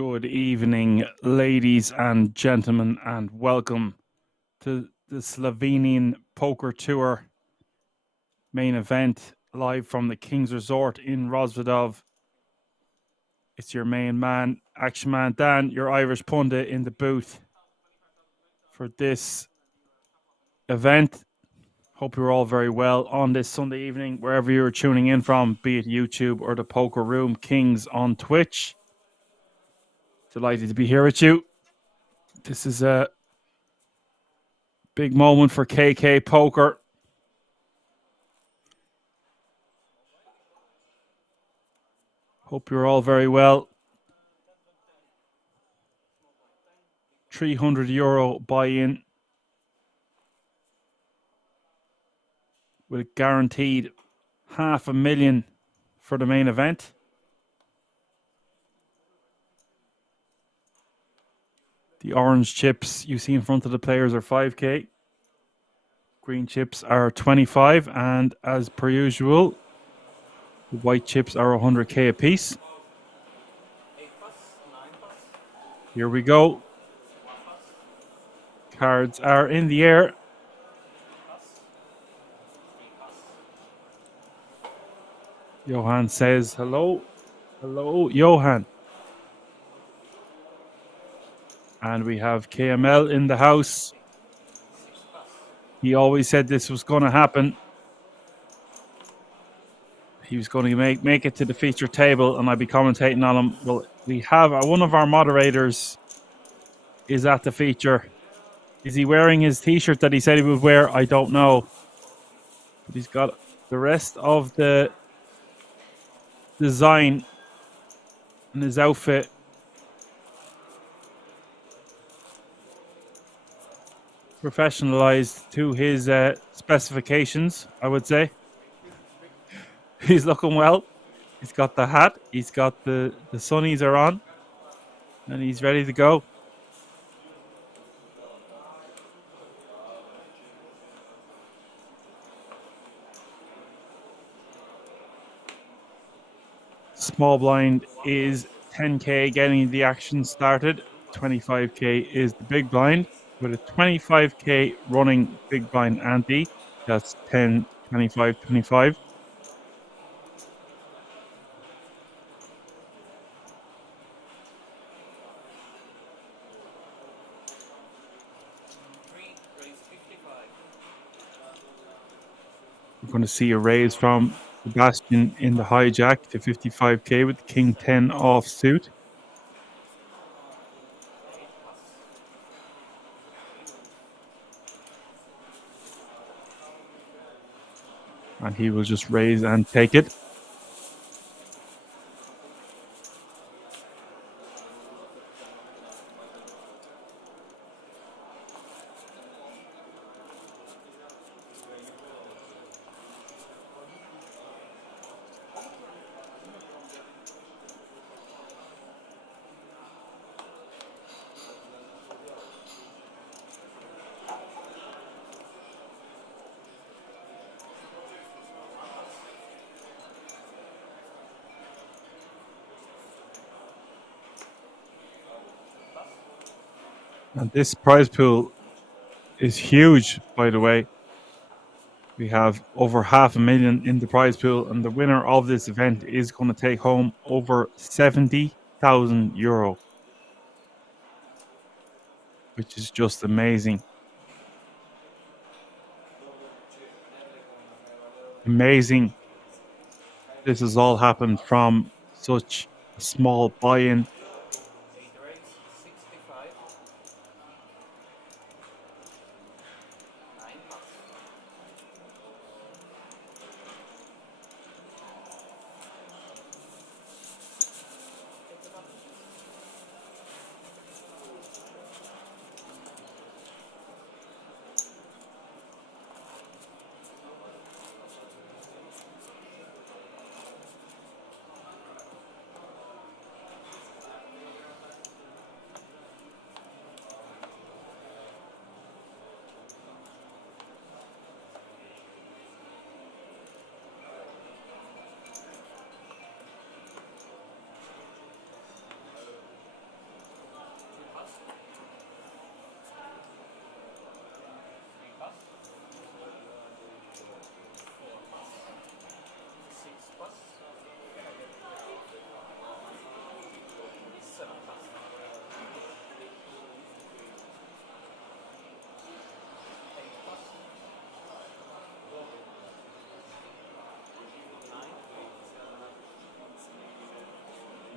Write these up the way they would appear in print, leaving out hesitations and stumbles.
Good evening, ladies and gentlemen, and welcome to the Slovenian Poker Tour main event live from the King's Resort in Rozvadov. It's your main man, Action Man Dan, your Irish pundit in the booth for this event. Hope you're all very well on this Sunday evening, wherever you're tuning in from, be it YouTube or the Poker Room Kings on Twitch. Delighted to be here with you. This is a big moment for KK Poker. Hope you're all very well. €300 buy-in with a guaranteed $500,000 for the main event. The orange chips you see in front of the players are 5k. Green chips are 25, and as per usual, the white chips are 100k a piece. Here we go. Cards are in the air. Johan says hello. Hello, Johan. And we have KML in the house. He always said this was going to happen. He was going to make it to the feature table, and I'd be commentating on him. Well, we have one of our moderators is at the feature. Is he wearing his t-shirt that he said he would wear? I don't know. But he's got the rest of the design in his outfit. Professionalized to his specifications, I would say. He's looking well. He's got the hat. He's got the sunnies are on. And he's ready to go. Small blind is 10k getting the action started. 25k is the big blind with a 25k running big blind ante. That's 10, 25, 25. We're going to see a raise from Sebastian in the hijack to 55k with the King 10 offsuit. And he will just raise and take it. And this prize pool is huge, by the way. We have over $500,000 in the prize pool, and the winner of this event is going to take home over €70,000, which is just amazing. Amazing. This has all happened from such a small buy-in.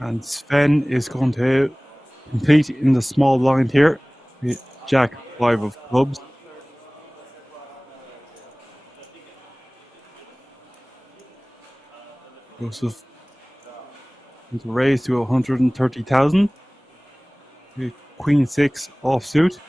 And Sven is going to complete in the small blind here with Jack 5 of clubs. Joseph to raise to 130,000. Queen 6 offsuit.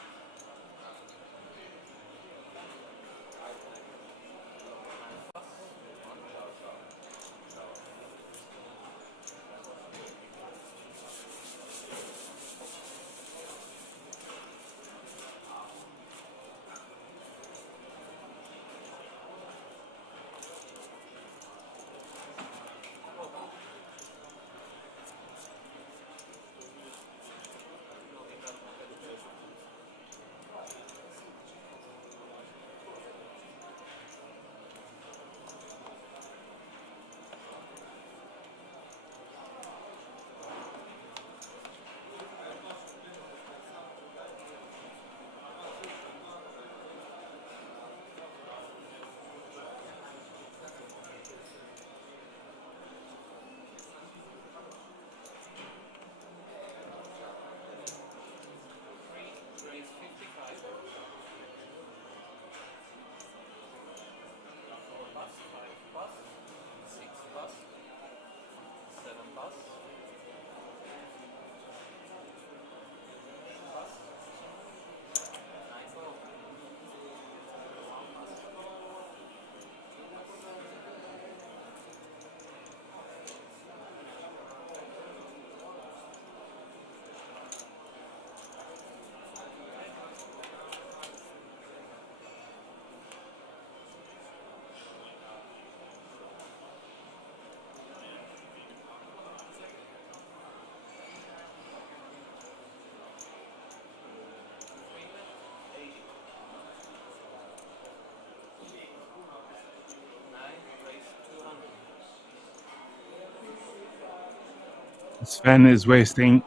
Sven is wasting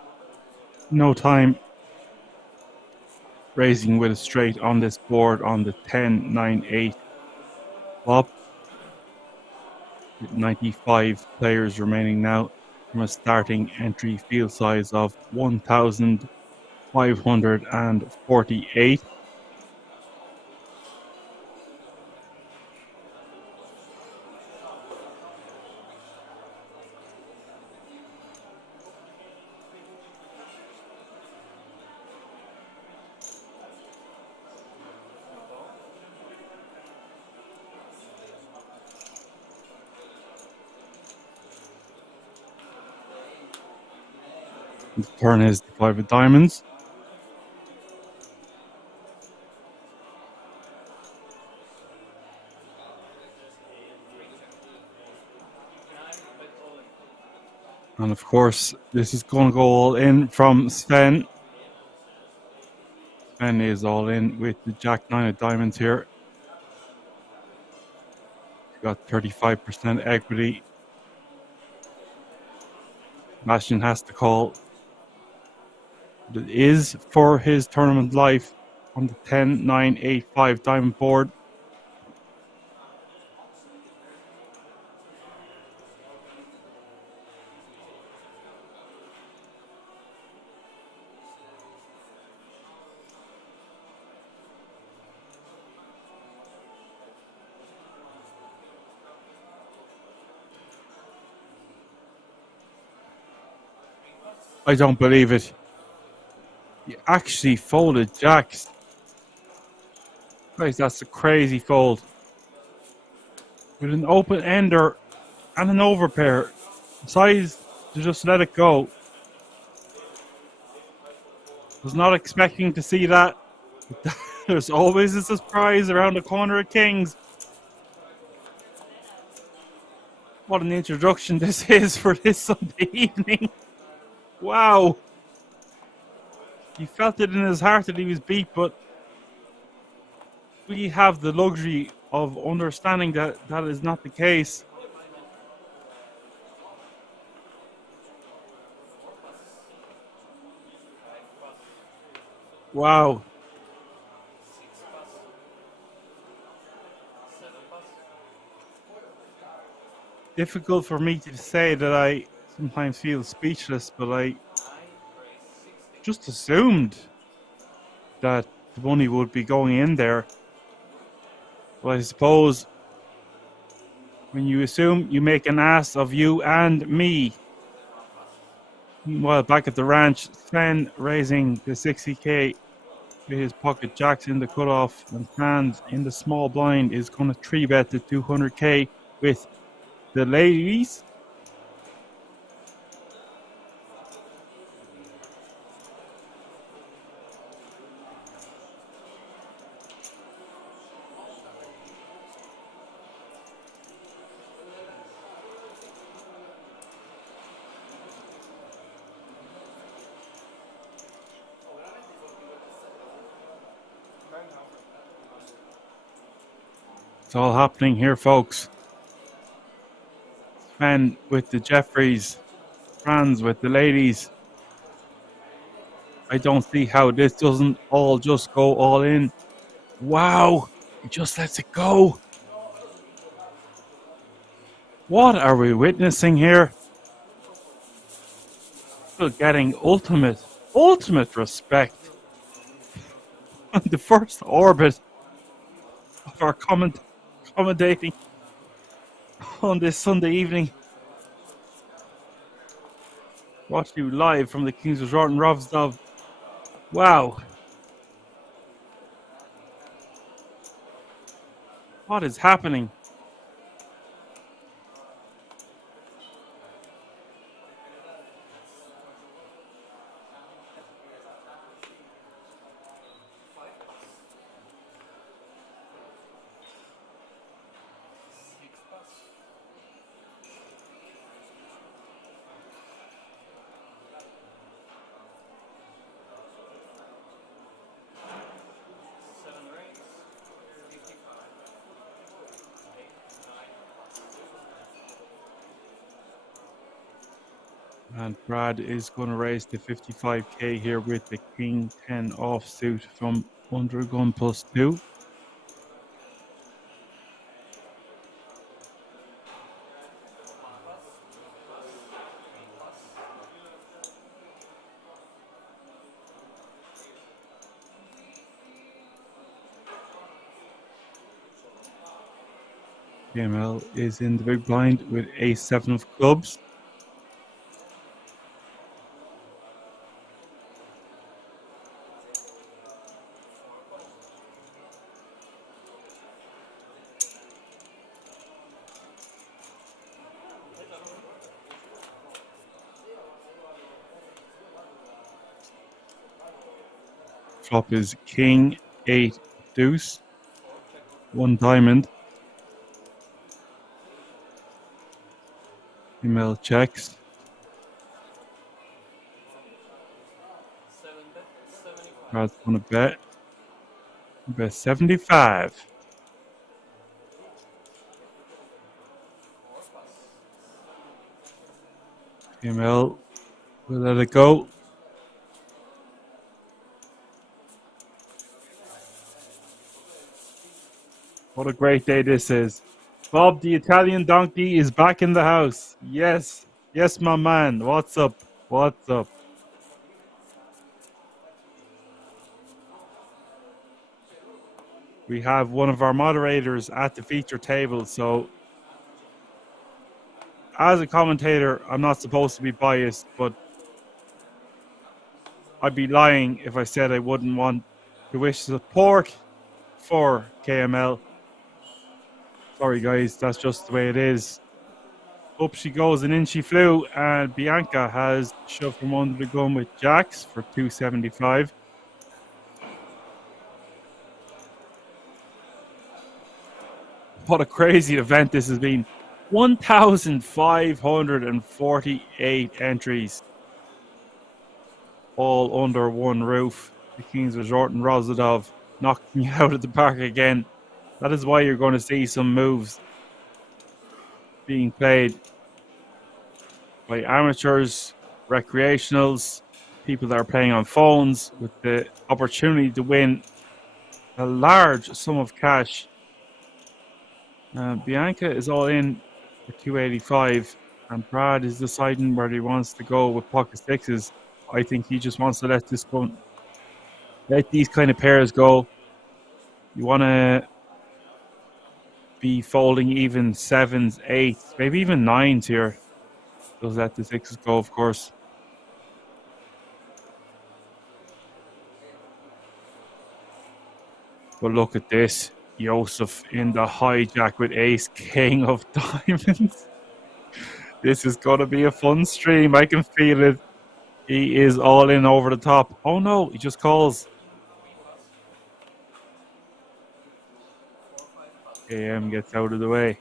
no time raising with a straight on this board on the 10-9-8 flop. With 95 players remaining now from a starting entry field size of 1,548. The turn is the 5 of diamonds. And of course, this is going to go all in from Sven. Sven is all in with the Jack 9 of diamonds here. He's got 35% equity. Sebastian has to call. It is for his tournament life on the 10-9-8-5 diamond board. I don't believe it. He actually folded jacks. Guys, that's a crazy fold. With an open ender and an overpair. Size to just let it go. Was not expecting to see that. There's always a surprise around the corner of kings. What an introduction this is for this Sunday evening. Wow. He felt it in his heart that he was beat, but we have the luxury of understanding that that is not the case. Wow. Difficult for me to say that I sometimes feel speechless, but I just assumed that the money would be going in there. But I suppose when you assume, you make an ass of you and me. Meanwhile, back at the ranch, Sven raising the 60k with his pocket jacks in the cutoff, and Franz in the small blind is going to 3-bet the 200k with the ladies. It's all happening here, folks. Sven with the Jeffries, Franz with the ladies. I don't see how this doesn't all just go all in. Wow, he just lets it go. What are we witnessing here? Still getting ultimate respect on the first orbit of our commentating on this Sunday evening. Watch you live from the King's Resort in Rovsdov. Wow. What is happening? And Brad is going to raise the 55k here with the King 10 offsuit from under gun +2. KML is in the big blind with A7 of clubs. Flop is King 8 deuce, 1 diamond. Email checks. Brad's gonna bet 75. Email will let it go. What a great day this is. Bob, the Italian donkey, is back in the house. Yes. Yes, my man. What's up? What's up? We have one of our moderators at the feature table, so as a commentator, I'm not supposed to be biased, but I'd be lying if I said I wouldn't want to wish support for KML. Sorry, guys, that's just the way it is. Up she goes, and in she flew, and Bianca has shoved from under the gun with jacks for 275. What a crazy event this has been. 1,548 entries, all under one roof. The King's Resort in Rozadov knocked me out of the park again. That is why you're going to see some moves being played by amateurs, recreationals, people that are playing on phones with the opportunity to win a large sum of cash. Bianca is all in for 285. And Brad is deciding whether he wants to go with pocket sixes. I think he just wants to let this go, let these kind of pairs go. You want to be folding even sevens, eights, maybe even nines here. Just let the sixes go, of course. But look at this. Joseph in the hijack with ace king of diamonds. This is going to be a fun stream. I can feel it. He is all in over the top. Oh no, he just calls. AM gets out of the way.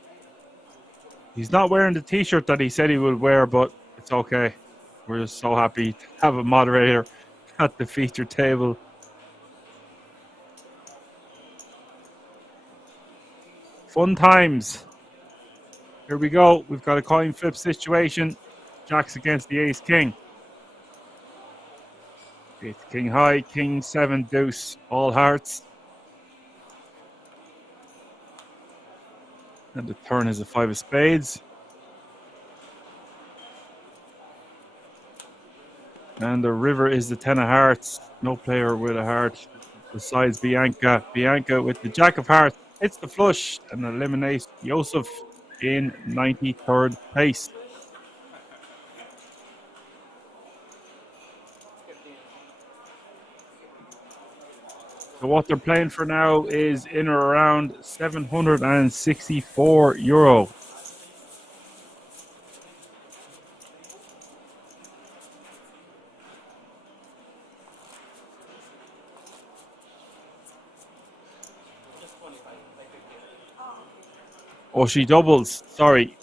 He's not wearing the t-shirt that he said he would wear, but it's okay. We're just so happy to have a moderator at the feature table. Fun times. Here we go. We've got a coin flip situation. Jacks against the ace king. Ace king high, king seven deuce, all hearts. And the turn is a five of spades. And the river is the ten of hearts. No player with a heart besides Bianca. Bianca with the jack of hearts. It's the flush and eliminates Joseph in 93rd place. So what they're playing for now is in or around €764. Oh, she doubles. Sorry.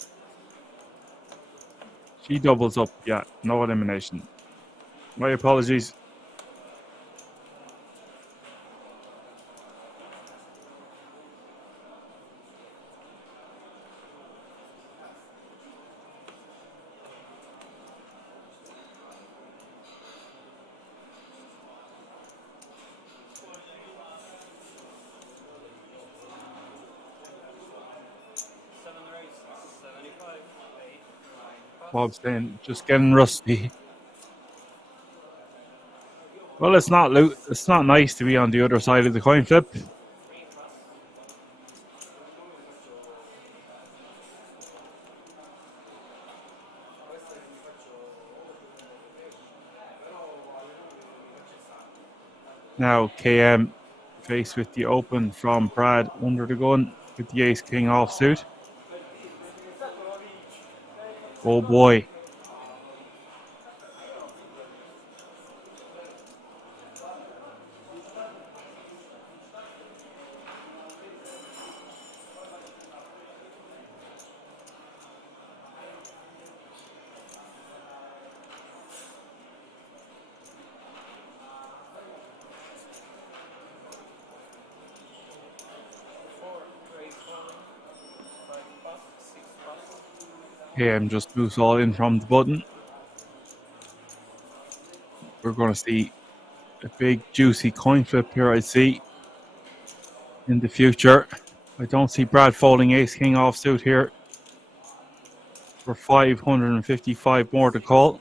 She doubles up. Yeah, no elimination. My apologies. Bob's saying just getting rusty. Well, it's not nice to be on the other side of the coin flip. Now KM faced with the open from Brad under the gun with the ace king offsuit. Oh boy. KM just moves all in from the button. We're going to see a big juicy coin flip here, I see, in the future. I don't see Brad folding ace king offsuit here for 555 more to call.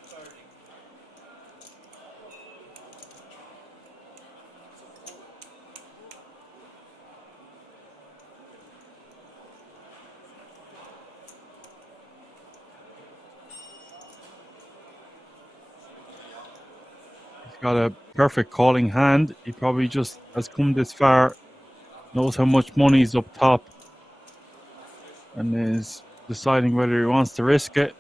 Got a perfect calling hand. He probably just has come this far, knows how much money's up top, and is deciding whether he wants to risk it.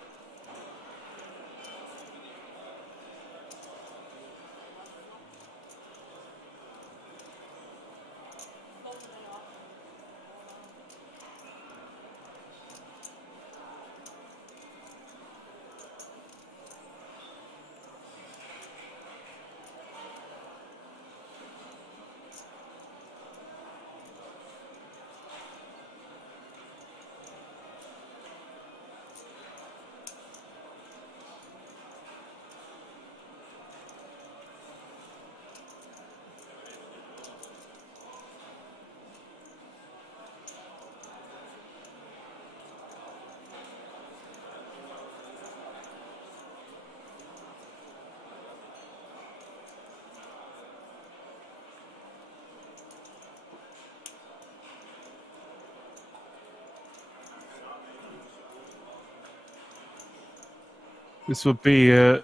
This would be a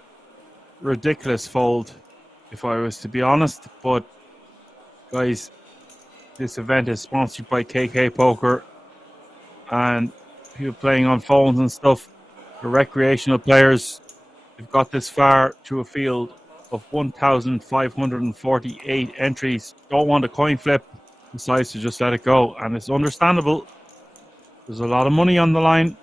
ridiculous fold if I was to be honest, but guys, this event is sponsored by KK Poker and people playing on phones and stuff. The recreational players, they've got this far to a field of 1,548 entries. Don't want a coin flip, decides to just let it go, and it's understandable. There's a lot of money on the line.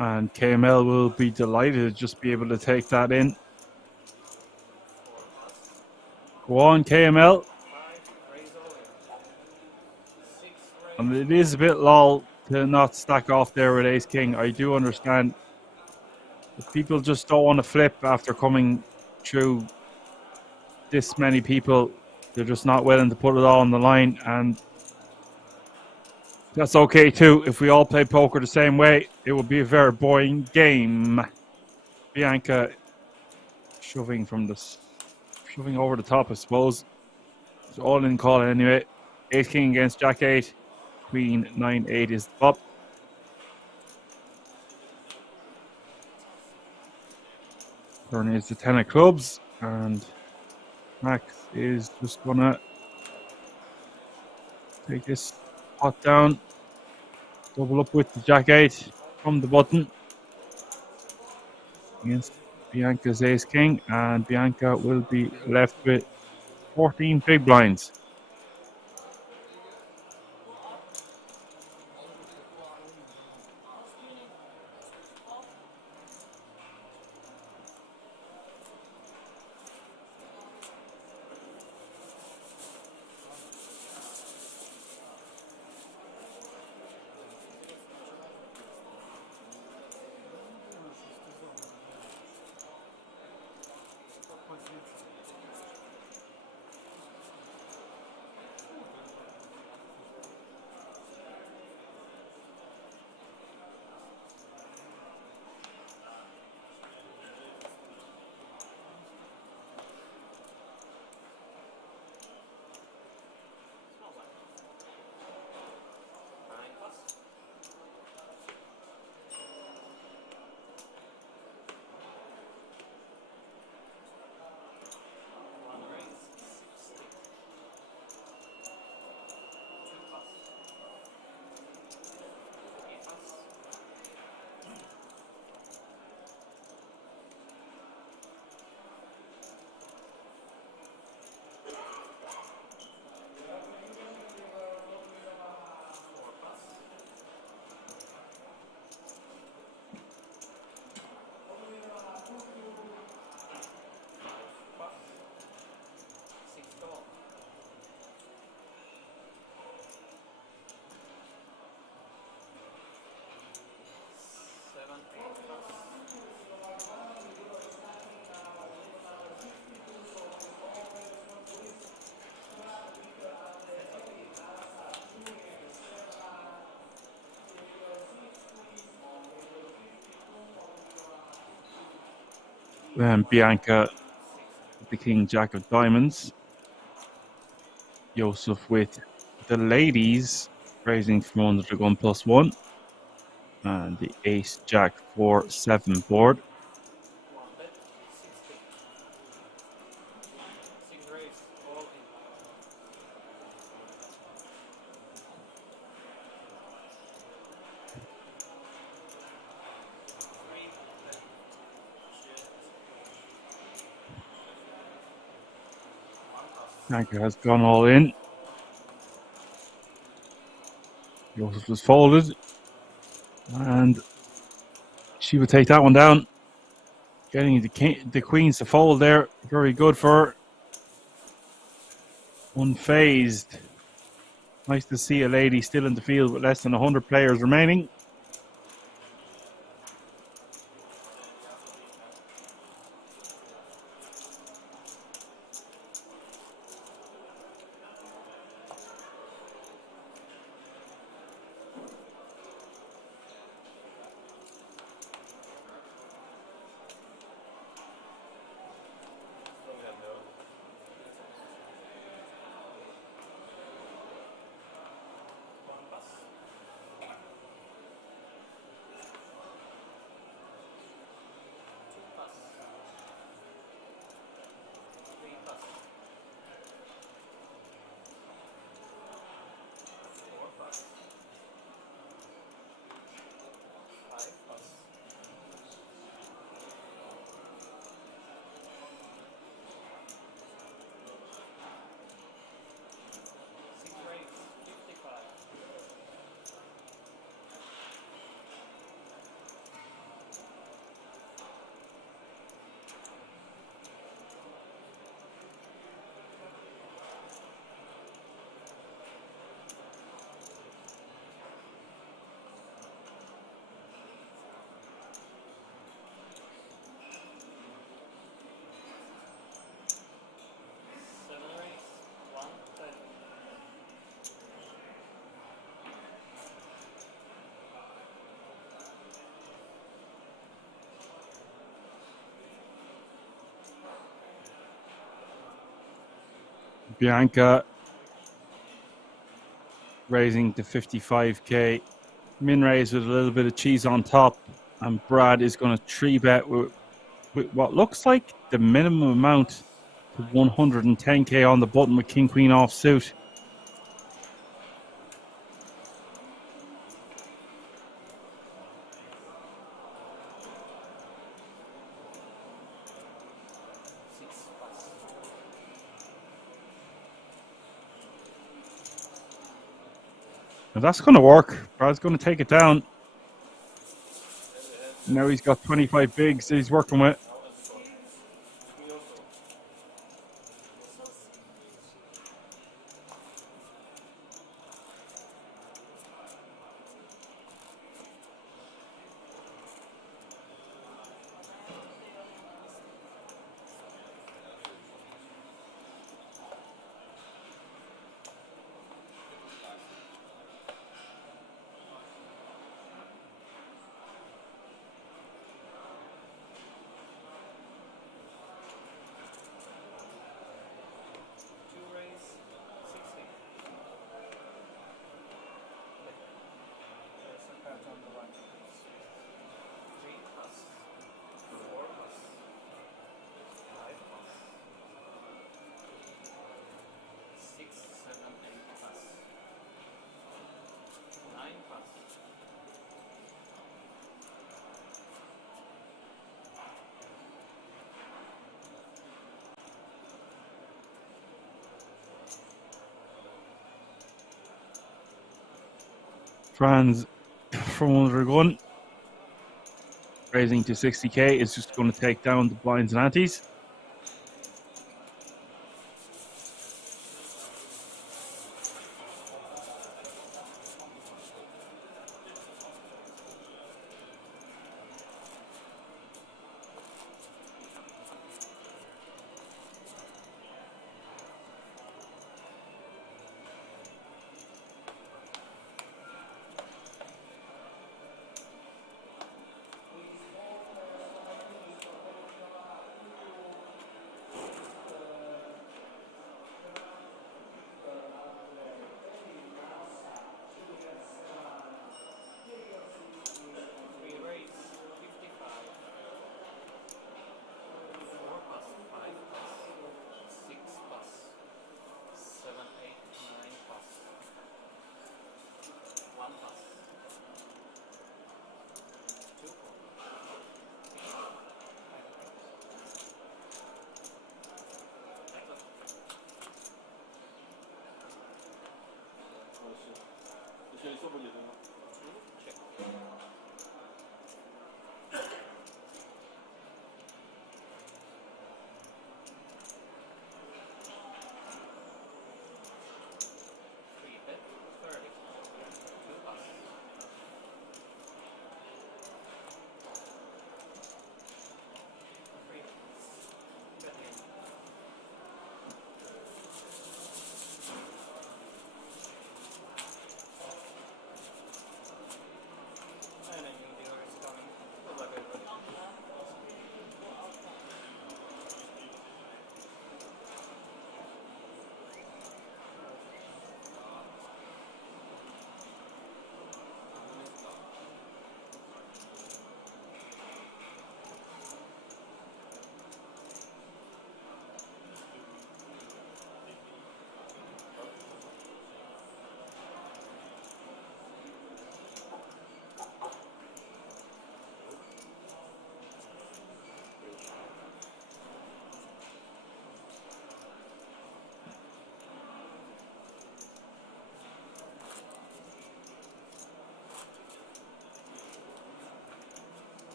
And KML will be delighted to just be able to take that in. Go on, KML. And it is a bit lol to not stack off there with Ace King. I do understand. If people just don't want to flip after coming through this many people, they're just not willing to put it all on the line, and that's okay too. If we all play poker the same way, it would be a very boring game. Bianca shoving over the top, I suppose. It's all in call anyway. Ace King against Jack 8. Queen 9-8 is the flop. Turn is the 10 of clubs, and Max is just gonna take this pot down, double up with the Jack 8 from the button against Bianca's Ace King, and Bianca will be left with 14 big blinds. And Bianca with the King Jack of Diamonds. Joseph with the ladies raising from under the gun +1. And the Ace Jack 4-7 board. Bianca has gone all in. Joseph was folded. And she would take that one down. Getting the queens to fold there. Very good for her. Unfazed. Nice to see a lady still in the field with less than 100 players remaining. Bianca raising to 55k. Min raise with a little bit of cheese on top. And Brad is going to 3-bet with what looks like the minimum amount to 110k on the button with King Queen off suit. Now that's going to work. Brad's going to take it down. Now he's got 25 bigs that he's working with. Franz from under the gun, raising to 60k, is just going to take down the blinds and antes.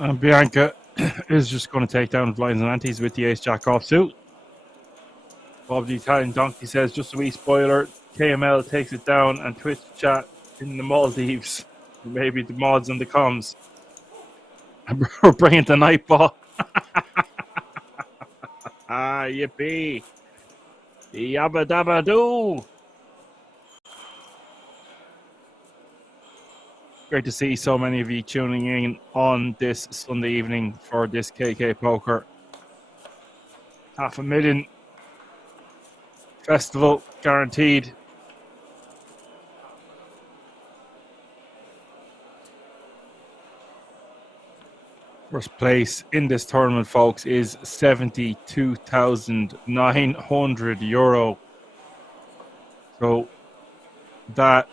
And Bianca is just going to take down blinds and antes with the ace-jack offsuit. Bob the Italian Donkey says, just a wee spoiler, KML takes it down and Twitch chat in the Maldives. Maybe the mods and the comms. We're bringing the night ball. Yippee. Yabba dabba doo. Great to see so many of you tuning in on this Sunday evening for this KK Poker 500,000 festival guaranteed. First place in this tournament, folks, is €72,900. So that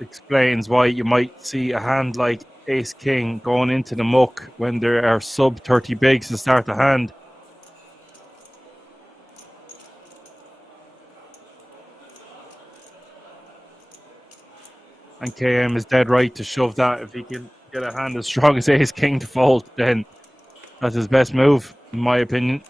explains why you might see a hand like Ace King going into the muck when there are sub 30 bigs to start the hand. And KM is dead right to shove that. If he can get a hand as strong as Ace King to fold, then that's his best move, in my opinion.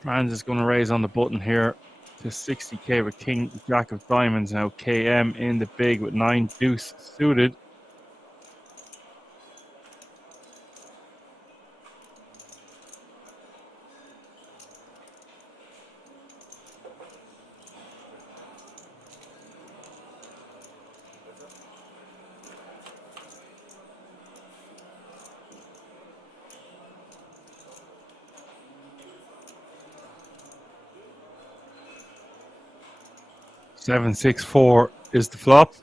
Franz is going to raise on the button here to 60k with King Jack of Diamonds. Now KM in the big with 9 deuce suited. Seven, 6, 4 is the flop.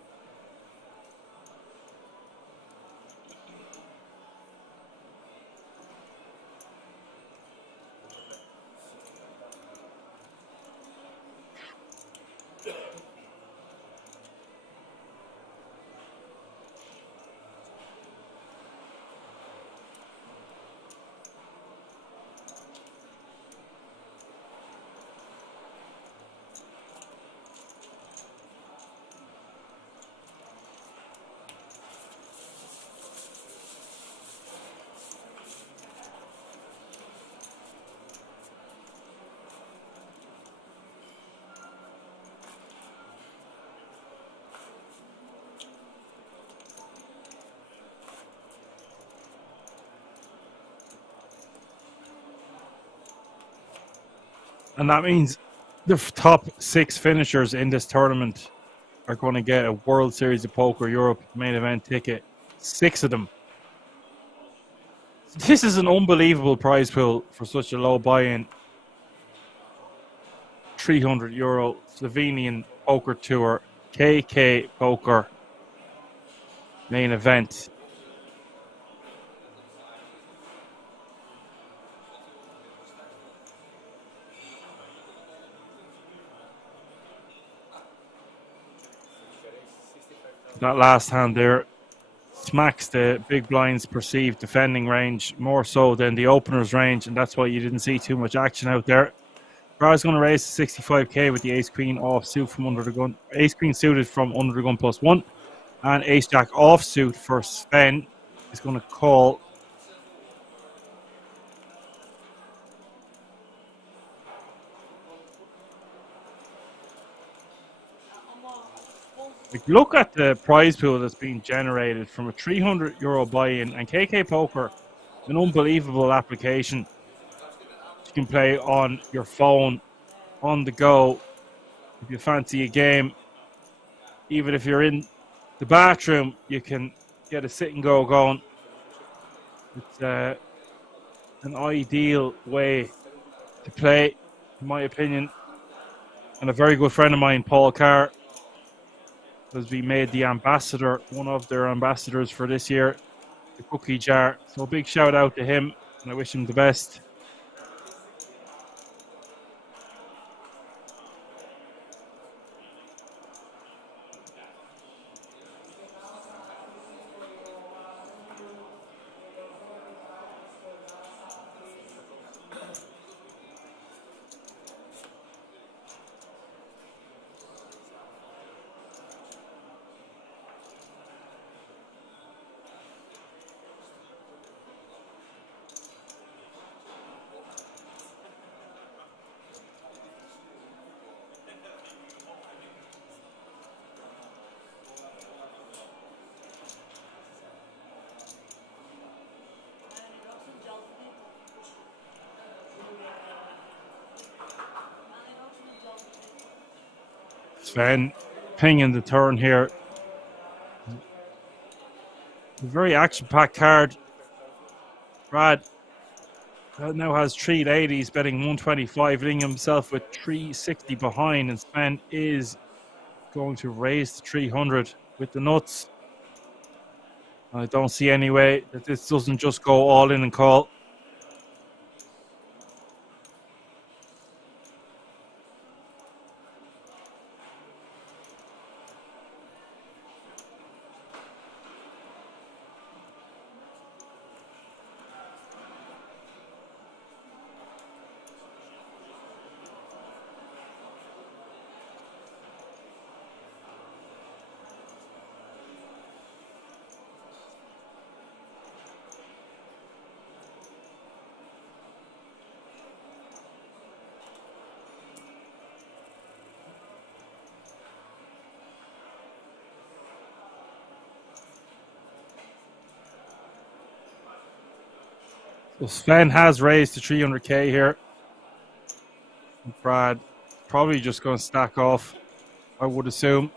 And that means the top 6 finishers in this tournament are going to get a World Series of Poker Europe main event ticket. 6 of them. This is an unbelievable prize pool for such a low buy-in. €300 Slovenian Poker Tour KK Poker main event. That last hand there smacks the big blind's perceived defending range more so than the opener's range, and that's why you didn't see too much action out there. Bar's going to raise to 65k with the ace queen offsuit from under the gun, ace queen suited from under the gun +1, and ace jack offsuit for Sven is going to call. Like, look at the prize pool that's being generated from a €300 buy-in, and KK Poker, an unbelievable application. You can play on your phone, on the go, if you fancy a game. Even if you're in the bathroom, you can get a sit and go going. It's an ideal way to play, in my opinion. And a very good friend of mine, Paul Carr, has been made the ambassador, one of their ambassadors for this year, the Cookie Jar. So a big shout out to him, and I wish him the best. Sven pinging the turn here. A very action-packed card. Brad now has 380. He's betting 125, leaving himself with 360 behind, and Sven is going to raise to 300 with the nuts. I don't see any way that this doesn't just go all in and call. So Sven has raised to 300k here. Brad probably just going to stack off, I would assume.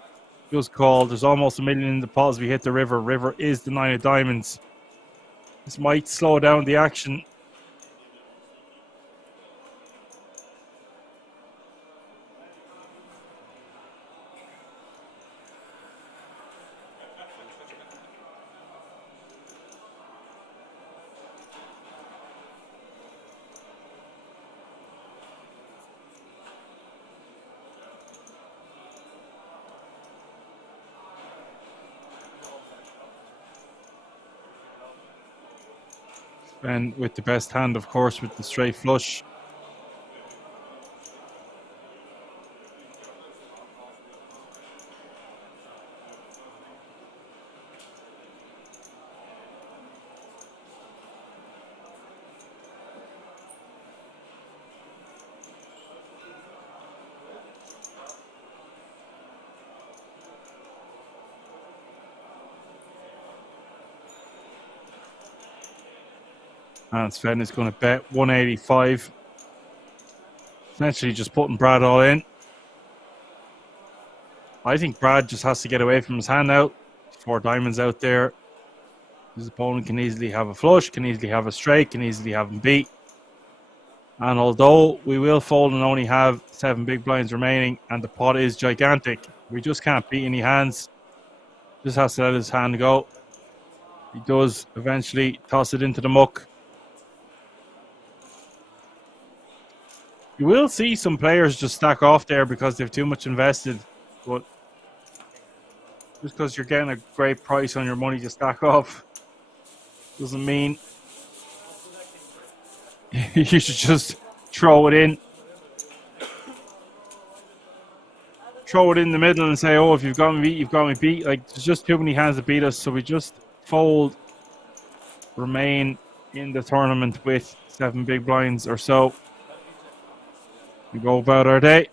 Just called. There's almost $1 million in the pot as we hit the river. River is the 9 of diamonds. This might slow down the action. And with the best hand, of course, with the straight flush. And Sven is going to bet 185. Essentially just putting Brad all in. I think Brad just has to get away from his hand out. 4 diamonds out there. His opponent can easily have a flush, can easily have a straight, can easily have him beat. And although we will fold and only have 7 big blinds remaining, and the pot is gigantic, we just can't beat any hands. Just has to let his hand go. He does eventually toss it into the muck. You will see some players just stack off there because they've too much invested. But just because you're getting a great price on your money to stack off doesn't mean you should just throw it in. Throw it in the middle and say, oh, if you've got me beat, you've got me beat. Like, there's just too many hands to beat us. So we just fold, remain in the tournament with 7 big blinds or so. We go about our day.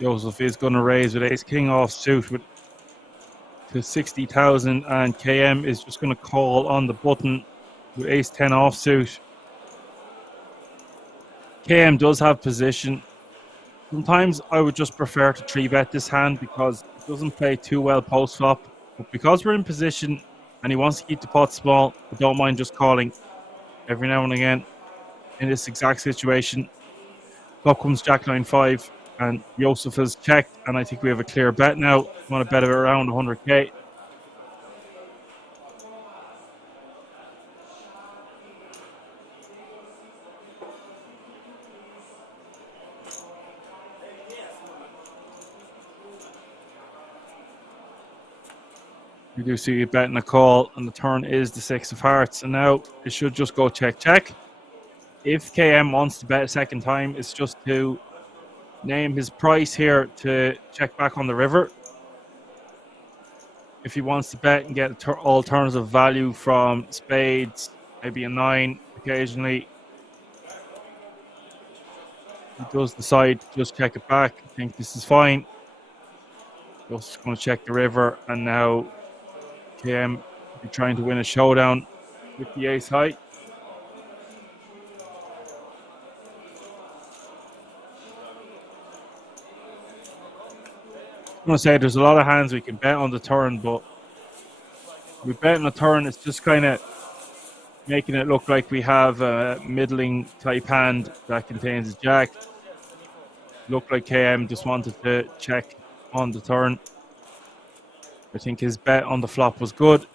Joseph is going to raise with ace king off suit with to 60,000, and KM is just going to call on the button with ace-10 offsuit. KM does have position. Sometimes I would just prefer to 3-bet this hand because it doesn't play too well post-flop. But because we're in position and he wants to keep the pot small, I don't mind just calling every now and again in this exact situation. Flop comes Jack 9-5, and Joseph has checked, and I think we have a clear bet now. I want to bet it around 100k. We do see you betting a call, and the turn is the 6 of hearts, and now it should just go check, check. If KM wants to bet a second time, it's just to name his price here to check back on the river. If he wants to bet and get alternative value from spades, maybe a 9 occasionally, he does decide to just check it back. I think this is fine. Just going to check the river, and now KM will be trying to win a showdown with the ace high. I'm going to say there's a lot of hands we can bet on the turn, but we bet on the turn, it's just kind of making it look like we have a middling type hand that contains a jack. Looked like KM just wanted to check on the turn. I think his bet on the flop was good.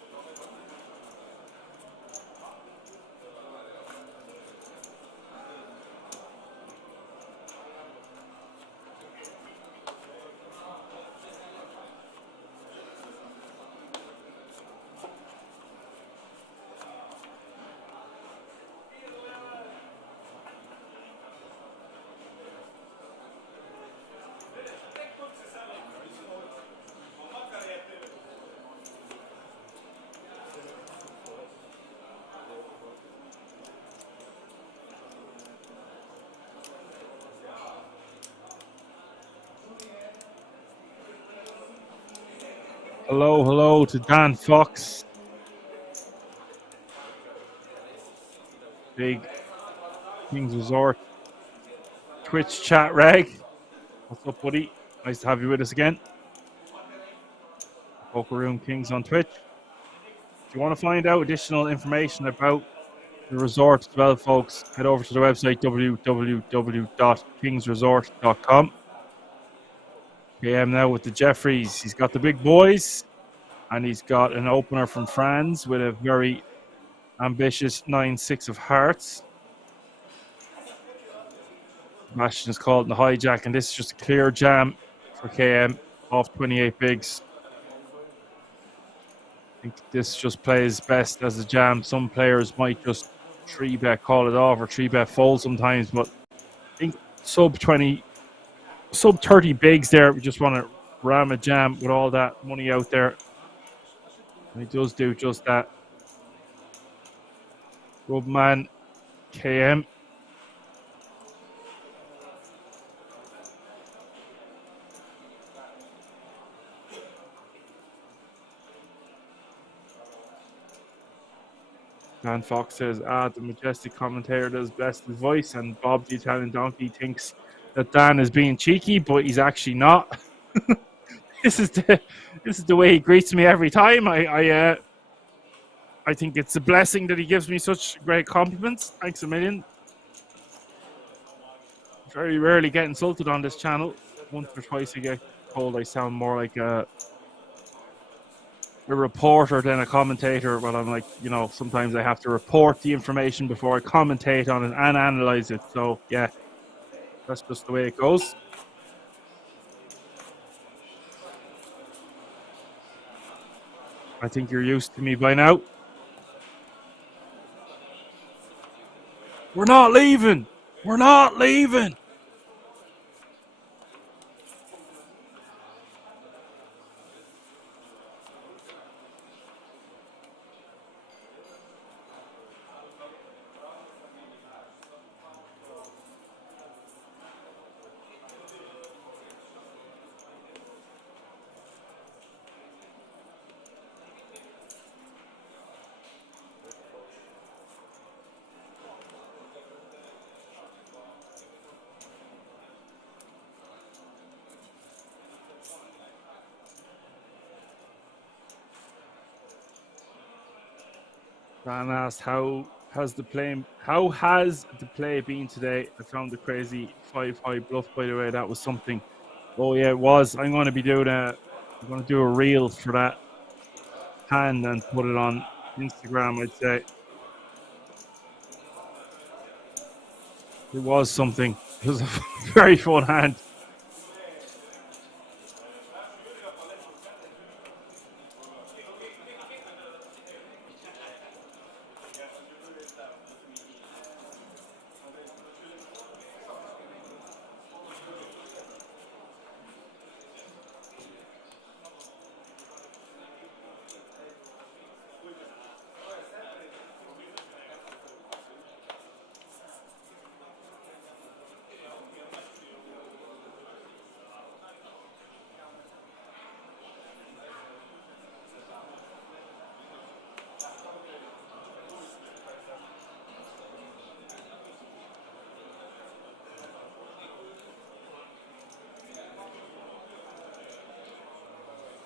Hello to Dan Fox. Big Kings Resort Twitch chat reg. What's up, buddy? Nice to have you with us again. Poker Room Kings on Twitch. If you want to find out additional information about the resort as well, folks, head over to the website www.kingsresort.com. KM now with the Jeffries. He's got the big boys, and he's got an opener from France with a very ambitious 9-6 of hearts. Sebastian is called in the hijack, and this is just a clear jam for KM off 28 bigs. I think this just plays best as a jam. Some players might just 3-bet call it off or 3-bet fold sometimes, but I think sub 30 bigs there, we just want to ram a jam with all that money out there. And he does do just that. Good man, KM. Dan Fox says, the majestic commentator does best his voice, and Bob the Italian Donkey thinks that Dan is being cheeky, but he's actually not. This is the way he greets me every time. I think it's a blessing that he gives me such great compliments. Thanks a million. Very rarely get insulted on this channel. Once or twice I get told I sound more like a reporter than a commentator, but I'm like, sometimes I have to report the information before I commentate on it and analyze it. So yeah, that's just the way it goes. I think you're used to me by now. We're not leaving. We're not leaving. Dan asked, how has the play been today? I found the crazy 5 high bluff, by the way. That was something. Oh yeah, it was. I'm going to do a reel for that hand and put it on Instagram. I'd say it was something. It was a very fun hand.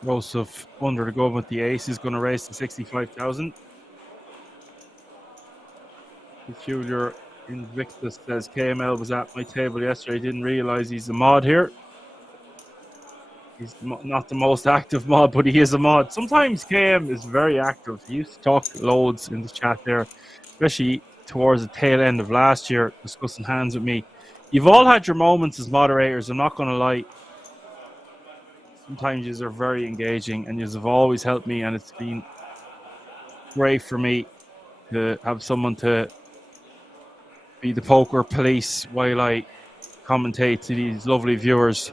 Joseph under the gun with the ace is going to raise to 65,000. Peculiar Invictus says KML was at my table yesterday. Didn't realize he's a mod here. He's not the most active mod, but he is a mod. Sometimes KM is very active. He used to talk loads in the chat there, especially towards the tail end of last year, discussing hands with me. You've all had your moments as moderators. I'm not going to lie. Sometimes you are very engaging, and you have always helped me, and it's been great for me to have someone to be the poker police while I commentate to these lovely viewers.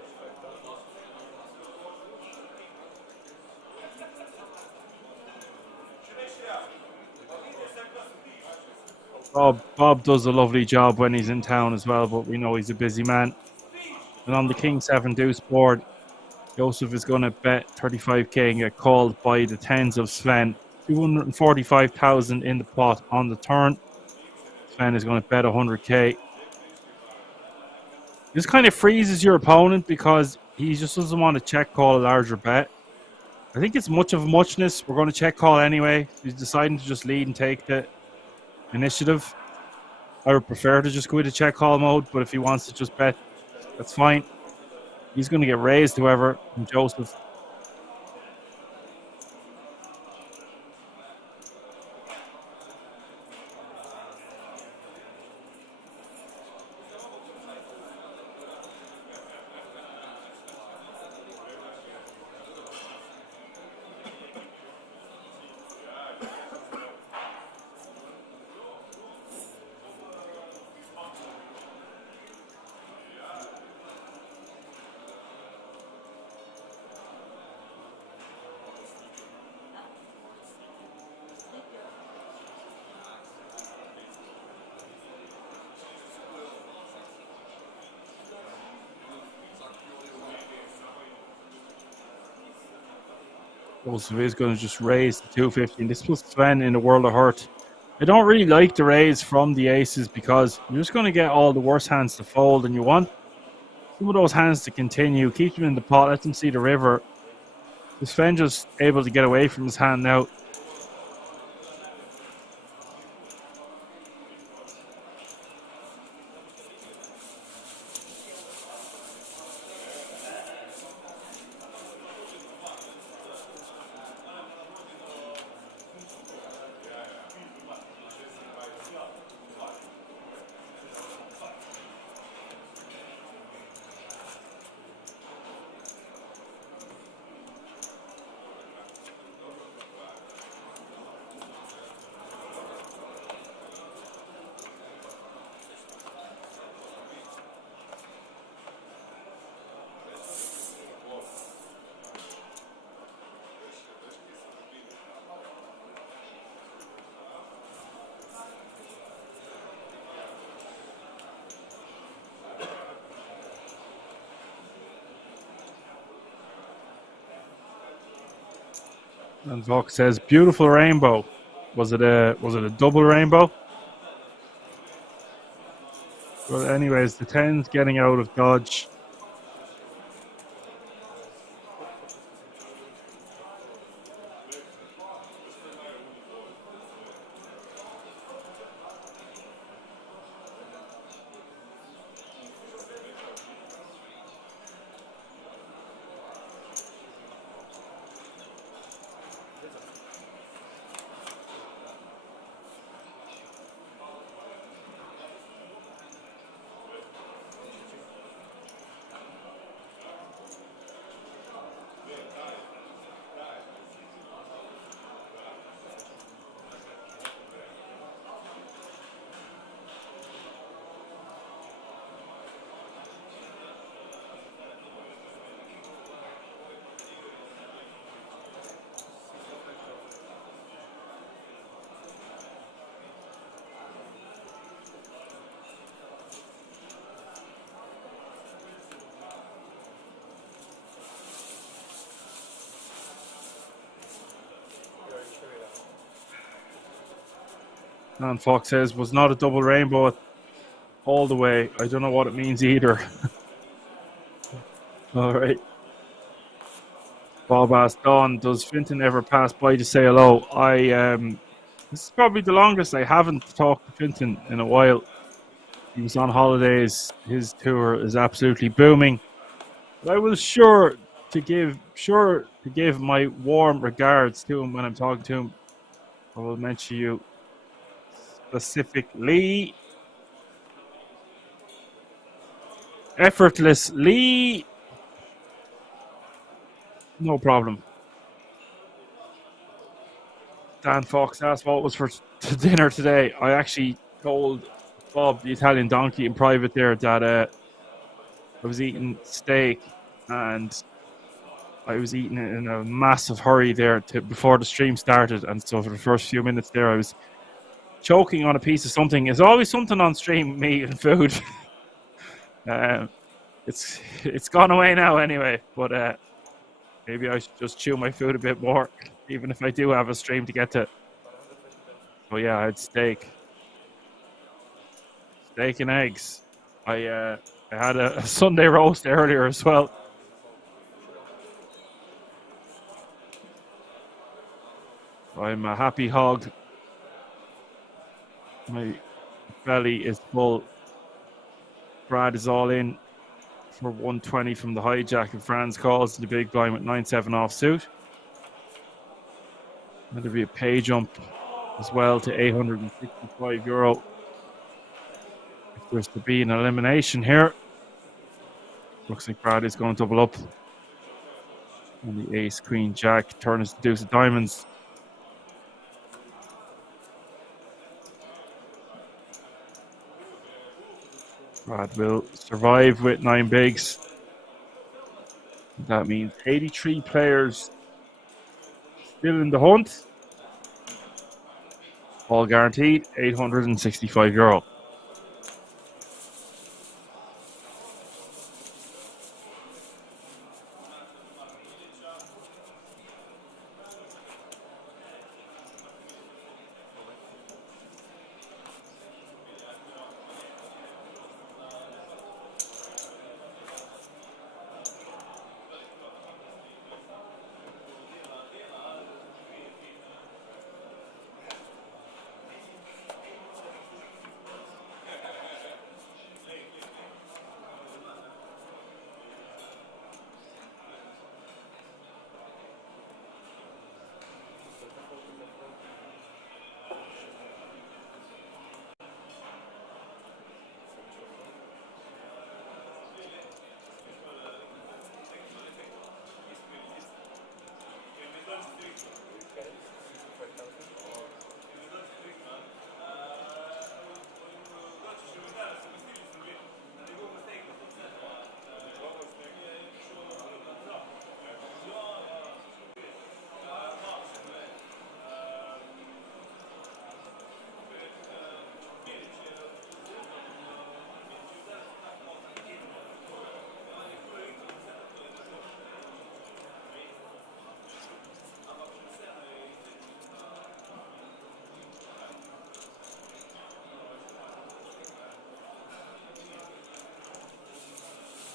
Bob does a lovely job when he's in town as well, but we know he's a busy man. And on the King 7 deuce board, Joseph is going to bet 35k and get called by the tens of Sven. 245,000 in the pot on the turn. Sven is going to bet 100k. This kind of freezes your opponent because he just doesn't want to check call a larger bet. I think it's much of a muchness. We're going to check call anyway. He's deciding to just lead and take the initiative. I would prefer to just go into check call mode, but if he wants to just bet, that's fine. He's going to get raised, whoever, from Joseph. Joseph is going to just raise to 250, and this puts Sven in a world of hurt. I don't really like the raise from the aces because you're just going to get all the worst hands to fold, and you want some of those hands to continue. Keep them in the pot, let them see the river. Is Sven just able to get away from his hand now? And Vox says, beautiful rainbow. Was it a double rainbow? Well, anyways, the 10's getting out of dodge. And Fox says, was not a double rainbow all the way. I don't know what it means either. All right. Bob asked Don, does Finton ever pass by to say hello? This is probably the longest I haven't talked to Finton in a while. He was on holidays. His tour is absolutely booming. But I was sure to give my warm regards to him when I'm talking to him. I will mention you specifically, effortlessly. No problem. Dan Fox asked what was for dinner today. I actually told Bob, the Italian donkey, in private there that I was eating steak and I was eating it in a massive hurry there before the stream started. And so for the first few minutes there, I was choking on a piece of something. There's always something on stream, meat and food. It's gone away now anyway, but maybe I should just chew my food a bit more, even if I do have a stream to get to. Oh yeah, I had steak and eggs. I had a Sunday roast earlier as well. I'm a happy hog. My belly is full. Brad is all in for 120 from the hijack, and Franz calls to the big blind with 9-7 off suit. And there'll be a pay jump as well to €865 if there's to be an elimination here. Looks like Brad is going to double up. And the ace, queen, jack, turn is the deuce of diamonds. Brad will survive with 9 bigs. That means 83 players still in the hunt. All guaranteed, €865.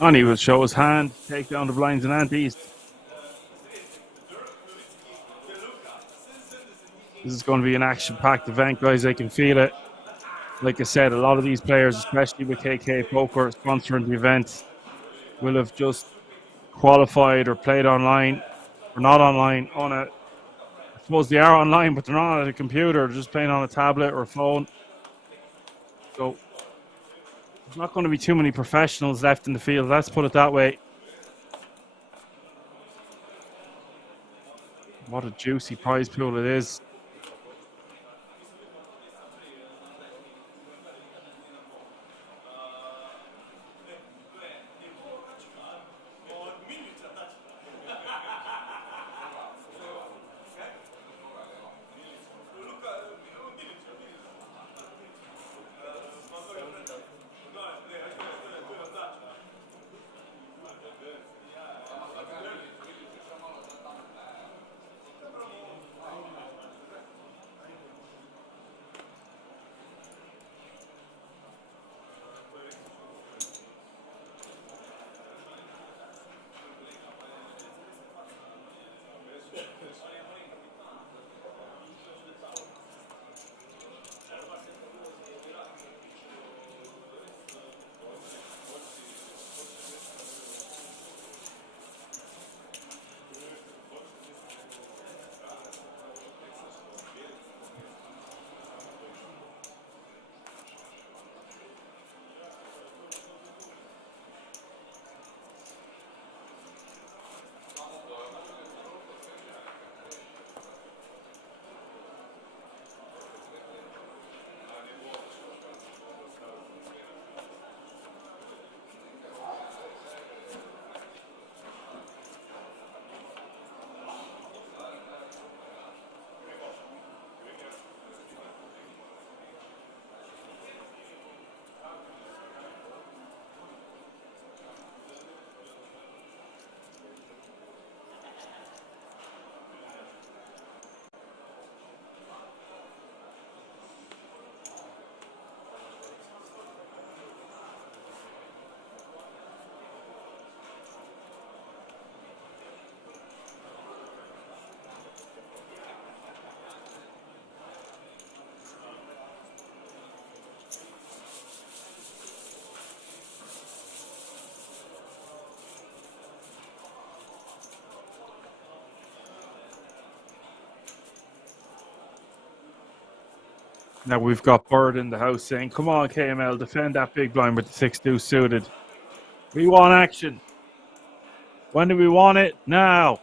And he will show his hand, take down the blinds and antes. This is going to be an action-packed event, guys. I can feel it. Like I said, a lot of these players, especially with KK Poker sponsoring the event, will have just qualified or played online or not online on a. I suppose they are online, but they're not on a computer. They're just playing on a tablet or a phone. So there's not going to be too many professionals left in the field. Let's put it that way. What a juicy prize pool it is. Now we've got Bird in the house saying, come on, KML, defend that big blind with the 6 deuce suited. We want action. When do we want it? Now.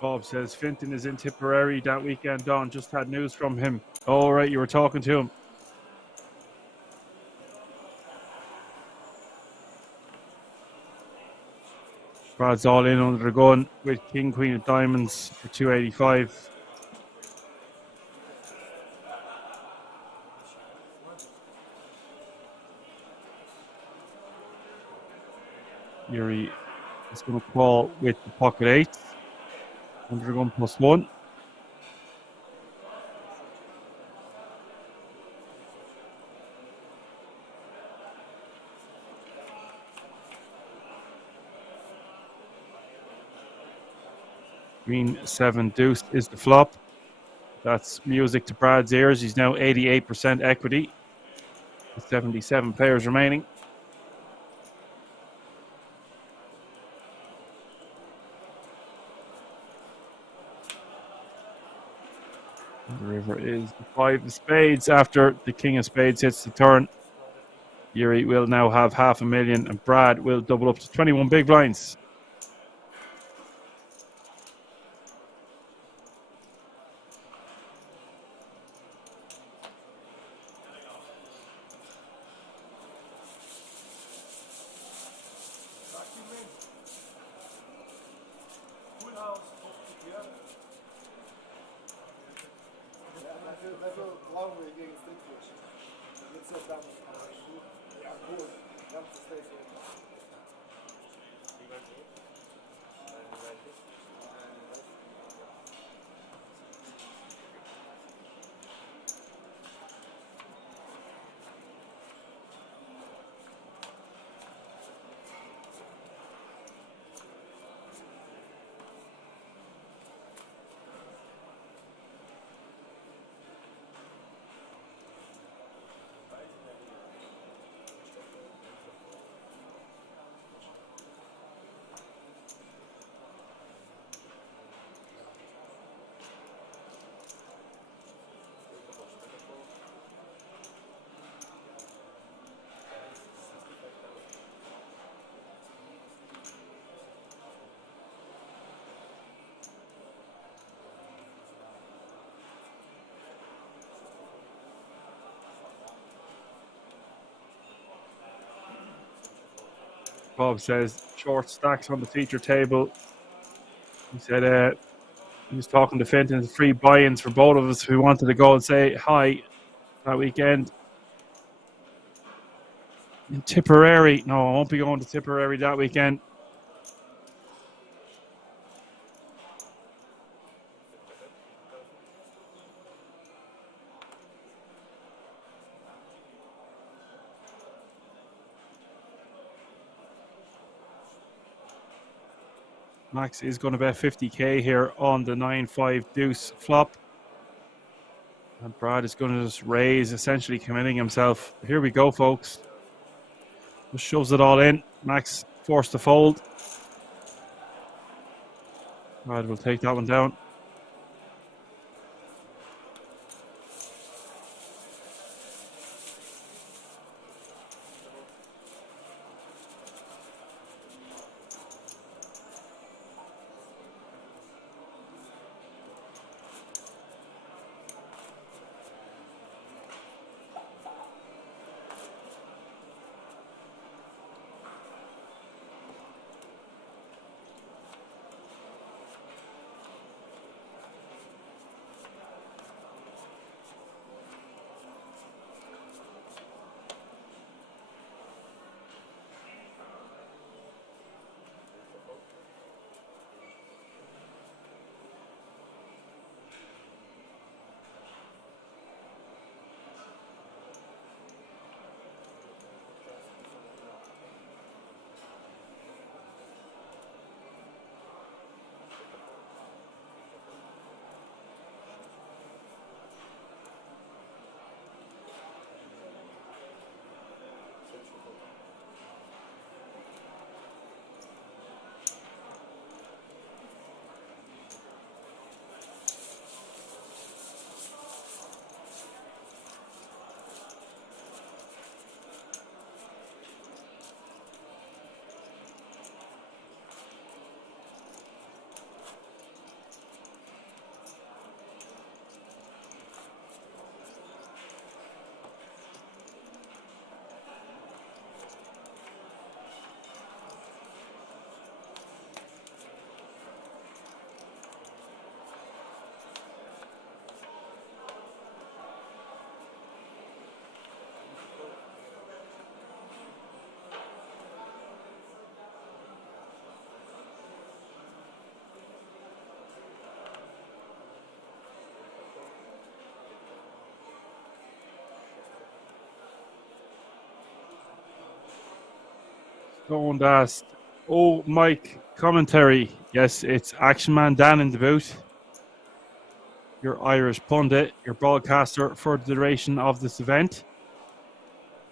Bob says Finton is in Tipperary that weekend. Don just had news from him. All right, you were talking to him. Brad's all in under the gun with King Queen of Diamonds for 285. Yuri is going to call with the pocket 8. Under the gun +1. Green 7 deuce is the flop. That's music to Brad's ears. He's now 88% equity. 77 players remaining. The river is the 5 of spades. After the King of Spades hits the turn, Yuri will now have $500,000 and Brad will double up to 21 big blinds. Bob says short stacks on the feature table. He said he was talking to Finton, free buy-ins for both of us if we wanted to go and say hi that weekend. In Tipperary. No, I won't be going to Tipperary that weekend. Max is going to bet 50k here on the 9-5 deuce flop. And Brad is going to just raise, essentially committing himself. Here we go, folks. Just shoves it all in. Max forced to fold. Brad will take that one down. Don't ask. Oh, Mike, commentary. Yes, it's Action Man Dan in the booth. Your Irish pundit, your broadcaster for the duration of this event.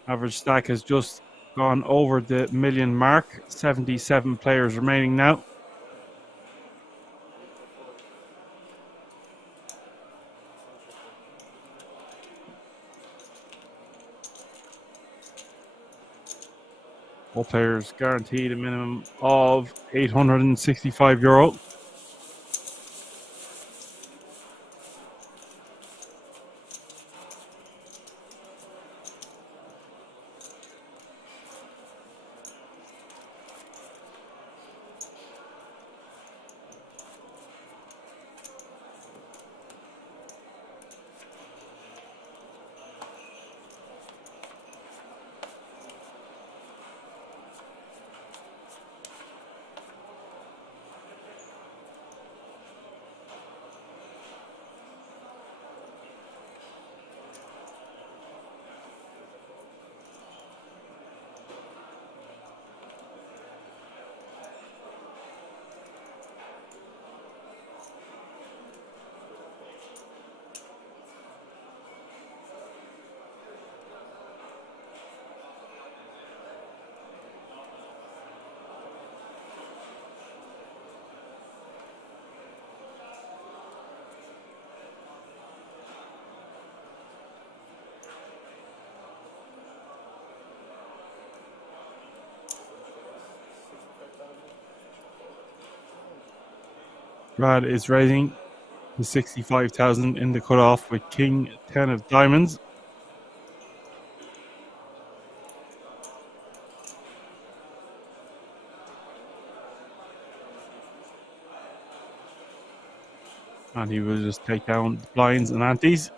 Average stack has just gone over the million mark. 77 players remaining now. All players guaranteed a minimum of €865. Brad is raising to 65,000 in the cutoff with King 10 of diamonds. And he will just take down the blinds and antes.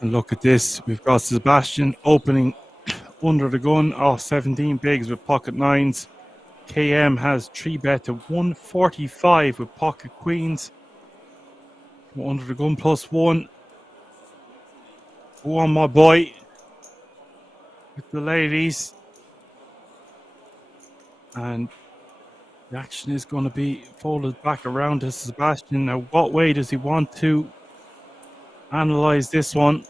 And look at this. We've got Sebastian opening under the gun. 17 bigs with pocket nines. KM has 3-bet to 145 with pocket queens. Under the gun +1. Go on, my boy. With the ladies. And the action is going to be folded back around to Sebastian. Now, what way does he want to analyze this one?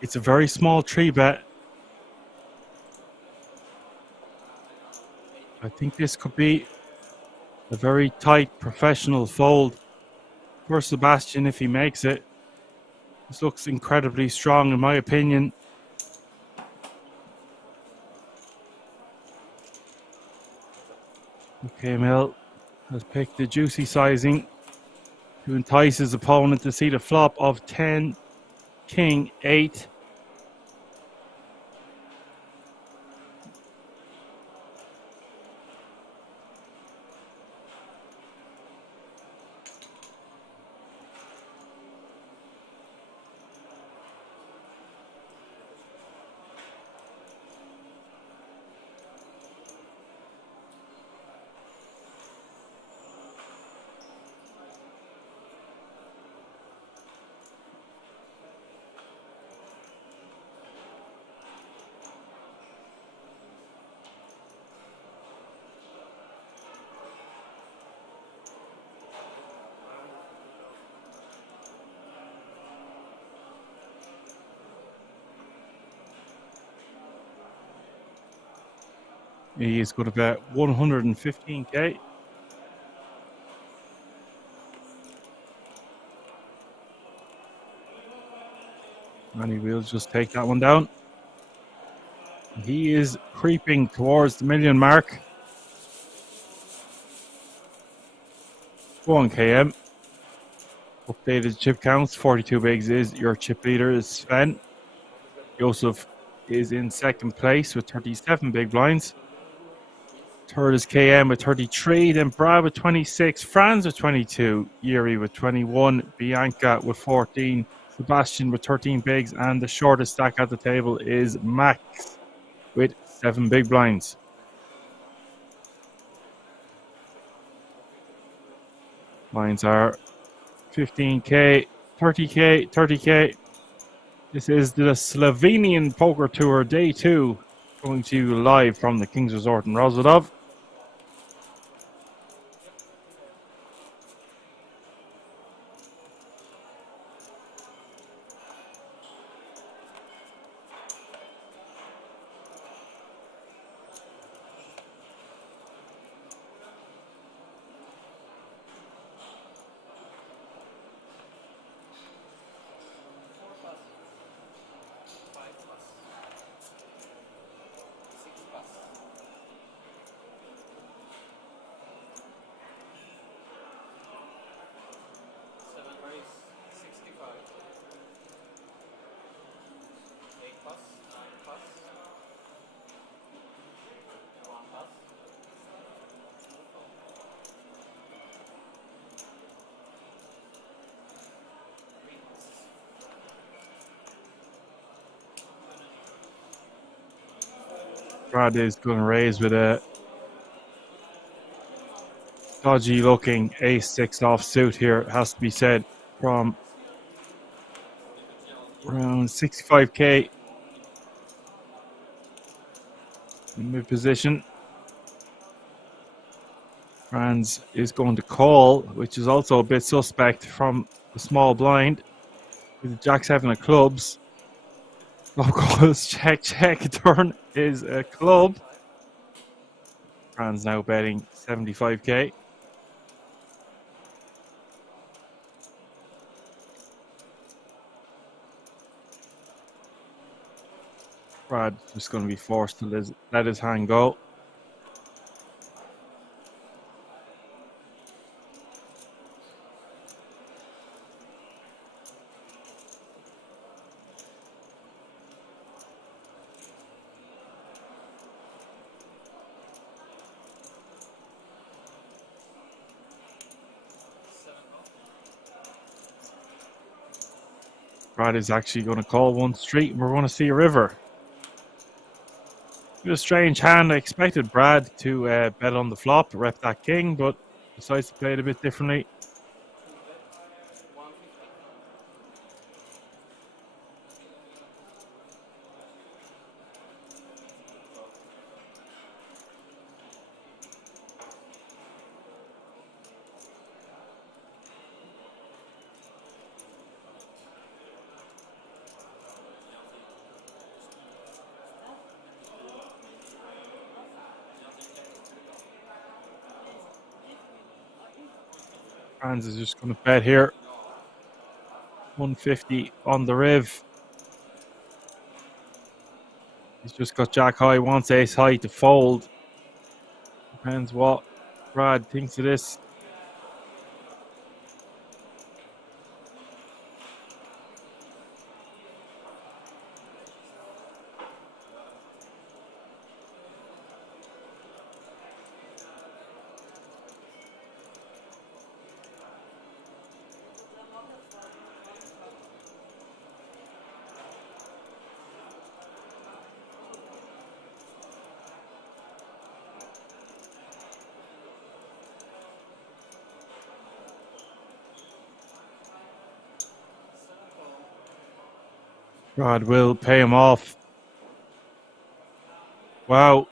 It's a very small 3-bet. I think this could be a very tight professional fold for Sebastian if he makes it. This looks incredibly strong in my opinion. KML has picked the juicy sizing to entice his opponent to see the flop of 10, King, 8. He is going to bet 115k. And he will just take that one down. He is creeping towards the million mark. Go on, KM. Updated chip counts. 42 bigs is your chip leader is Sven. Joseph is in second place with 37 big blinds. Third is KM with 33. Then Brad with 26. Franz with 22. Yuri with 21. Bianca with 14. Sebastian with 13 bigs. And the shortest stack at the table is Max with 7 big blinds. Blinds are 15k, 30k, 30k. This is the Slovenian Poker Tour Day 2, coming to you live from the King's Resort in Rozvadov. Brad is going to raise with a dodgy looking ace-6 offsuit here, it has to be said, from around 65k in mid position. Franz is going to call, which is also a bit suspect from the small blind with the Jack-7 of clubs. Of course, check, turn is a club. Franz now betting 75k. Brad just going to be forced to let his hand go. Brad is actually going to call one street and we're going to see a river. A strange hand. I expected Brad to bet on the flop, rep that king, but decides to play it a bit differently. Franz is just going to bet here. 150 on the riv. He's just got jack high, wants ace high to fold. Depends what Brad thinks of this. Brad will pay him off. Wow.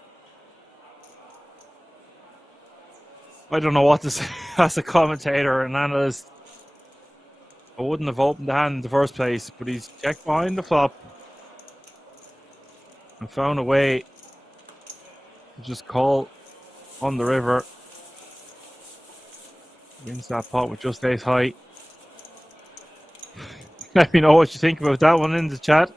I don't know what to say as a commentator or an analyst. I wouldn't have opened the hand in the first place, but he's checked behind the flop and found a way Just call on the river. Wins that pot with just ace high. Let me know what you think about that one in the chat.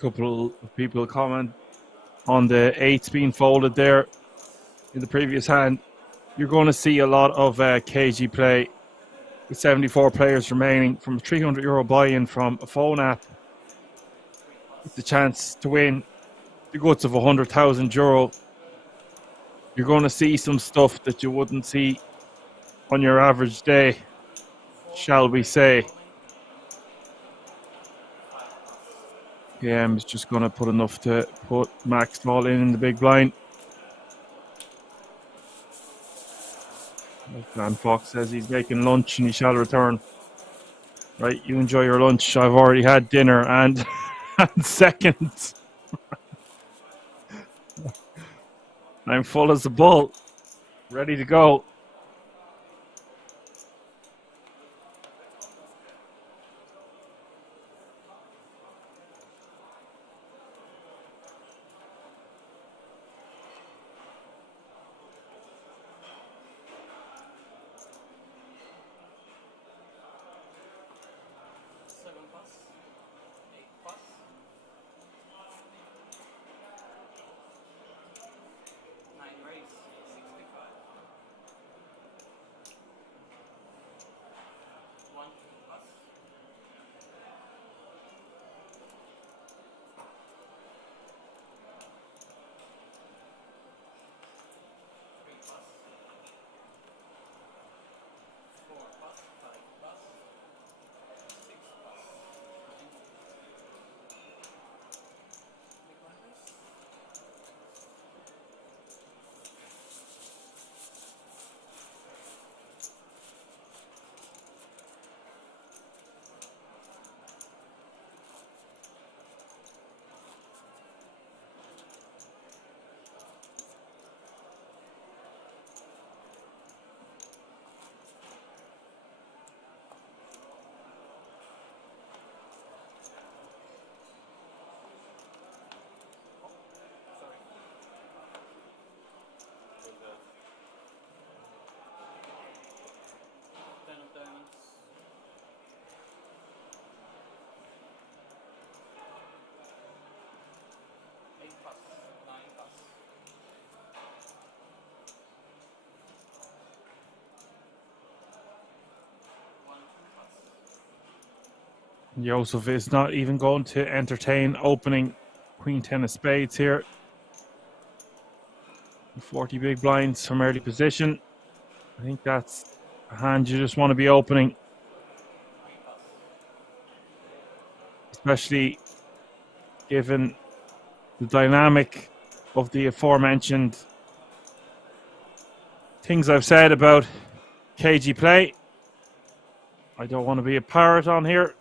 Couple of people comment on the eights being folded there in the previous hand. You're going to see a lot of KG play with 74 players remaining from a €300 buy-in from a phone app with the chance to win the guts of €100,000. You're going to see some stuff that you wouldn't see on your average day, shall we say. PM is just going to put enough to put Max Small in the big blind. Dan Fox says he's making lunch and he shall return. Right, you enjoy your lunch. I've already had dinner and, and second. I'm full as a bull, ready to go. Joseph is not even going to entertain opening Queen 10 of spades here. 40 big blinds from early position. I think that's a hand you just want to be opening. Especially given the dynamic of the aforementioned things I've said about KG play. I don't want to be a parrot on here.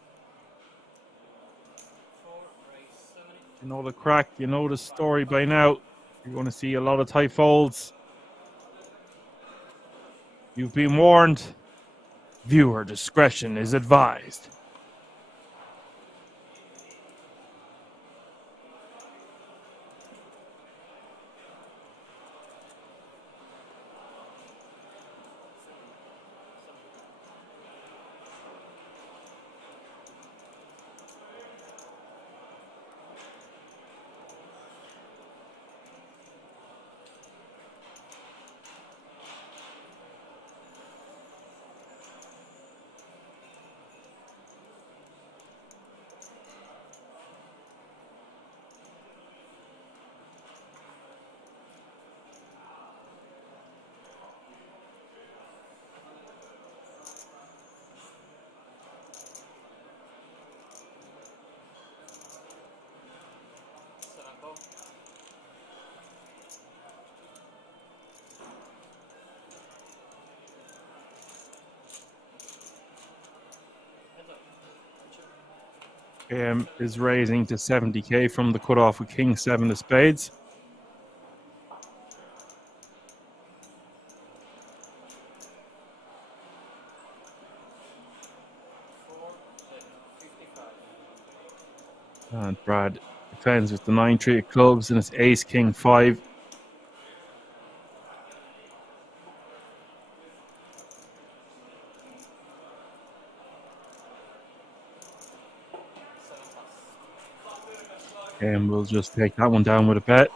You know the crack, you know the story by now. You're going to see a lot of tight folds. You've been warned. Viewer discretion is advised. Is raising to 70k from the cutoff with King 7 of spades. And Brad defends with the 9-3 of clubs and it's Ace King 5. And we'll just take that one down with a bet.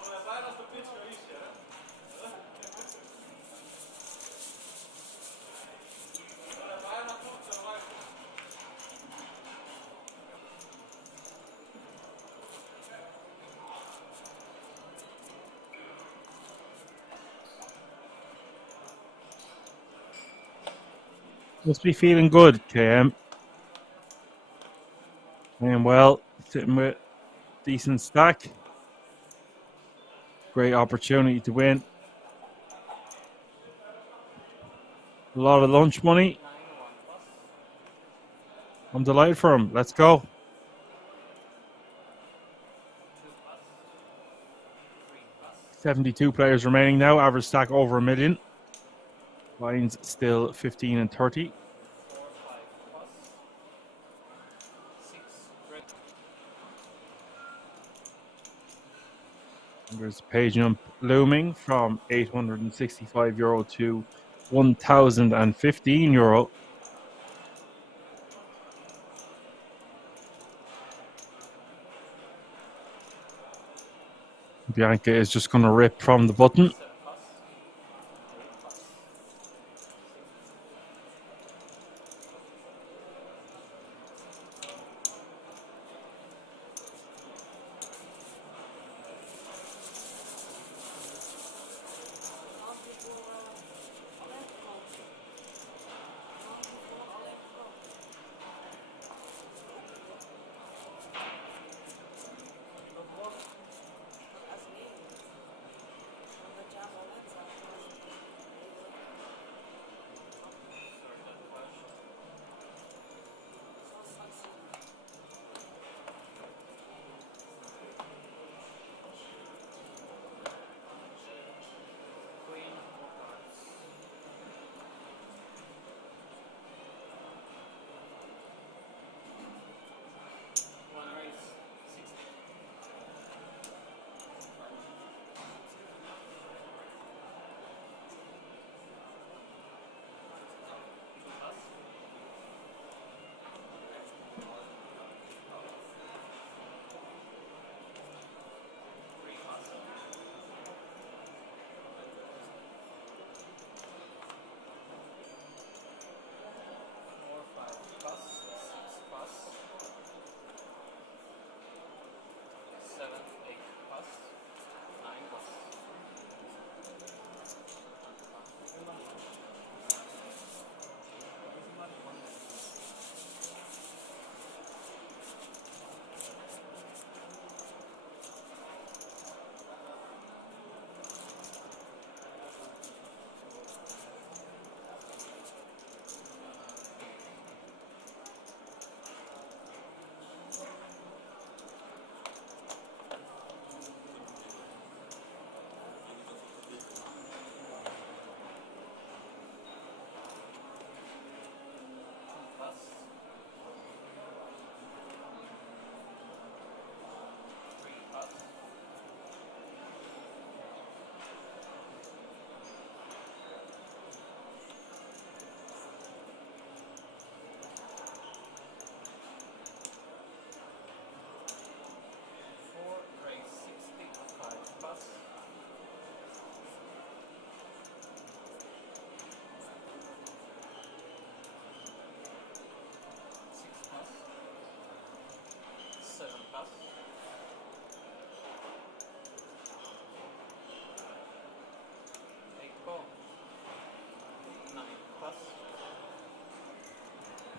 Must be feeling good, KM. Playing well, sitting with decent stack. Great opportunity to win. A lot of lunch money. I'm delighted for him. Let's go. $72 players remaining now. Average stack over 1 million. Lines still 15 and 30. And there's a page jump looming from €865 to €1,015. Bianca is just going to rip from the button.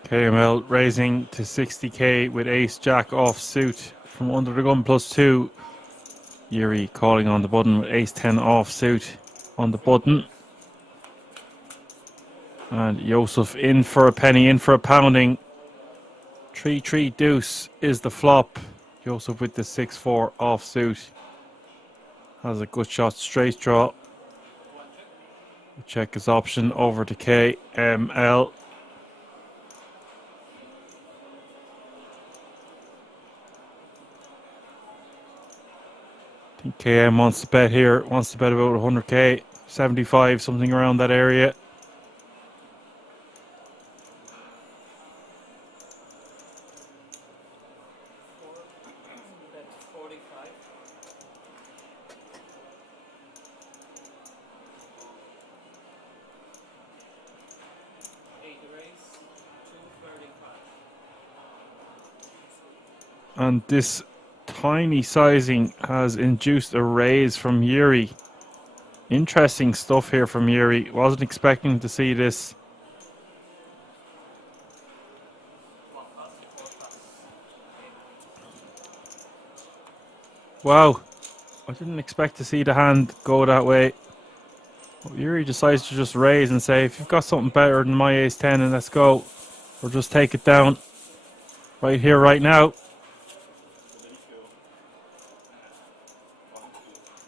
KML raising to 60k with ace jack off suit from under the gun +2. Yuri calling on the button with ace 10 off suit on the button. And Joseph in for a penny, in for a pounding. 3-3 deuce is the flop. Joseph with the 6-4 off suit. Has a good shot straight draw. Check his option over to KML. I think KM wants to bet here, wants to bet about 100k, 75, something around that area. And this tiny sizing has induced a raise from Yuri. Interesting stuff here from Yuri. Wasn't expecting to see this. Wow. I didn't expect to see the hand go that way. But Yuri decides to just raise and say, if you've got something better than my ace 10, then let's go. Or just take it down. Right here, right now.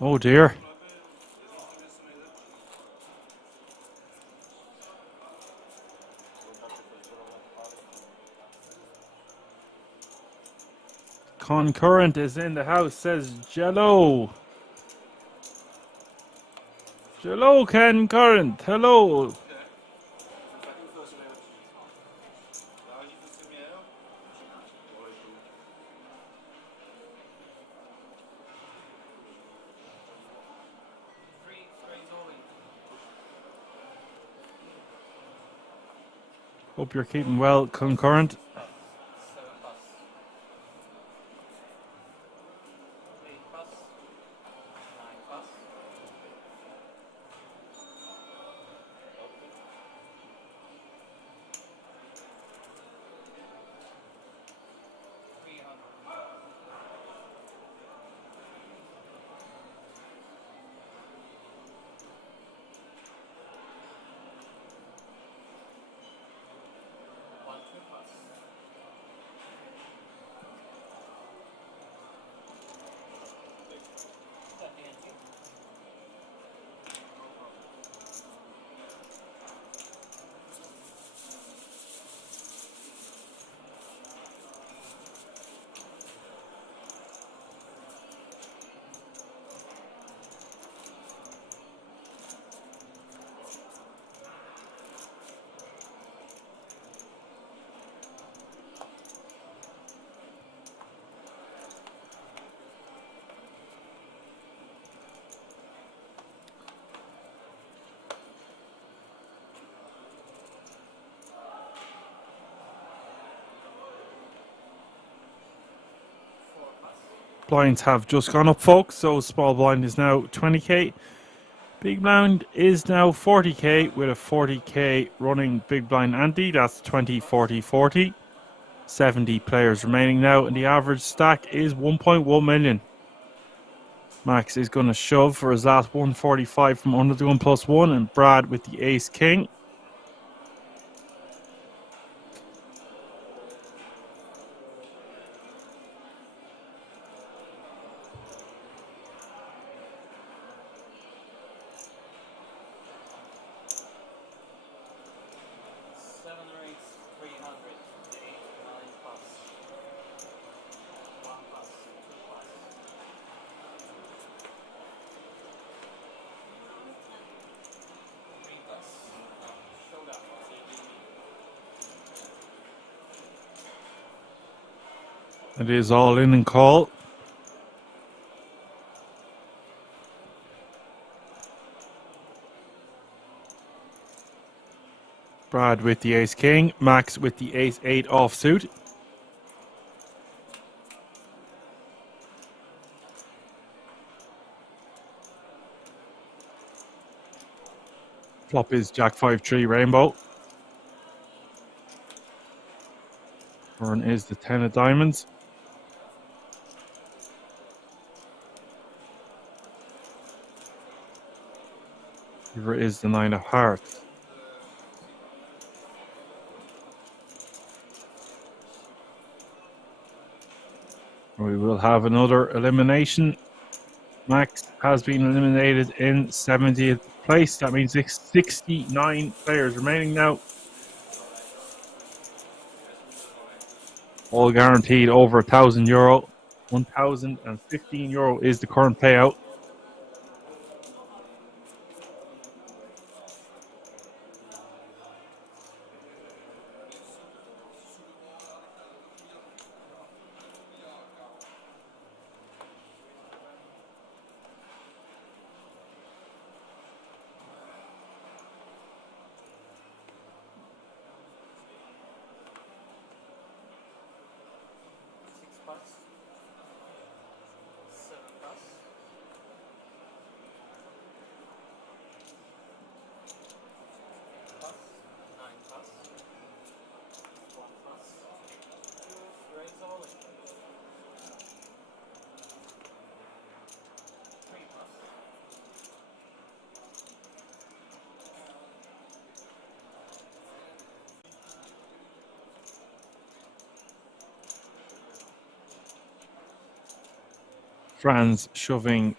Oh dear. Concurrent is in the house, says Jello. Jello Concurrent, hello. Hope you're keeping well, Concurrent. Blinds have just gone up, folks, so small blind is now 20k. Big blind is now 40k with a 40k running big blind ante. That's 20, 40, 40. 70 players remaining now, and the average stack is 1.1 million. Max is going to shove for his last 145 from under the 1+1, and Brad with the ace king. It is all in and call. Brad with the ace king, Max with the ace 8 offsuit. Flop is Jack 5-3 rainbow. Turn is the 10 of diamonds. River is the 9 of hearts. We will have another elimination. Max has been eliminated in 70th place. That means 69 players remaining now. All guaranteed over €1,000. €1,015 is the current payout. Franz shoving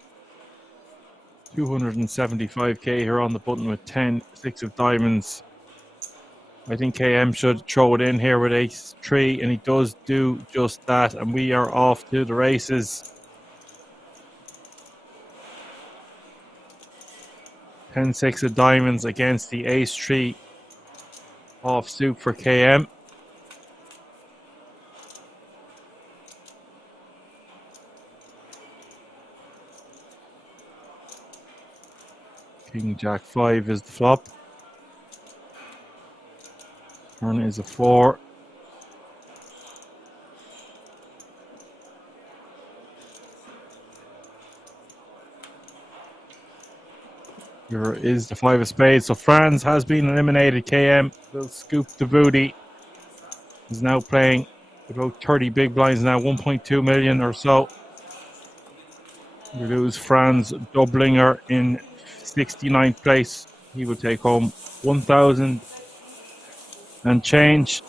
275k here on the button with 10, 6 of diamonds. I think KM should throw it in here with ace 3, and he does do just that, and we are off to the races. 10, 6 of diamonds against the ace 3 off soup for KM. King Jack 5 is the flop. Turn is a 4. Here is the 5 of spades. So Franz has been eliminated. KM will scoop the booty. He's now playing about 30 big blinds now, 1.2 million or so. We lose Franz doubling her in 69th place. He will take home 1,000 and change.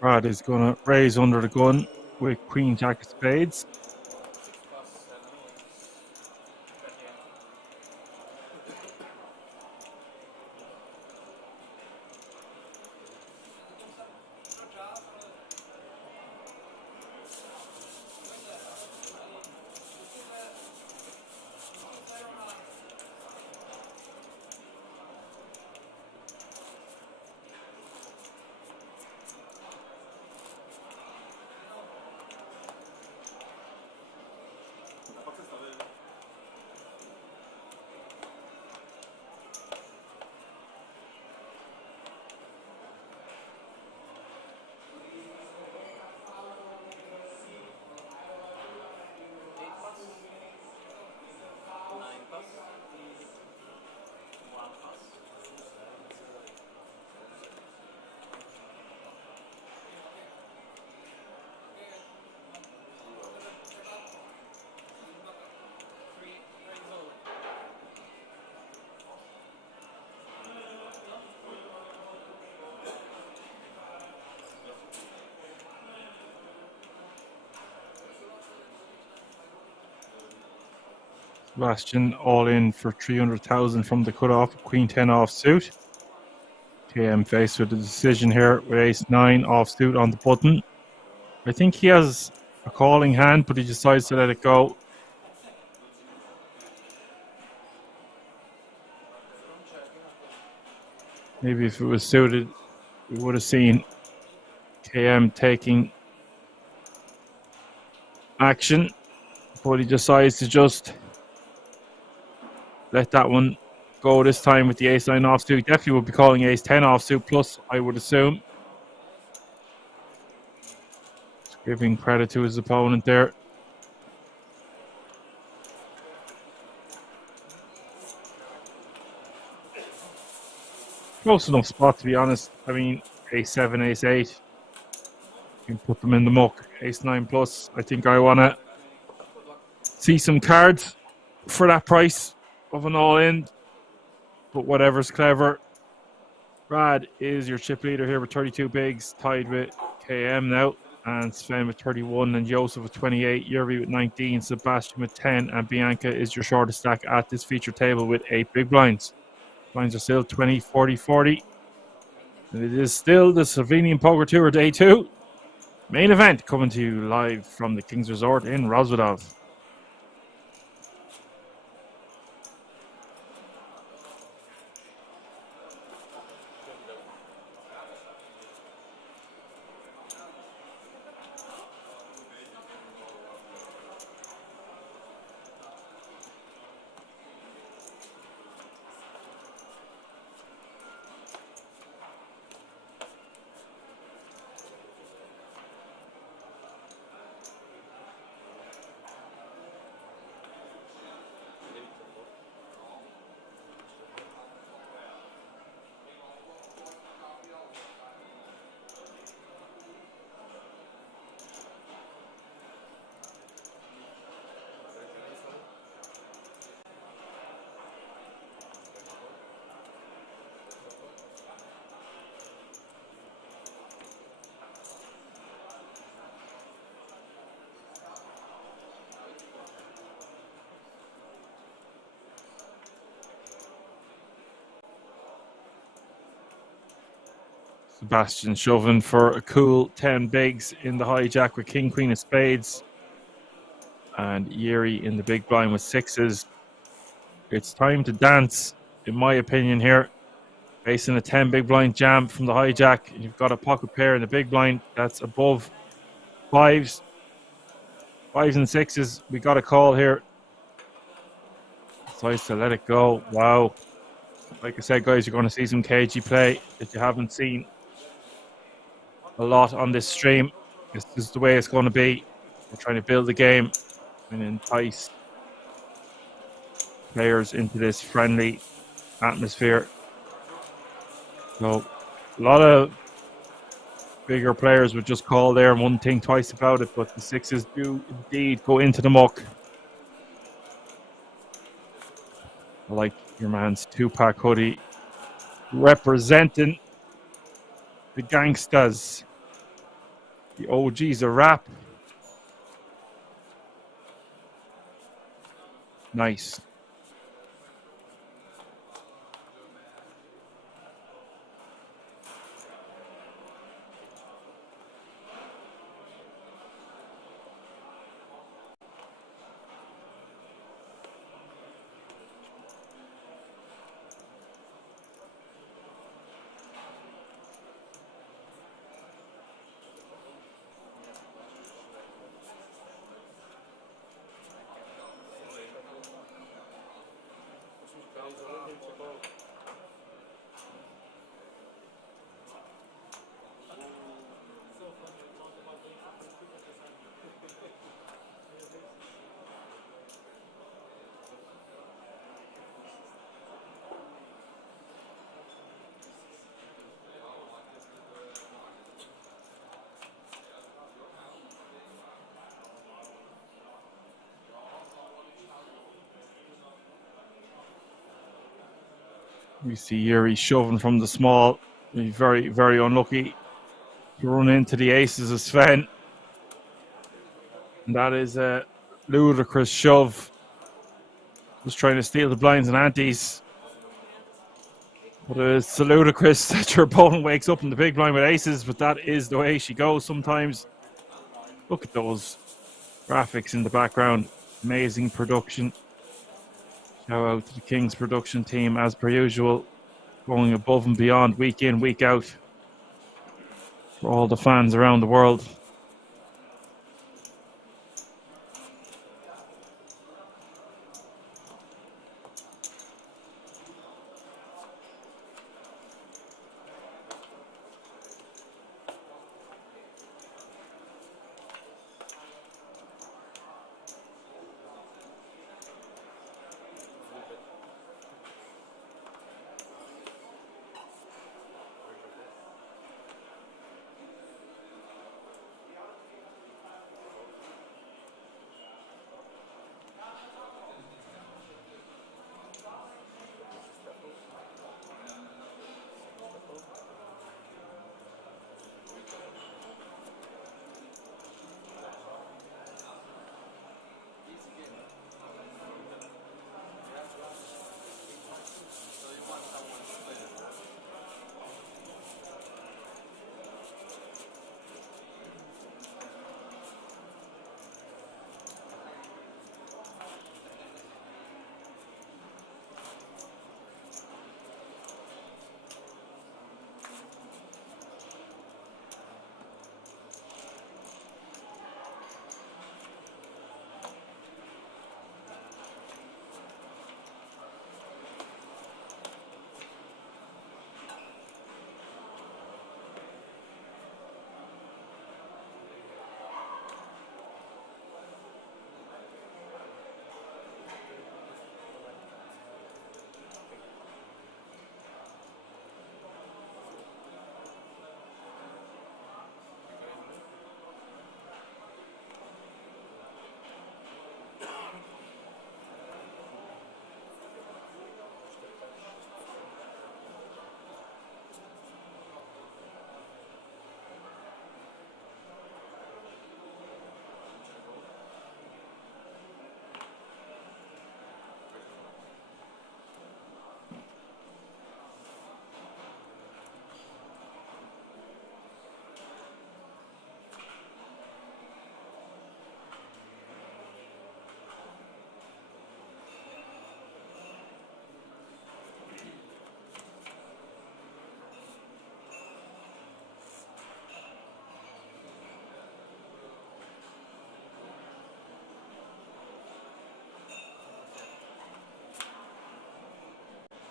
Brad is going to raise under the gun with Queen Jack of spades. Sebastian all in for 300,000 from the cutoff. Queen 10 offsuit. KM faced with a decision here with ace 9 offsuit on the button. I think he has a calling hand, but he decides to let it go. Maybe if it was suited, we would have seen KM taking action, but he decides to just let that one go this time with the ace 9 offsuit. Definitely would be calling ace 10 offsuit plus, I would assume. Just giving credit to his opponent there. Close enough spot, to be honest. I mean, ace 7, ace 8. You can put them in the muck. Ace 9 plus. I think I want to see some cards for that price of an all-in. But whatever's clever. Brad is your chip leader here with 32 bigs, tied with KM now. And Sven with 31, and Joseph with 28, Yuri with 19, Sebastian with 10, and Bianca is your shortest stack at this feature table with 8 big blinds. Blinds are still 20, 40, 40. And it is still the Slovenian Poker Tour Day 2 main event coming to you live from the King's Resort in Rozvadov. Sebastian shoving for a cool 10 bigs in the hijack with King, Queen of Spades. And Yuri in the big blind with 6s. It's time to dance, in my opinion, here. Facing a 10 big blind jam from the hijack. You've got a pocket pair in the big blind that's above 5s. 5s and 6s. We got a call here. Decides to let it go. Wow. Like I said, guys, you're going to see some cagey play that you haven't seen a lot on this stream. This is the way it's going to be. We're trying to build the game and entice players into this friendly atmosphere. So a lot of bigger players would just call there and wouldn't think twice about it, but the 6s do indeed go into the muck. I like your man's 2-pack hoodie representing the gangsters. The OG's a rap. Nice. We see Yuri shoving from the small. He's very, very unlucky to run into the aces of Sven. And that is a ludicrous shove. was trying to steal the blinds and antes. But it's ludicrous that your opponent wakes up in the big blind with aces, but that is the way she goes sometimes. Look at those graphics in the background. Amazing production. Shout out to the King's production team as per usual, going above and beyond week in, week out for all the fans around the world.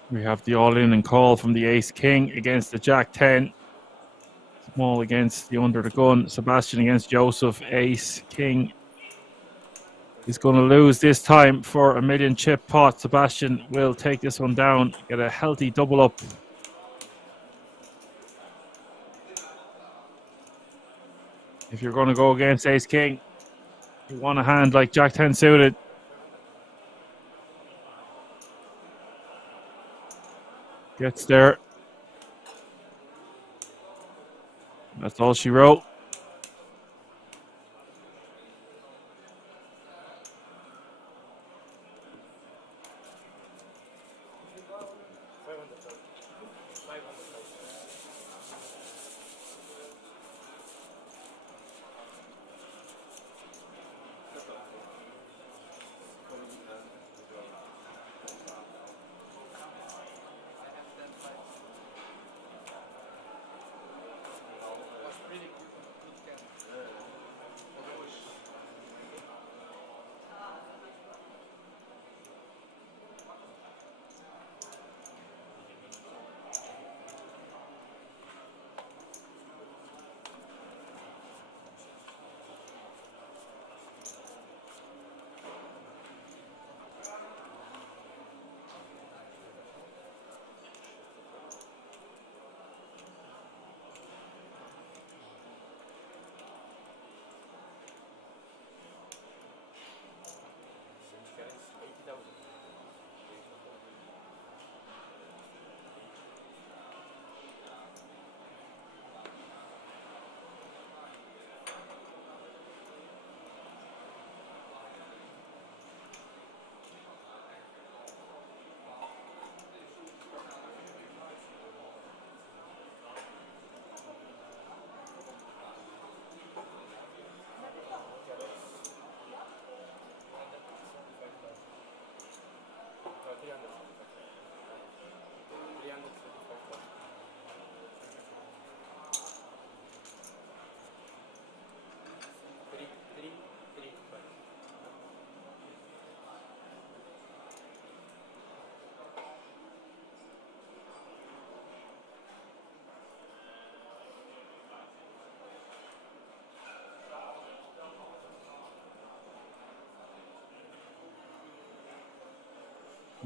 We have the all-in and call from the ace-king against the jack-10. Small against the under the gun. Sebastian against Joseph. Ace-king is going to lose this time for a million chip pot. Sebastian will take this one down. Get a healthy double up. If you're going to go against ace-king, you want a hand like jack-10 suited. Gets there. That's all she wrote.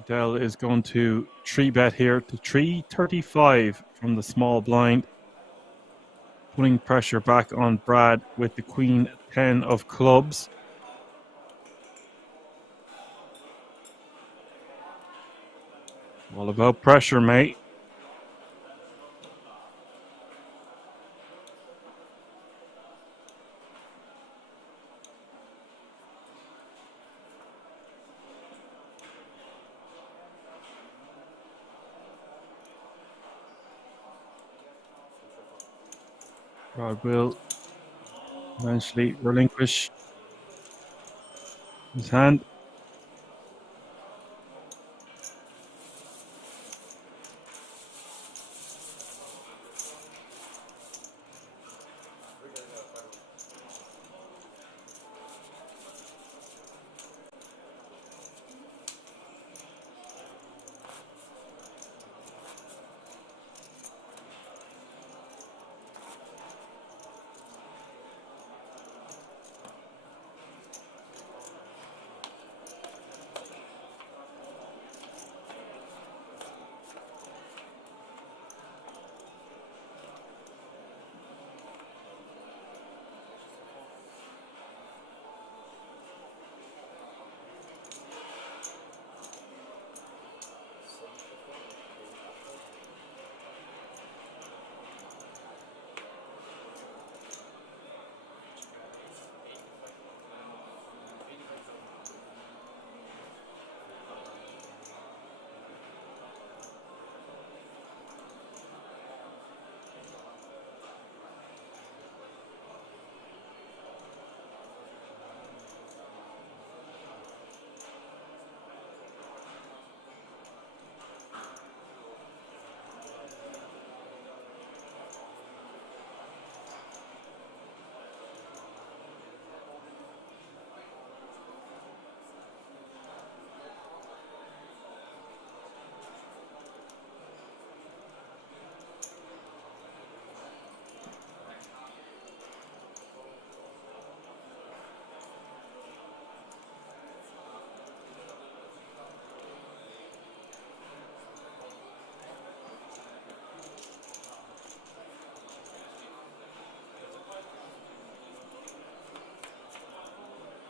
Dell is going to 3-bet here to 335 from the small blind, putting pressure back on Brad with the Queen 10 of clubs. All about pressure, mate. Brad will eventually relinquish his hand.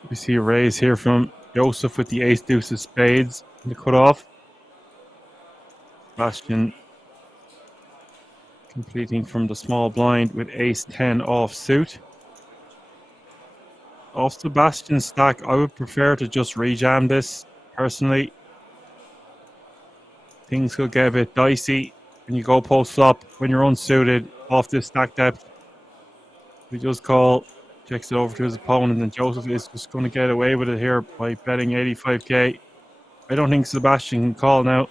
We see a raise here from Joseph with the ace deuce of spades in the cutoff. Sebastian completing from the small blind with ace 10 off suit. Off Sebastian's stack, I would prefer to just rejam this personally. Things could get a bit dicey when you go post flop when you're unsuited off this stack depth. We just call, checks it over to his opponent, and Joseph is just going to get away with it here by betting 85k. I don't think Sebastian can call now.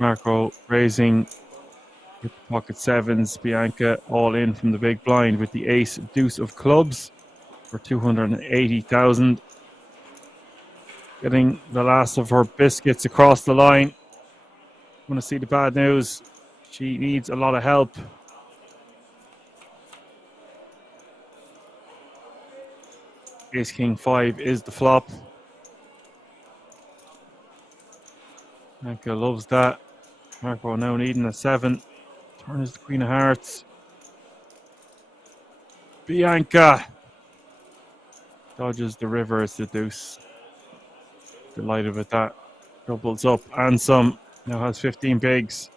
Marco raising with the pocket sevens. Bianca all in from the big blind with the ace deuce of clubs for 280,000. Getting the last of her biscuits across the line. Want to see the bad news. She needs a lot of help. Ace King 5 is the flop. Bianca loves that. Marco now needing a 7. Turn is the Queen of Hearts. Bianca dodges the river as the deuce. Delighted with that. Doubles up and some. Now has 15 bigs.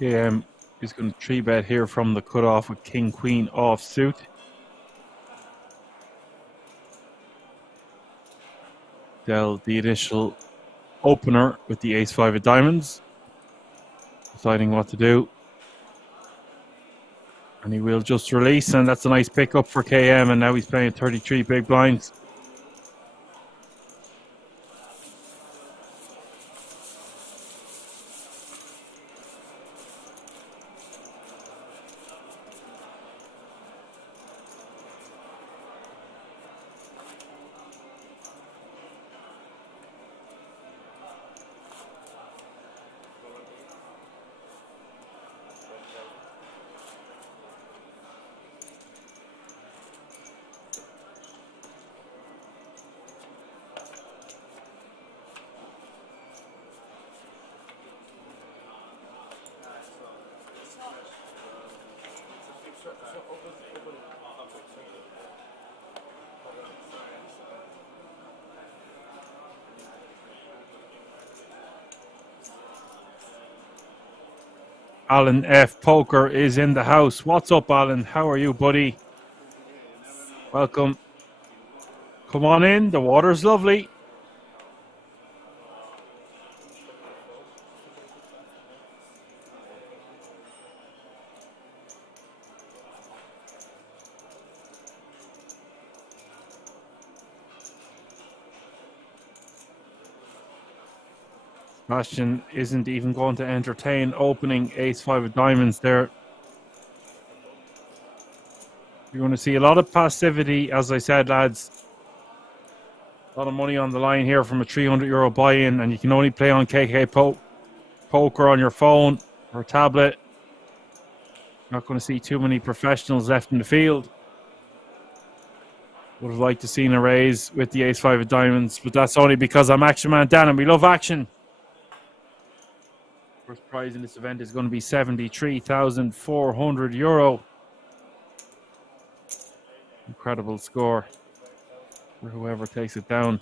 KM is going to 3-bet here from the cutoff with King Queen offsuit. Dealt the initial opener with the ace 5 of diamonds, deciding what to do. And he will just release, and that's a nice pickup for KM, and now he's playing 33 big blinds. Alan F. Poker is in the house. What's up, Alan? How are you, buddy? Welcome. Come on in. The water's lovely. Sebastian isn't even going to entertain opening ace 5 of diamonds there. You're going to see a lot of passivity, as I said, lads. A lot of money on the line here from a €300 buy-in, and you can only play on KK Poker on your phone or tablet. Not going to see too many professionals left in the field. Would have liked to seen a raise with the ace-5 of diamonds, but that's only because I'm Action Man Dan and we love action. First prize in this event is going to be €73,400. Incredible score for whoever takes it down.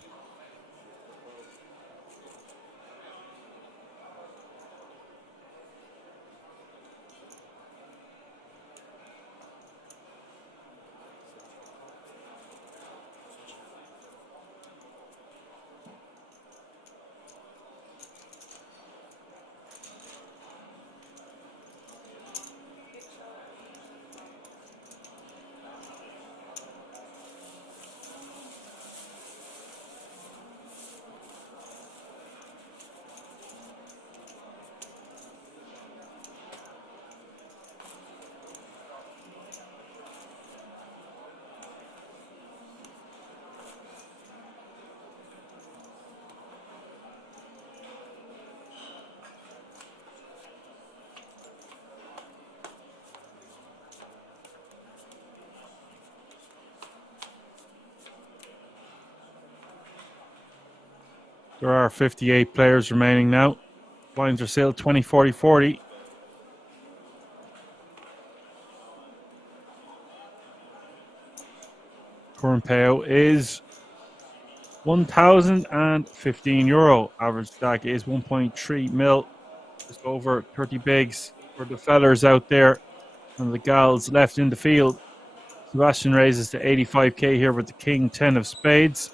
There are 58 players remaining now. Blinds are still 20, 40, 40. Current payout is €1,015. Average stack is 1.3 mil. Just over 30 bigs for the fellers out there and the gals left in the field. Sebastian raises to 85k here with the king 10 of spades.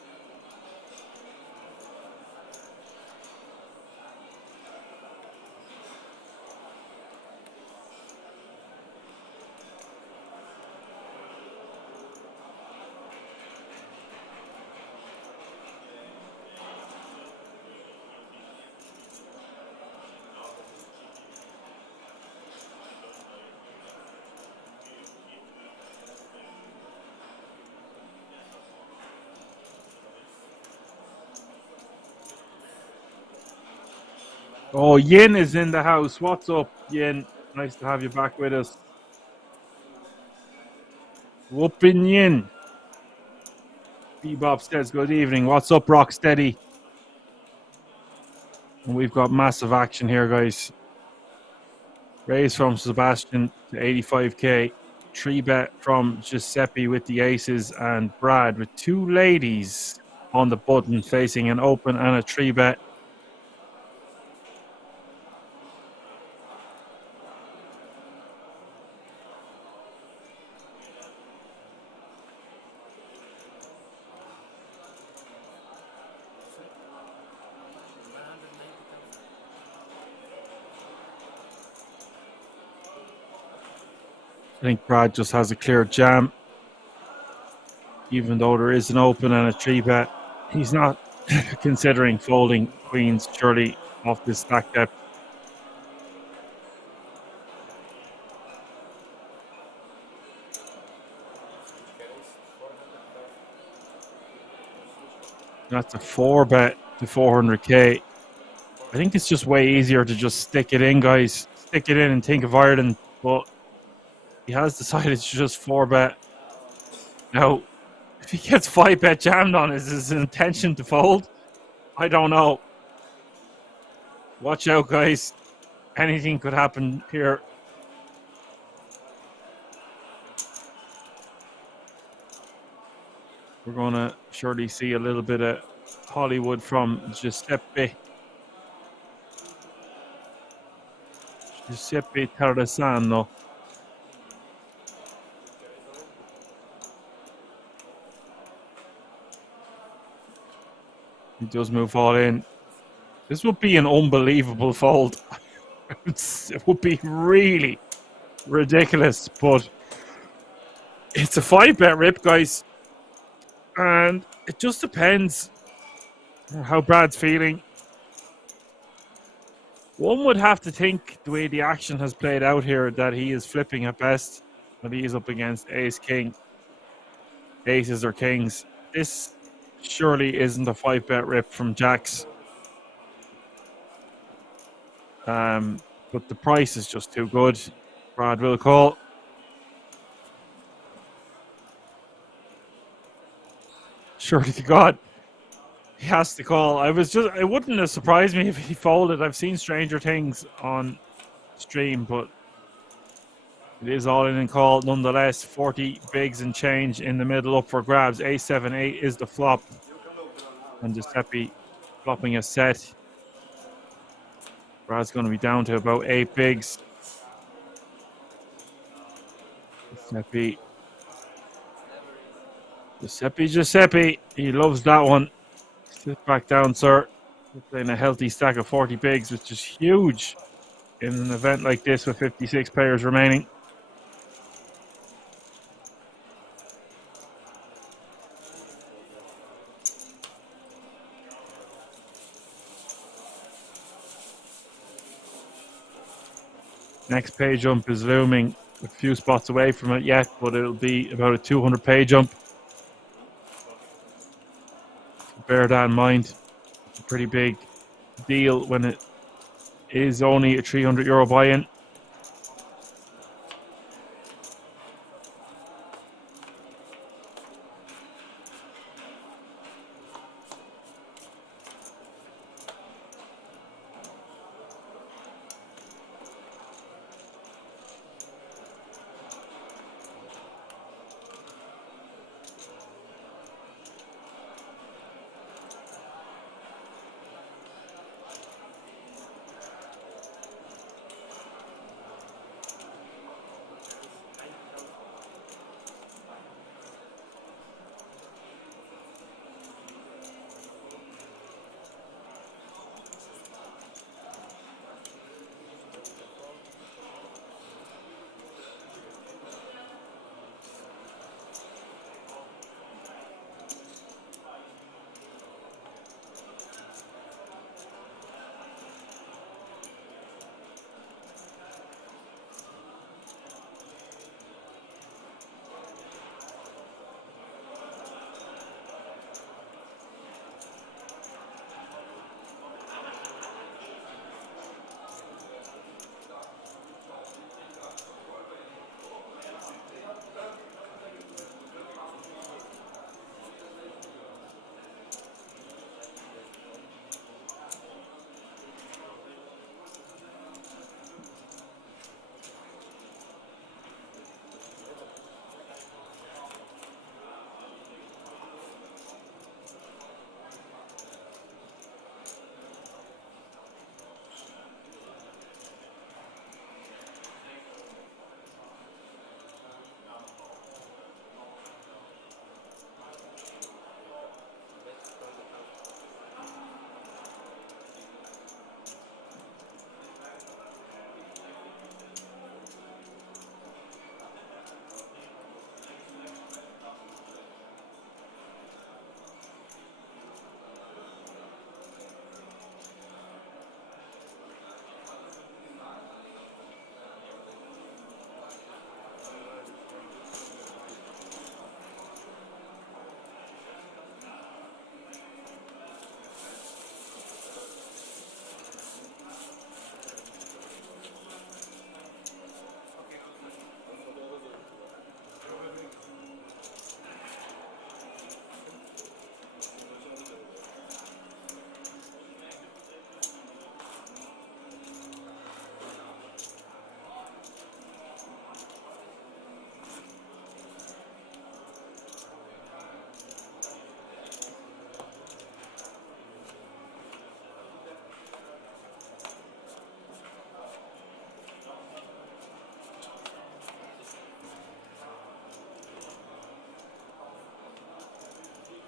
Oh, Yin is in the house. What's up, Yin? Nice to have you back with us. Whoopin' Yin. Bebop says good evening. What's up, Rocksteady? And we've got massive action here, guys. Raise from Sebastian to 85k. 3-bet from Giuseppe with the aces and Brad with two ladies on the button facing an open and a 3-bet. I think Brad just has a clear jam. Even though there is an open and a 3-bet, he's not considering folding queens surely off this stack depth. That's a 4-bet to 400k. I think it's just way easier to just stick it in, guys. Stick it in and think of Ireland, but he has decided to just 4-bet. Now, if he gets 5-bet jammed on, is his intention to fold? I don't know. Watch out, guys. Anything could happen here. We're going to surely see a little bit of Hollywood from Giuseppe Terrasano. He does move all in. This would be an unbelievable fold. It would be really ridiculous, but it's a 5-bet rip, guys. And it just depends how Brad's feeling. One would have to think, the way the action has played out here, that he is flipping at best. That he is up against ace-king. Aces or kings. This surely isn't a 5-bet rip from Jax. But the price is just too good. Brad will call. Surely to God. He has to call. It wouldn't have surprised me if he folded. I've seen stranger things on stream, but it is all in and call nonetheless. 40 bigs and change in the middle up for grabs. A7-8 is the flop. And Giuseppe flopping a set. Brad's going to be down to about 8 bigs. Giuseppe. He loves that one. Sit back down, sir. We're playing a healthy stack of 40 bigs, which is huge in an event like this with 56 players remaining. Next pay jump is looming. A few spots away from it yet, but it'll be about a 200 pay jump. Bear that in mind. It's a pretty big deal when it is only a €300 buy-in.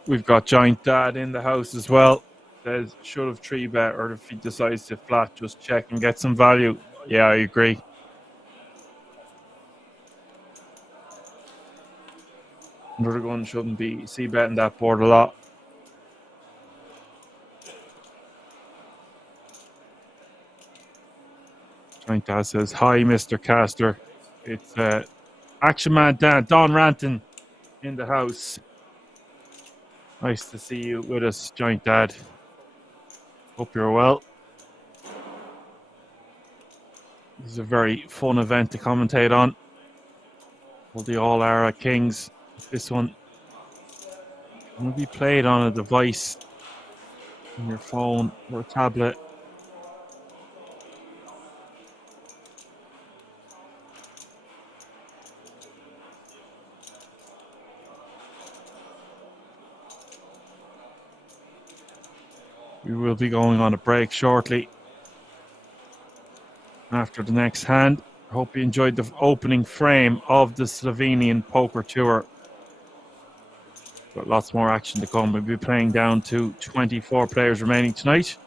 We've got Giant Dad in the house as well. Says should have 3-bet, or if he decides to flat, just check and get some value. Yeah, I agree. Another gun shouldn't be c-betting that board a lot. Giant Dad says, hi, Mr. Caster. It's Action Man Dan, Don Ranton in the house. Nice to see you with us, Giant Dad. Hope you're well. This is a very fun event to commentate on. All the All-Ara Kings. This one will be played on a device, on your phone or a tablet. We will be going on a break shortly after the next hand. I hope you enjoyed the opening frame of the Slovenian Poker Tour. Got lots more action to come. We'll be playing down to 24 players remaining tonight.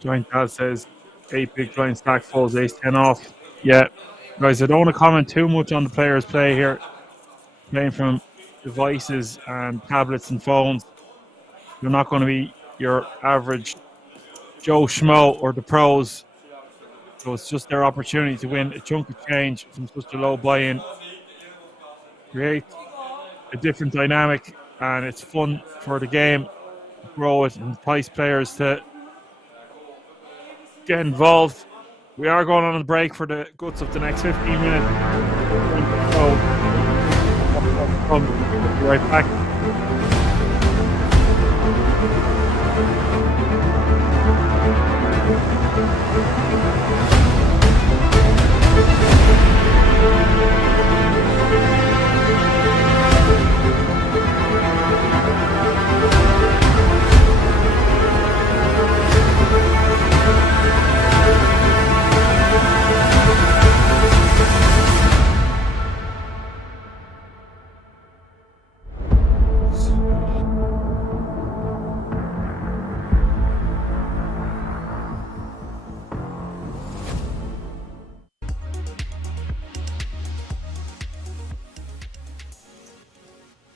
Giant Dad says 8 big blind stack falls ace 10 off. Yeah, guys, I don't want to comment too much on the players' play here. Playing from devices and tablets and phones. They're not going to be your average Joe Schmo or the pros. So it's just their opportunity to win a chunk of change from such a low buy-in. Create a different dynamic, and it's fun for the game. Grow it and entice players to get involved. We are going on a break for the guts of the next 15 minutes. So, we'll be right back.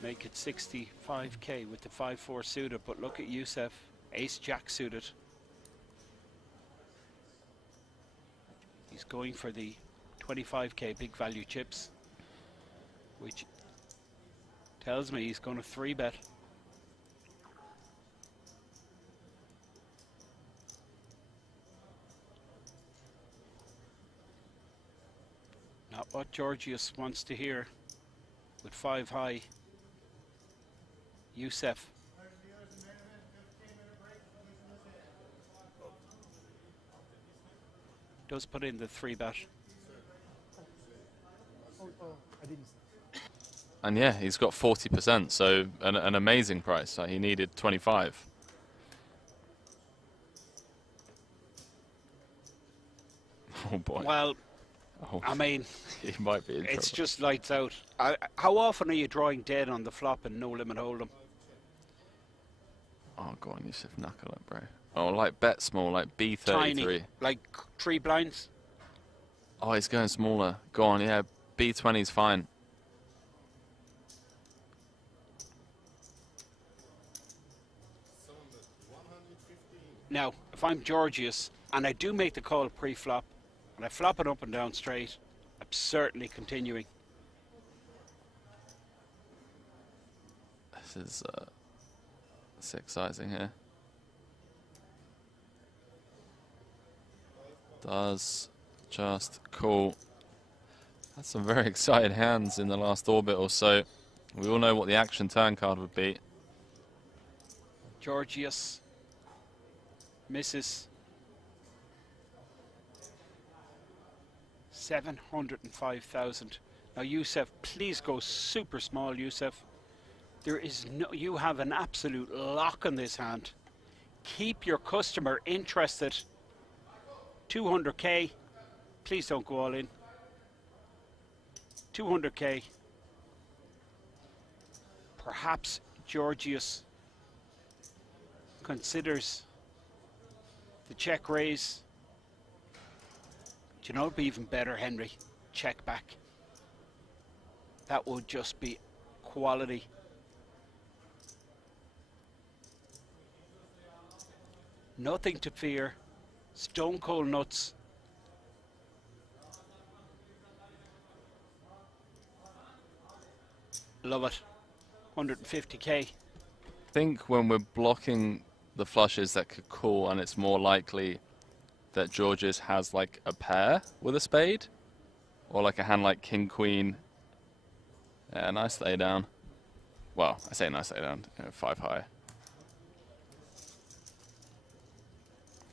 Make it 65k with the 5-4 suited, but look at Youssef, ace-jack suited. He's going for the 25k big value chips, which tells me he's going to 3-bet. Not what Georgios wants to hear with 5 high. Youssef. Does put in the 3-bet. And yeah, he's got 40%, so an amazing price. He needed 25. Oh boy. Well, Oh, I mean, he might be in it's trouble. just lights out. How often are you drawing dead on the flop and no limit hold'em? Oh, go on, Yusuf, knuckle it, bro. Oh, like bet small, like B33. Tiny, like 3 blinds. Oh, he's going smaller. Go on, yeah, B20 is fine. Now, if I'm Georgius and I do make the call pre-flop and I flop it up and down straight, I'm certainly continuing. This is it's exciting here. Does just call. That's some very excited hands in the last orbit or so. We all know what the action turn card would be. Georgius misses 705,000. Now, Yusuf, please go super small, Yusuf. There is no, you have an absolute lock on this hand. Keep your customer interested. 200k. Please don't go all in. 200k. Perhaps Georgius considers the check raise. Do you know what would be even better, Henry? Check back. That would just be quality. Nothing to fear. Stone cold nuts. Love it. 150k. I think when we're blocking the flushes that could call, and it's more likely that Georgius has like a pair with a spade, or like a hand like King Queen. Yeah, nice lay down. Well, I say nice lay down, 5 high.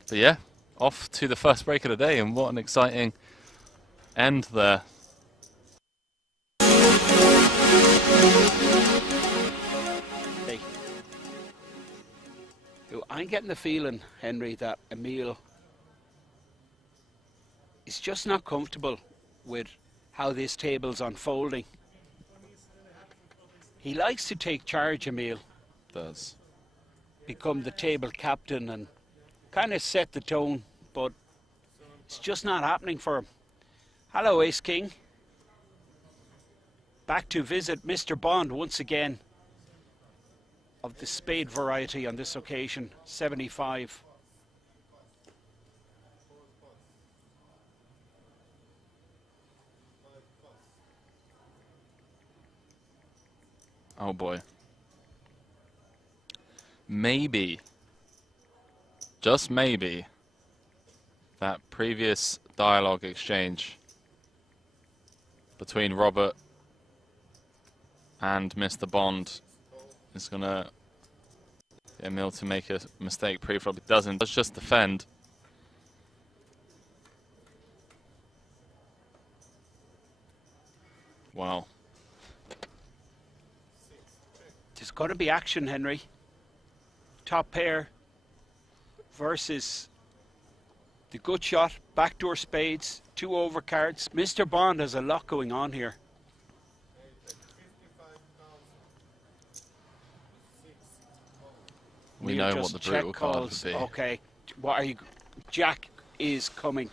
But yeah, off to the first break of the day, and what an exciting end there. Hey. I'm getting the feeling, Henry, that Emil is just not comfortable with how this table's unfolding. He likes to take charge, Emil. Does. Become the table captain and kind of set the tone, but it's just not happening for him. Hello, Ace King. Back to visit Mr. Bond once again, of the spade variety on this occasion, 75. Oh boy. Maybe, just maybe, that previous dialogue exchange between Robert and Mr. Bond is going to get Emil to make a mistake pre-flop. It doesn't. Let's just defend. Wow. There's got to be action, Henry. Top pair versus the good shot, backdoor spades, 2 overcards. Mr. Bond has a lot going on here. We We'll know what just the brutal check card calls. would be. Okay, what are you? Jack is coming.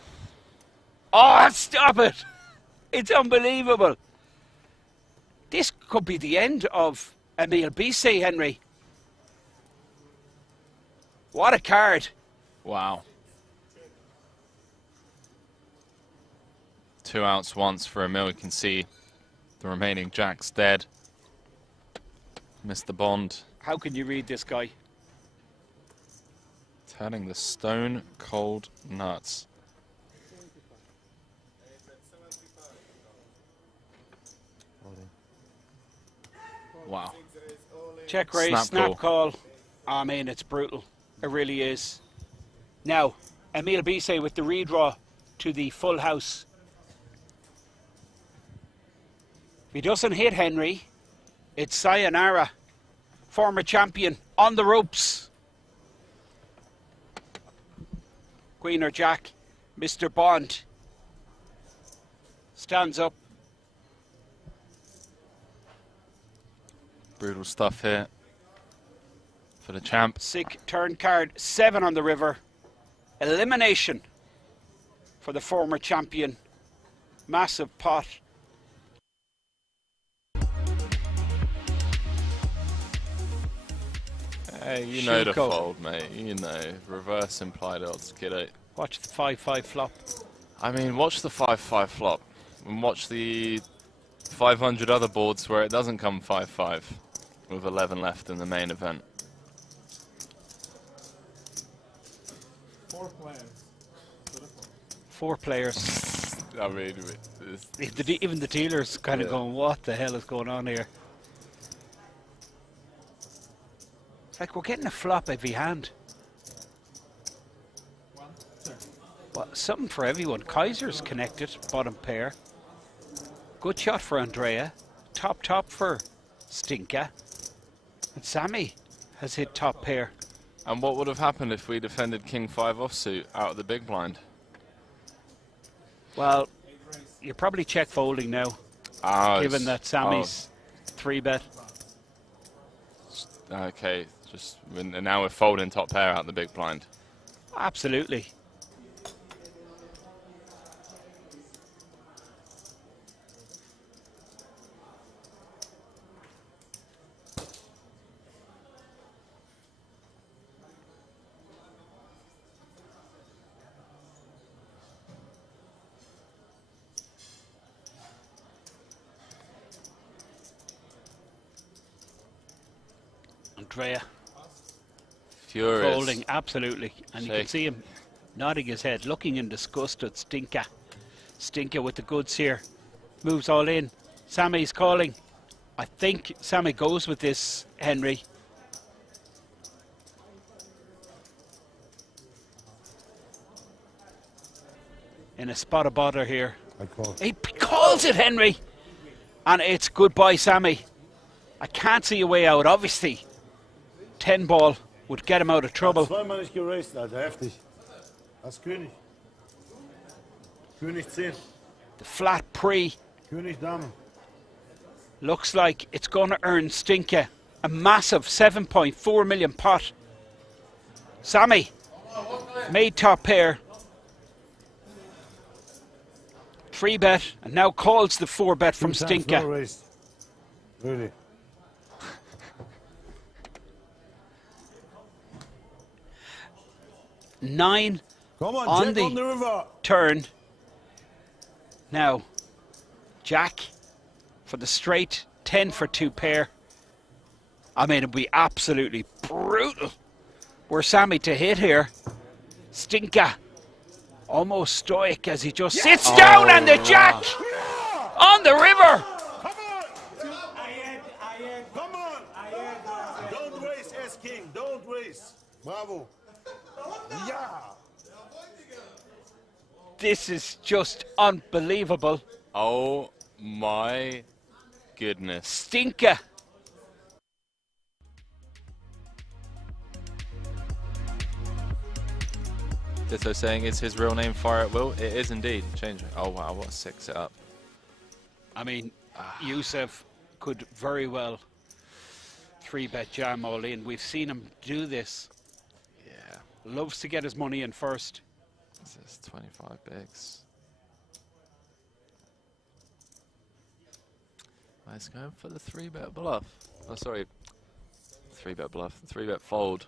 Oh, stop it! It's unbelievable. This could be the end of Emil Bissey, Henry. What a card. Wow. 2 outs once for Emil. You can see the remaining jacks dead. Mr. Bond How can you read this guy? turning the stone cold nuts. Wow. Check raise, Snap snap call. I mean, it's brutal. It really is. Now, Emil Bissey with the redraw to the full house. If he doesn't hit Henry, it's sayonara. Former champion on the ropes. Queen or Jack, Mr. Bond Stands up. Brutal stuff here for the champ. Sick turn card 7 on the river. Elimination for the former champion. Massive pot. Hey, you know the Shilko. fold, mate. You know. Reverse implied odds, kiddo. Watch the 5-5 flop. I mean, watch the 5-5 flop. And watch the 500 other boards where it doesn't come 5-5. With 11 left in the main event. 4 players. 4 players. I mean, Even the dealer's kind of going, what the hell is going on here? It's like we're getting a flop every hand. Well, something for everyone. Kaiser's connected, bottom pair. Good shot for Andrea. Top for Stinka. And Sammy has hit top pair. and what would have happened if we defended King 5 offsuit out of the big blind? Well, you're probably check folding now, given that Sammy's 3-bet. Okay, just now we're folding top pair out the big blind. Absolutely. Andrea Furious. folding, absolutely. And you can see him nodding his head, looking in disgust at Stinka. Stinka with the goods here. Moves all in. Sammy's calling. I think Sammy goes with this, Henry. In a spot of bother here. He calls it, Henry. And it's goodbye, Sammy. I can't see a way out, obviously. 10 ball would get him out of trouble. Zweimal nicht geraced, Alter, heftig. Das ist König. König 10. The flat pre König Dame. looks like it's going to earn Stinka a massive 7.4 million pot. Sammy made top pair. 3-bet and now calls the 4-bet from 2 times Stinka. no raised. Really. Nine Come on, on Jack the on the river. turn. Now, Jack for the straight, 10 for 2 pair. I mean, it'd be absolutely brutal were Sammy to hit here. Stinka, almost stoic as he just sits down and the Jack on the river. Come on. Come on. Don't race, S-King. Don't race. Bravo. Yeah. This is just unbelievable. Oh my goodness. Stinka. Ditto saying, is his real name Fire at Will? It is indeed. Change it. Oh wow, what a sick setup. I mean, Yusuf could very well 3-bet jam all in. We've seen him do this. Yeah. Loves to get his money in first. This is 25 bigs. He's going for the 3-bet bluff. Oh, sorry. 3-bet bluff. 3-bet fold.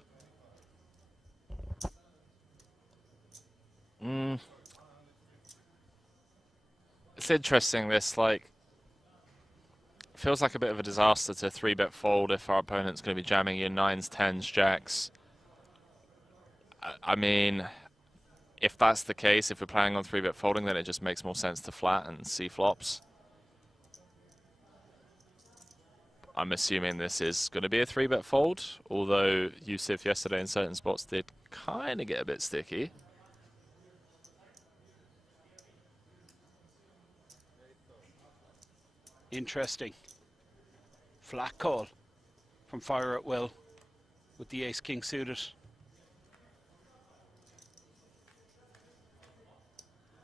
It's interesting, this, like, feels like a bit of a disaster to 3-bet fold if our opponent's going to be jamming in 9s, 10s, jacks. I mean, if that's the case, if we're planning on 3-bet folding, then it just makes more sense to flat and see flops. I'm assuming this is going to be a 3-bet fold, although Yusuf yesterday in certain spots did kind of get a bit sticky. Interesting. Flat call from Fire at Will with the Ace-King suited.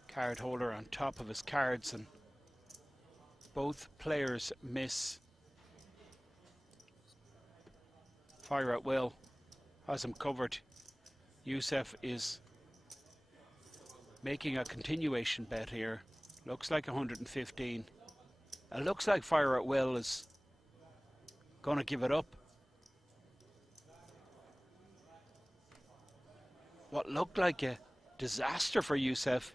Card holder on top of his cards and Both players miss. Fire at will. Has him covered. Youssef is making a continuation bet here. Looks like 115. It looks like fire at will is going to give it up. What looked like a disaster for Youssef.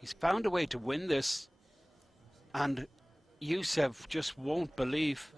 He's found a way to win this, and Youssef just won't believe.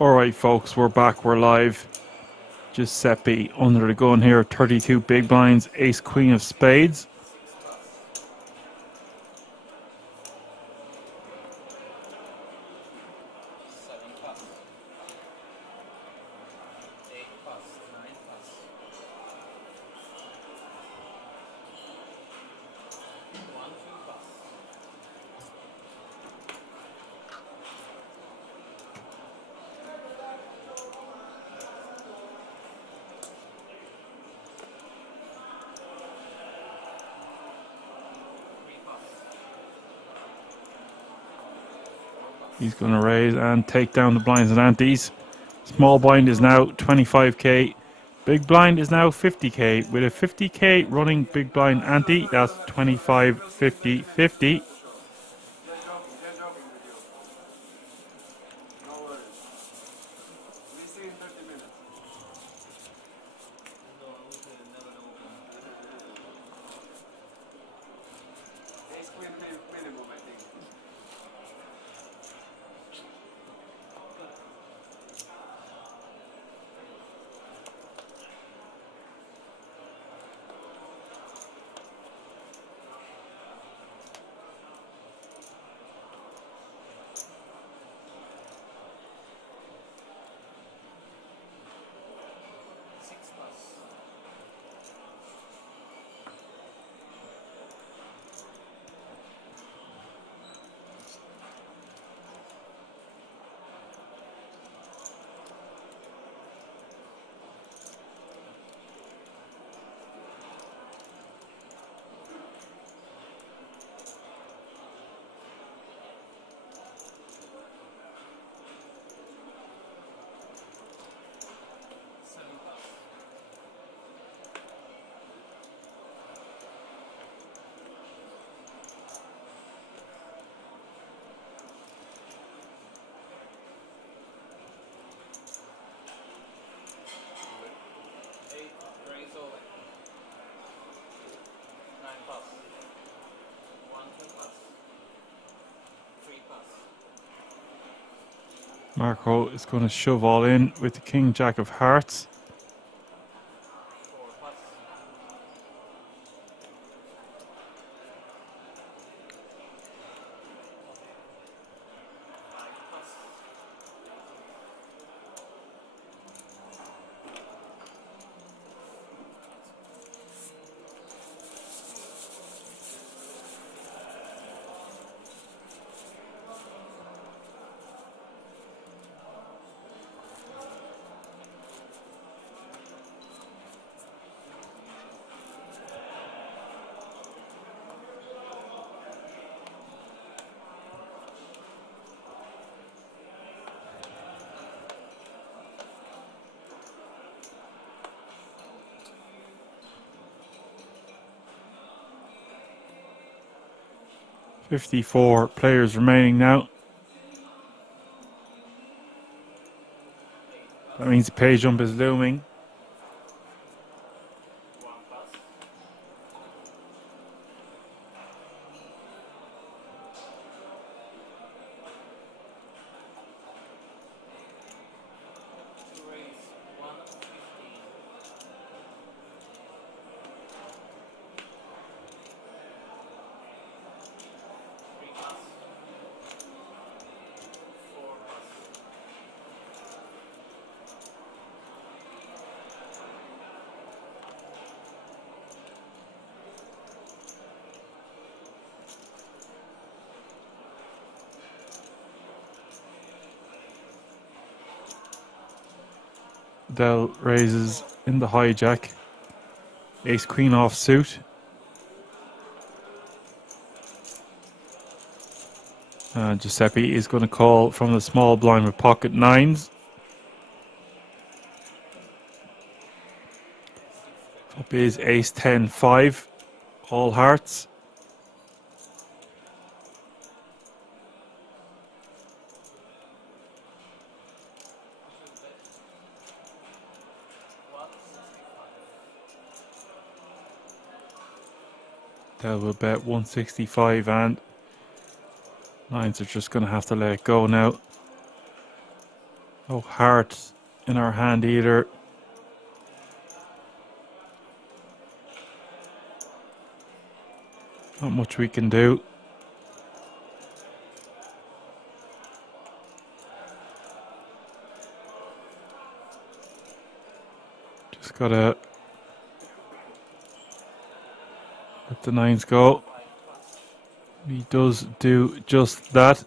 All right, folks, we're back. We're live. Giuseppe under the gun here. 32 big blinds. Ace, queen of spades. He's going to raise and take down the blinds and antes. Small blind is now 25k. Big blind is now 50k. With a 50k running big blind ante, that's 25, 50, 50. Marco is going to shove all in with the King Jack of Hearts. .54 players remaining now. That means the pay jump is looming. Dell raises in the hijack. Ace Queen off suit. Giuseppe is going to call from the small blind with pocket nines. Up is Ace 10 5, all hearts. Dell will bet 165 and nines are just going to have to let it go now. No hearts in our hand either. Not much we can do. Just gotta let the nines go. He does do just that.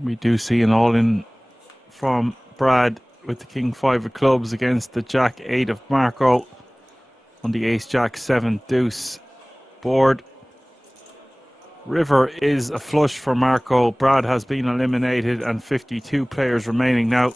We do see an all-in from Brad with the King 5 of clubs against the Jack 8 of Marco on the Ace Jack 7 deuce board. River is a flush for Marco. Brad has been eliminated and 52 players remaining now.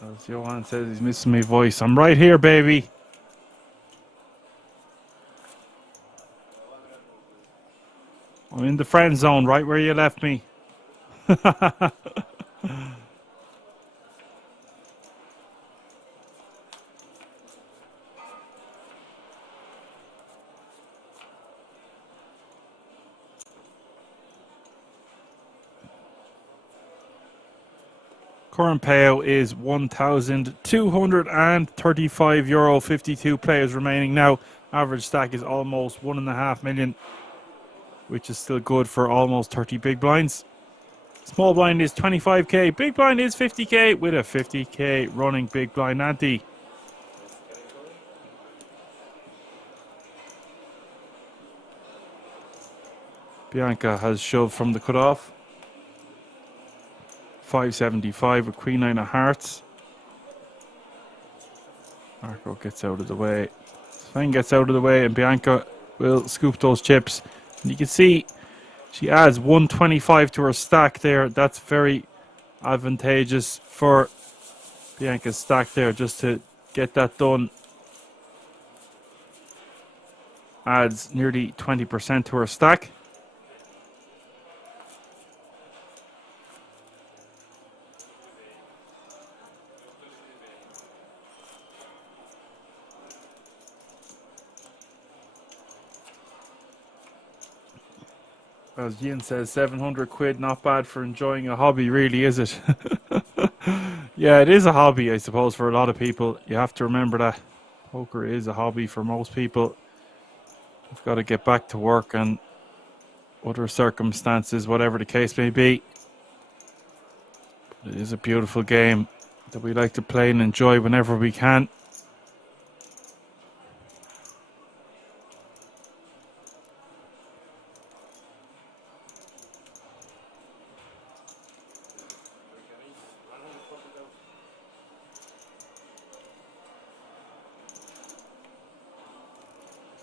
As Johan says, he's missing my voice. I'm right here, baby. I'm in the friend zone, right where you left me. Current payout is €1,235. 52 players remaining now. Average stack is almost 1.5 million, which is still good for almost 30 big blinds. Small blind is 25k. Big blind is 50k with a 50k running big blind ante. Bianca has shoved from the cutoff. 575 with Queen 9 of Hearts. Marco gets out of the way. Sven gets out of the way and Bianca will scoop those chips. And you can see she adds 125 to her stack there. That's very advantageous for Bianca's stack there just to get that done. Adds nearly 20% to her stack. As Yin says, 700 quid, not bad for enjoying a hobby, really, is it? Yeah, it is a hobby, I suppose, for a lot of people. You have to remember that poker is a hobby for most people. You've got to get back to work and other circumstances, whatever the case may be. It is a beautiful game that we like to play and enjoy whenever we can.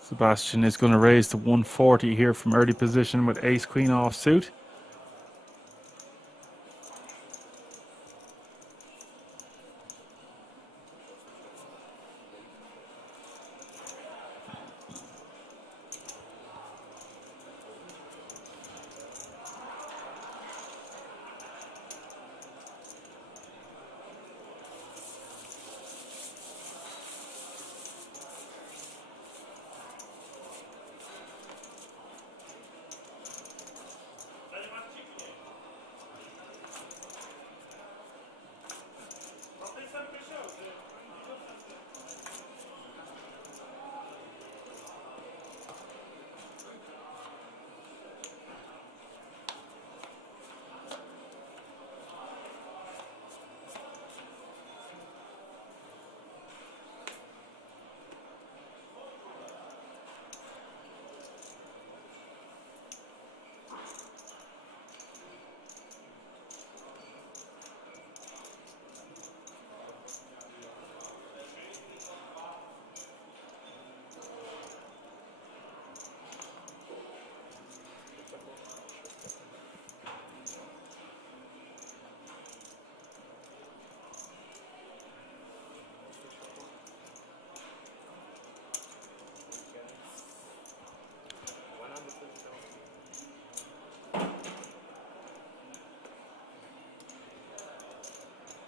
Sebastian is going to raise to 140 here from early position with ace queen off suit.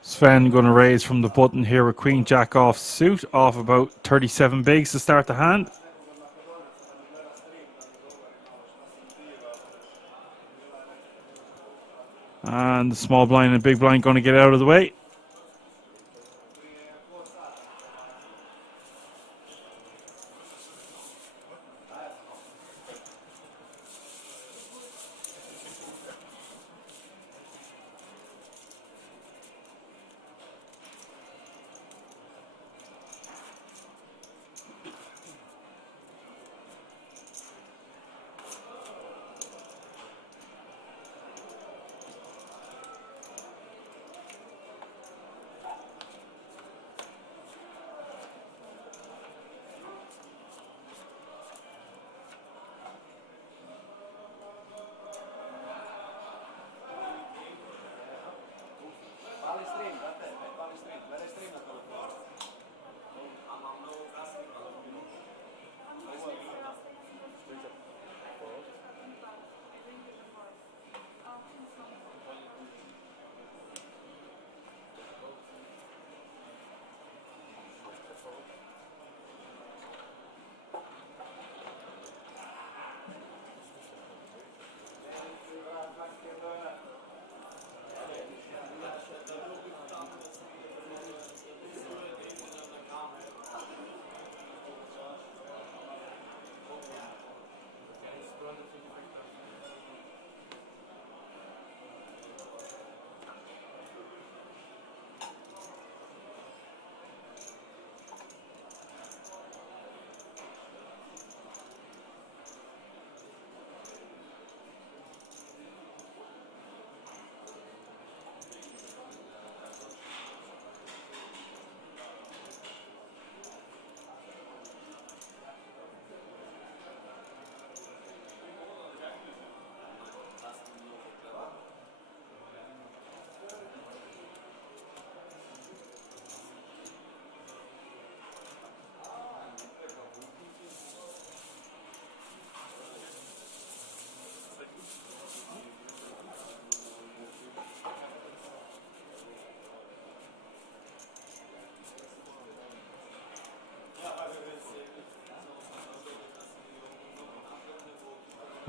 Sven going to raise from the button here with Queen Jack off suit, off about 37 bigs to start the hand. And the small blind and big blind going to get out of the way.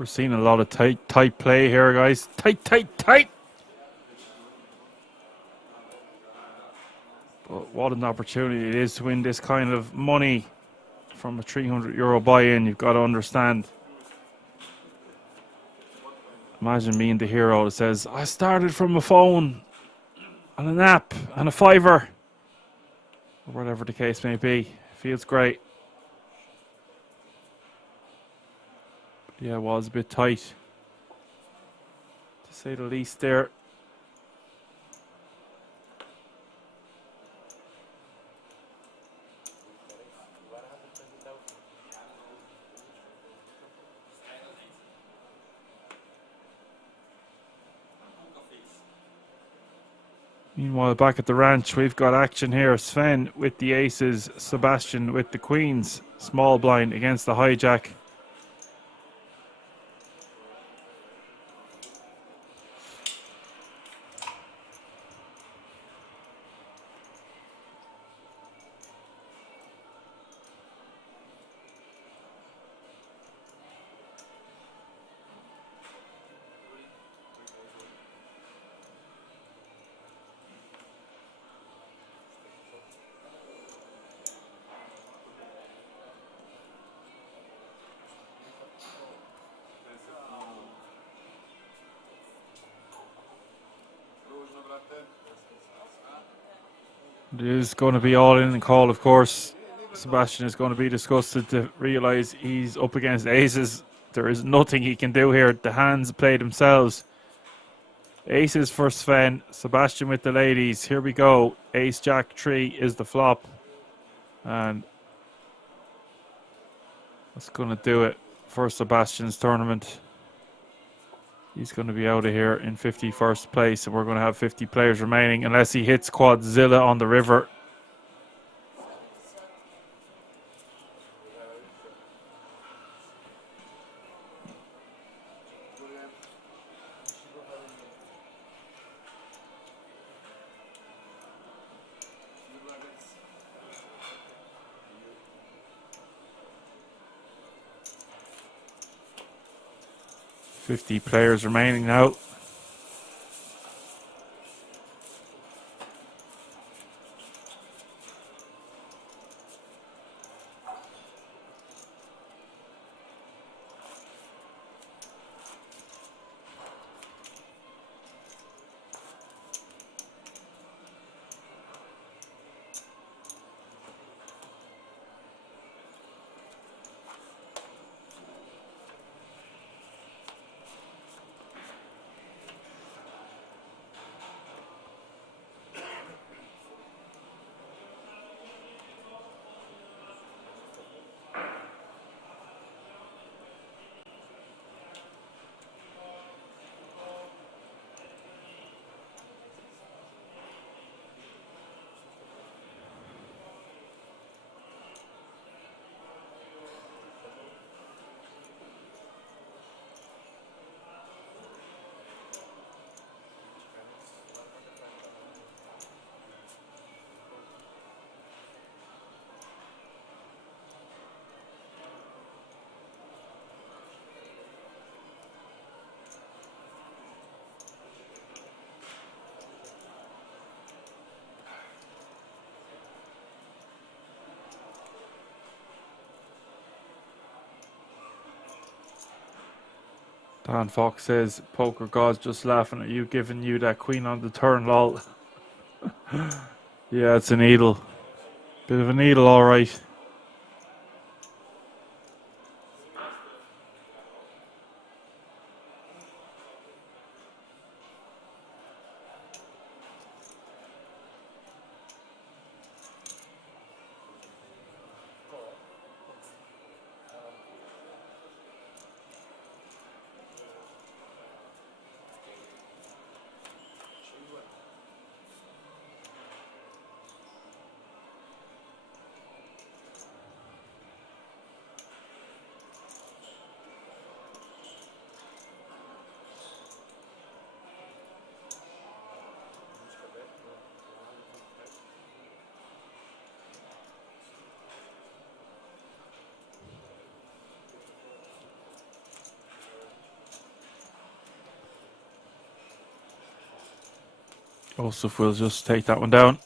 We're seeing a lot of tight play here, guys. Tight. But what an opportunity it is to win this kind of money from a €300 buy-in. You've got to understand. Imagine being the hero that says, I started from a phone and an app and a fiver. Or whatever the case may be. Feels great. Yeah, it was a bit tight, to say the least there. Meanwhile, back at the ranch, we've got action here. Sven with the aces, Sebastian with the queens. Small blind against the hijack. It is going to be all in the call, of course. Sebastian is going to be disgusted to realise he's up against aces. There is nothing he can do here. The hands play themselves. Aces for Sven. Sebastian with the ladies. Here we go. Ace Jack 3 is the flop. And that's going to do it for Sebastian's tournament. He's going to be out of here in 51st place, and we're going to have 50 players remaining unless he hits Quadzilla on the river. $50 players remaining now. Dan Fox says, poker god's just laughing at you, giving you that queen on the turn, lol. Yeah, it's a needle. Bit of a needle, alright. Joseph will just take that one down.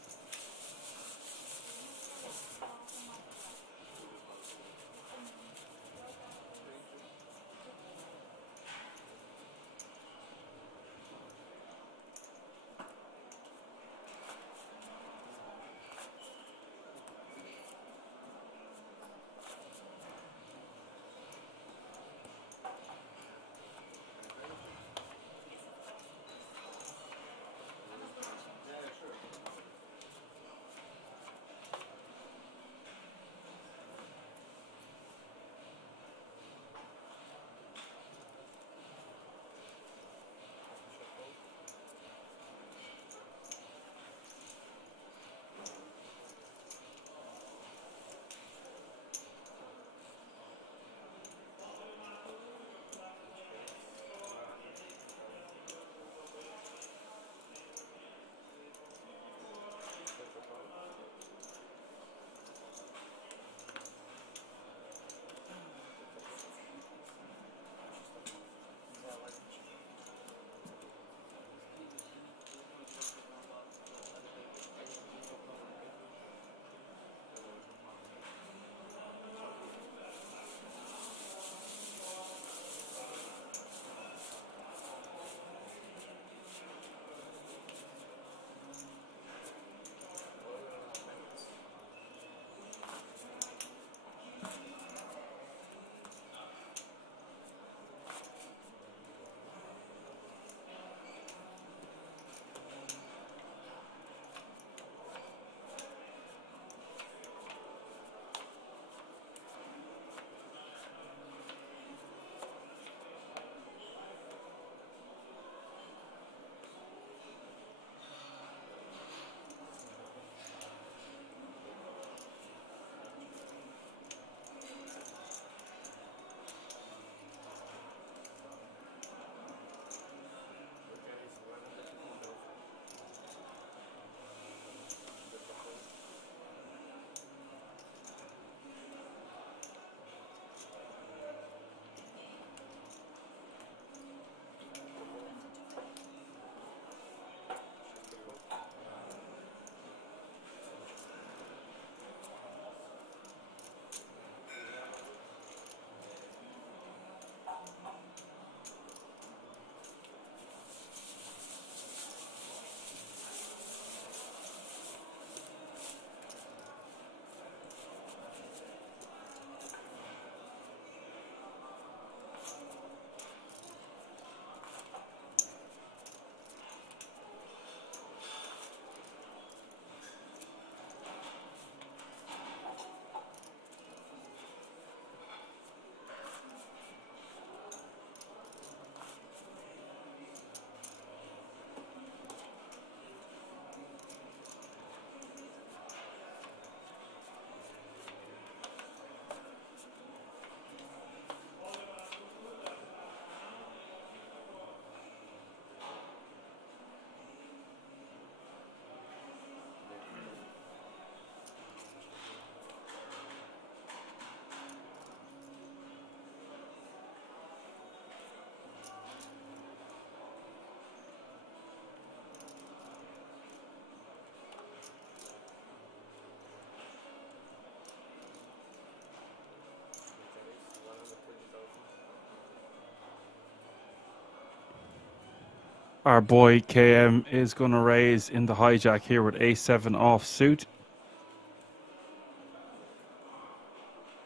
Our boy KM is going to raise in the hijack here with A7 offsuit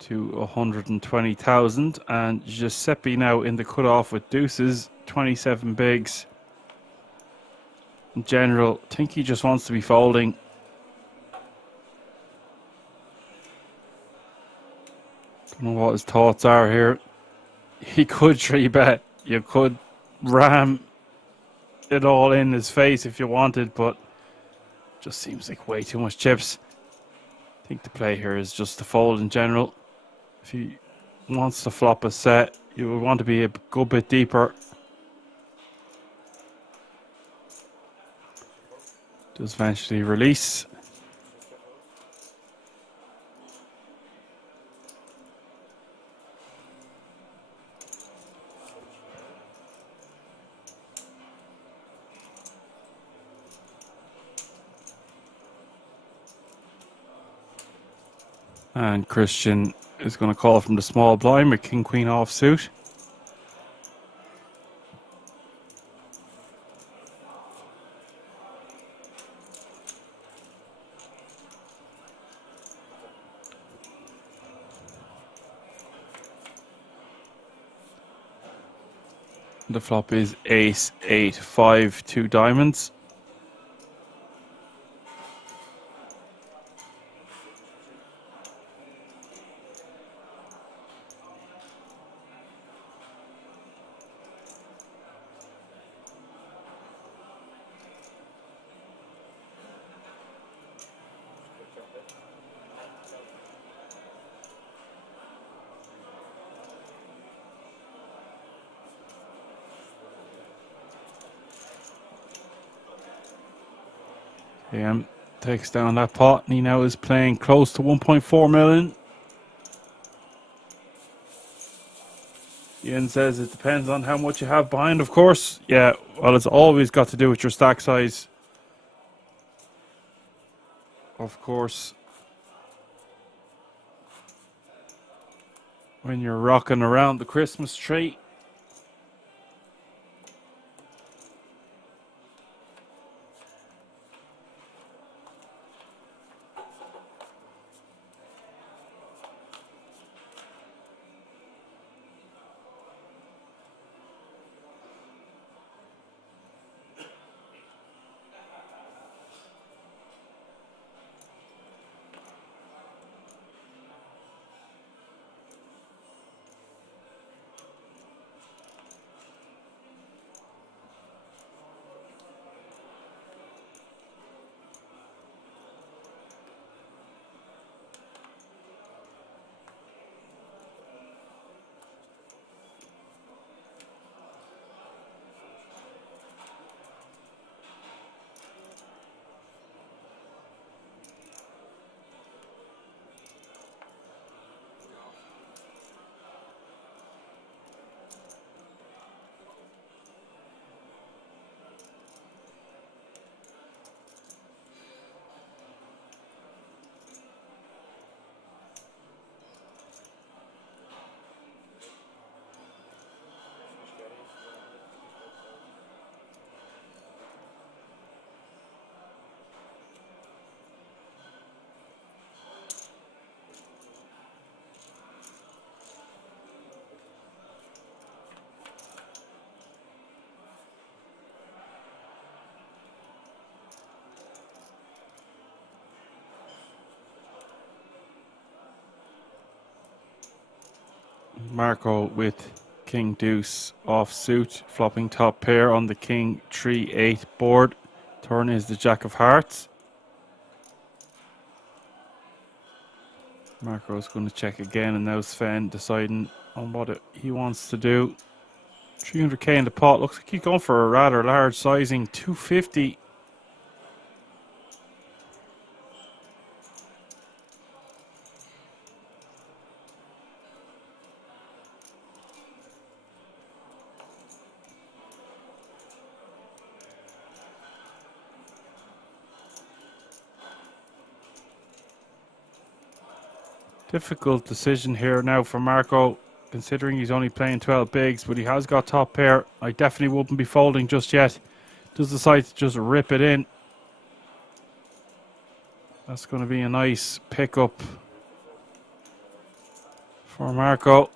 to 120,000, and Giuseppe now in the cutoff with deuces, 27 bigs. In general, I think he just wants to be folding. Don't know what his thoughts are here. He could 3-bet. You could ram it all in his face if you wanted, but just seems like way too much chips. I think the play here is just to fold in general. If he wants to flop a set, you would want to be a good bit deeper. Does eventually release. And Christian is going to call from the small blind with King Queen offsuit. The flop is ace, 8, 5, 2 diamonds. Takes down that pot, and he now is playing close to 1.4 million. Ian says it depends on how much you have behind, of course. Yeah, well, it's always got to do with your stack size. Of course. When you're rocking around the Christmas tree. Marco with King Deuce offsuit, flopping top pair on the King 3-8 board. Turn is the Jack of Hearts. Marco's going to check again, and now Sven deciding on what he wants to do. 300k in the pot. Looks like he's going for a rather large sizing, 250. Difficult decision here now for Marco, considering he's only playing 12 bigs, but he has got top pair. I definitely wouldn't be folding just yet. Does decide to just rip it in. That's going to be a nice pickup for Marco.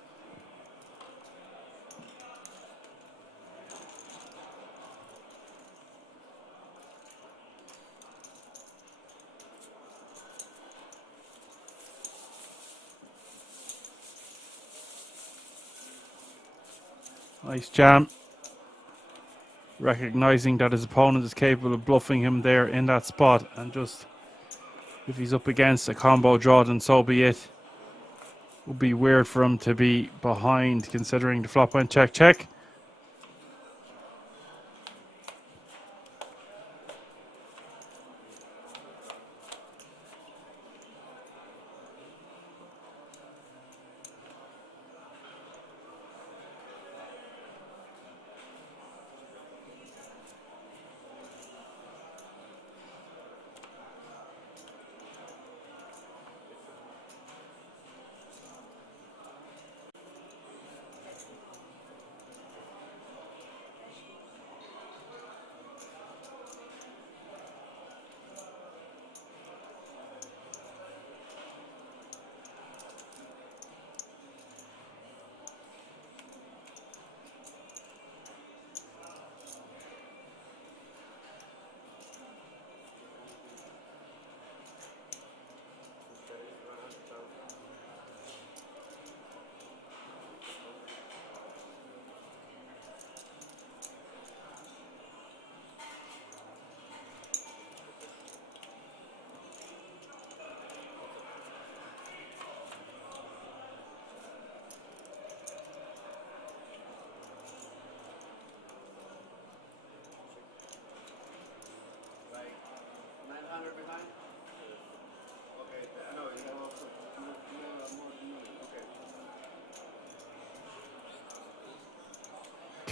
Nice jam. Recognizing that his opponent is capable of bluffing him there in that spot, and just if he's up against a combo draw, then so be it. Would be weird for him to be behind, considering the flop went check check.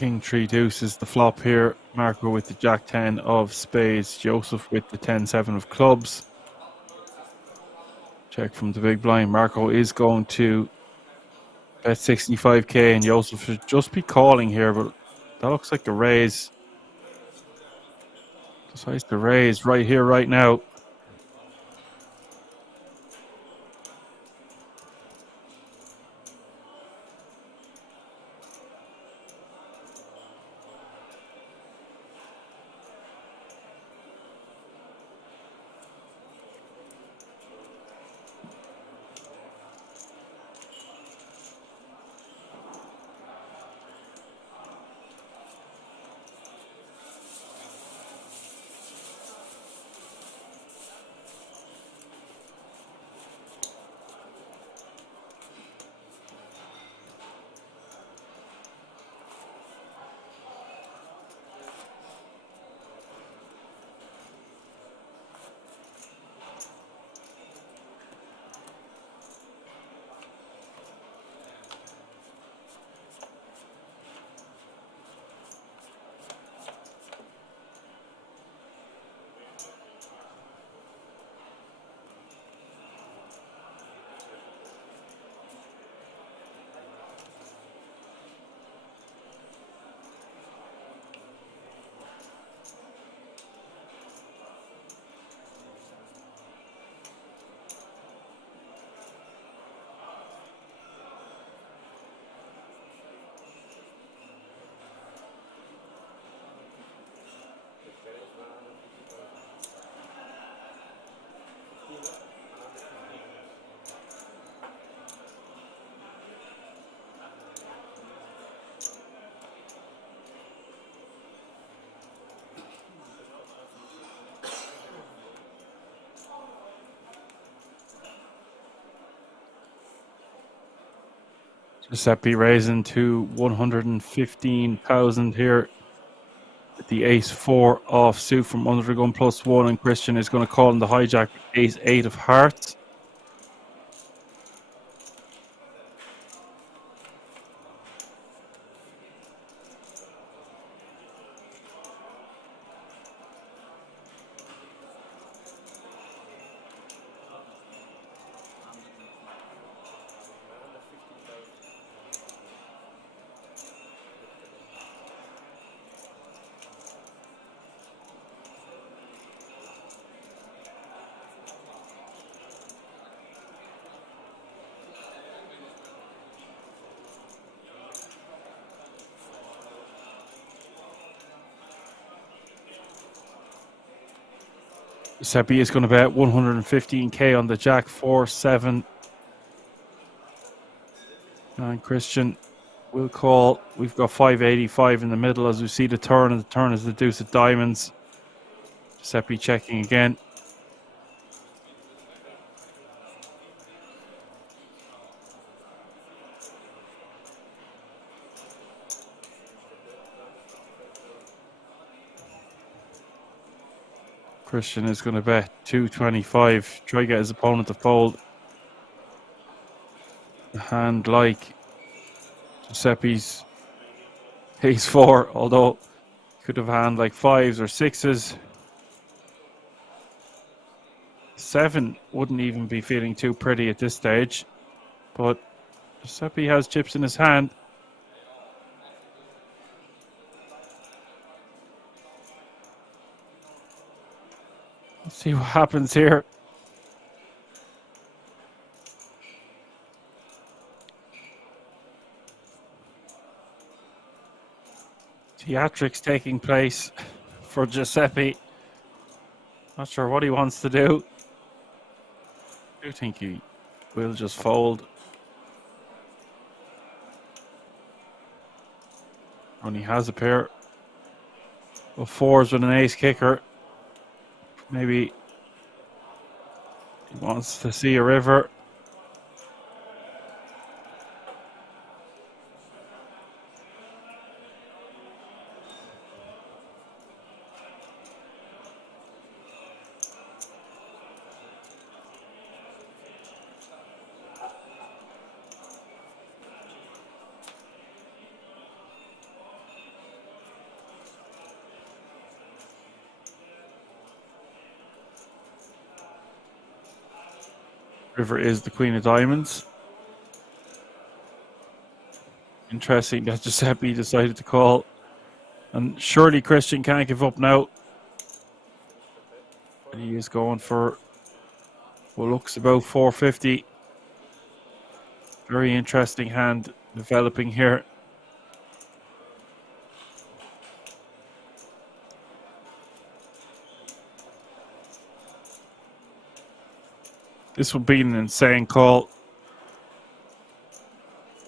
King 3 deuces the flop here. Marco with the Jack 10 of spades. Joseph with the 10-7 of clubs. Check from the big blind. Marco is going to bet 65k and Joseph should just be calling here, but that looks like a raise. Decides to raise right here, right now. Giuseppe raising to 115,000 here. With the ace-4 offsuit from under the gun +1, and Christian is going to call in the hijack ace-8 of hearts. Giuseppe is going to bet 115k on the Jack 4-7. And Christian will call. We've got 585 in the middle as we see the turn, and the turn is the deuce of diamonds. Giuseppe checking again. Christian is going to bet 225. Try to get his opponent to fold. A hand like Giuseppe's ace-4, although could have hand like 5s or 6s. 7 wouldn't even be feeling too pretty at this stage. But Giuseppe has chips in his hand. Let's see what happens here. Theatrics taking place for Giuseppe. Not sure what he wants to do. I do think he will just fold. And he has a pair of 4s with an ace kicker. Maybe he wants to see a river. River is the Queen of Diamonds. Interesting that Giuseppe decided to call. And surely Christian can't give up now. And he is going for what looks about 450. Very interesting hand developing here. This would be an insane call.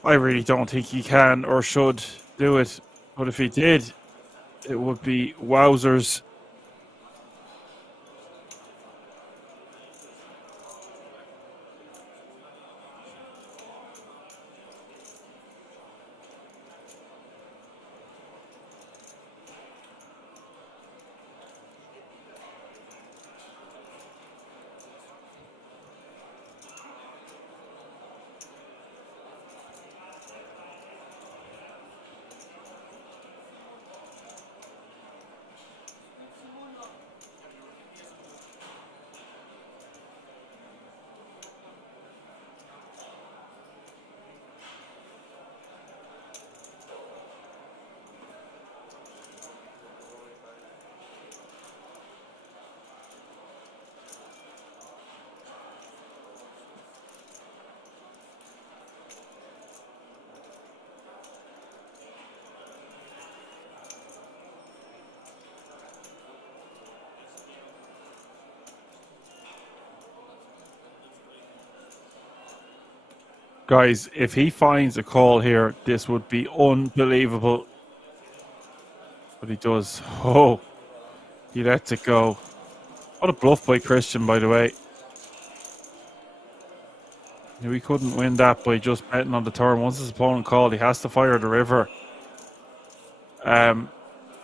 I really don't think he can or should do it. But if he did, it would be wowzers. Guys, if he finds a call here, this would be unbelievable. But he does. Oh, he lets it go. What a bluff by Christian, by the way. We couldn't win that by just betting on the turn. Once his opponent called, he has to fire the river. I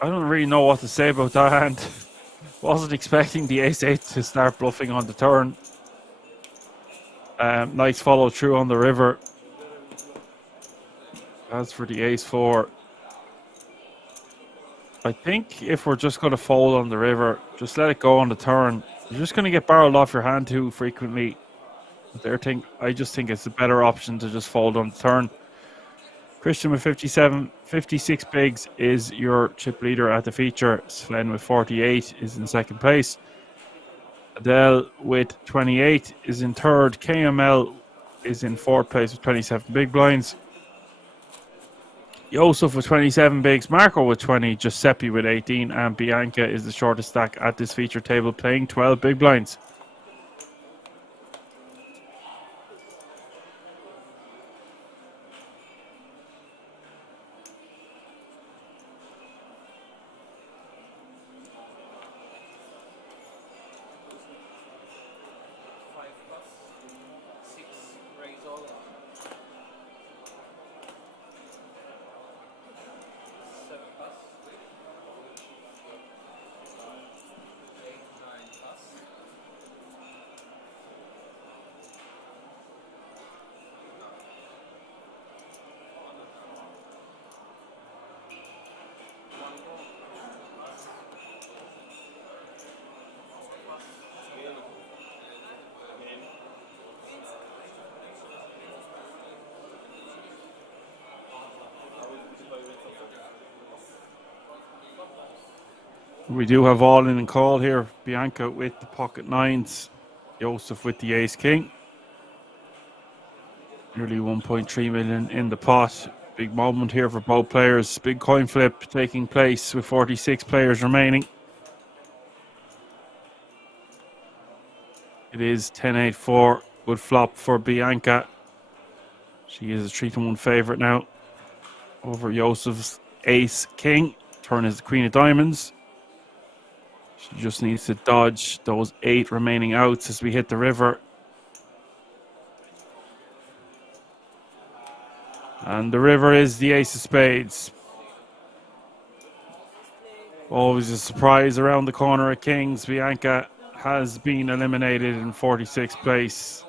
don't really know what to say about that hand. Wasn't expecting the ace-8 to start bluffing on the turn. Nice follow through on the river. As for the ace-4, I think if we're just going to fold on the river, just let it go on the turn. You're just going to get barreled off your hand too frequently. I just think it's a better option to just fold on the turn. Christian with 56 bigs is your chip leader at the feature. Sven with 48 is in second place. Adele with 28 is in third. KML is in fourth place with 27 big blinds. Josef with 27 bigs, Marco with 20, Giuseppe with 18, and Bianca is the shortest stack at this feature table, playing 12 big blinds. We do have all in and call here. Bianca with the pocket nines. Josef with the ace king. Nearly 1.3 million in the pot. Big moment here for both players. Big coin flip taking place with 46 players remaining. It is 10-8-4. Good flop for Bianca. She is a 3-1 favourite now over Josef's ace king. Turn is the Queen of Diamonds. She just needs to dodge those 8 remaining outs as we hit the river. And the river is the ace of spades. Always a surprise around the corner at Kings. Bianca has been eliminated in 46th place.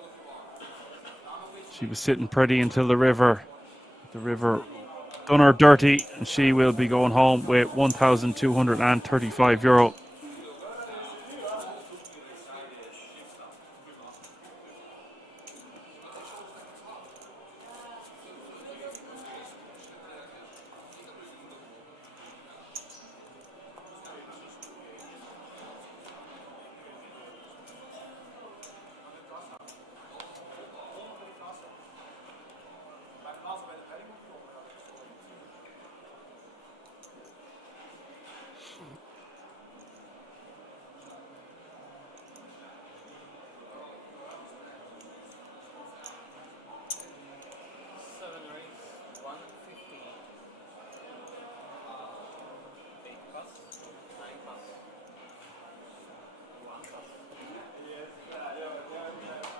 She was sitting pretty until the river. The river done her dirty, and she will be going home with €1,235.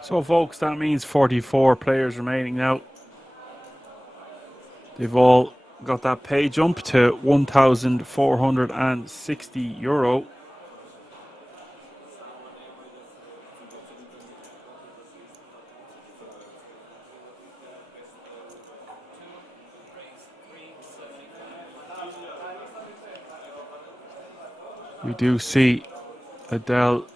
So, folks, that means 44 players remaining now. They've all got that pay jump to €1,460. We do see Adele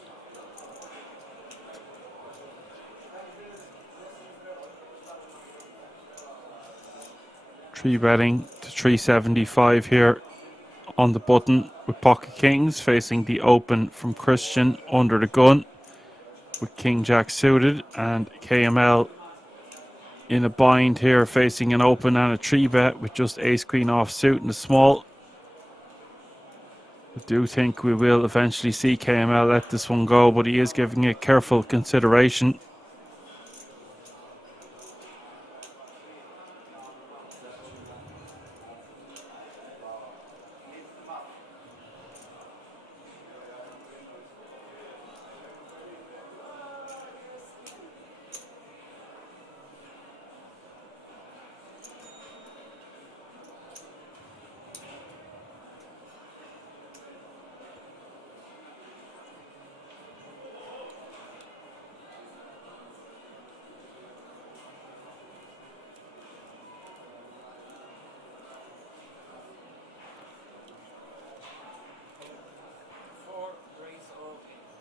three betting to 375 here on the button with pocket kings facing the open from Christian under the gun with king jack suited, and KML in a bind here facing an open and a 3-bet with just ace queen offsuit in the small. I do think we will eventually see KML let this one go, but he is giving it careful consideration.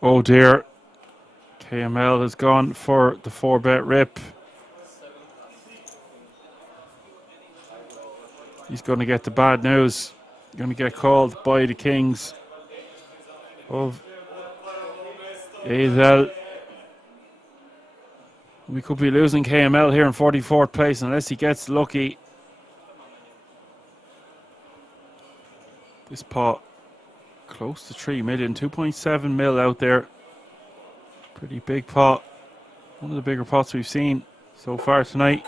Oh dear, KML has gone for the 4-bet rip. He's going to get the bad news. Going to get called by the kings of Azel. We could be losing KML here in 44th place unless he gets lucky. This pot close to 3 million, 2.7 mil out there. Pretty big pot. One of the bigger pots we've seen so far tonight.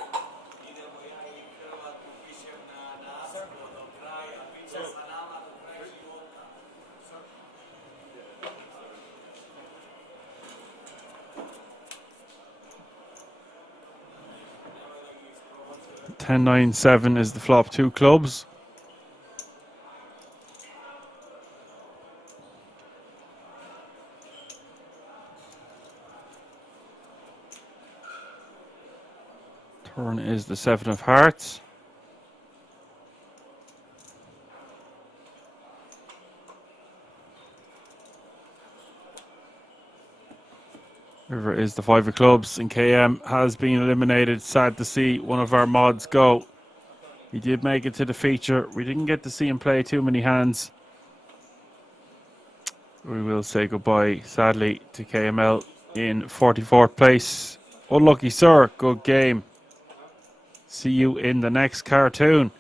$10.97 is the flop, 2 clubs. Turn is the 7 of hearts. River is the 5 of clubs, and KM has been eliminated. Sad to see one of our mods go. He did make it to the feature. We didn't get to see him play too many hands. We will say goodbye, sadly, to KML in 44th place. Unlucky, sir. Good game. See you in the next cartoon.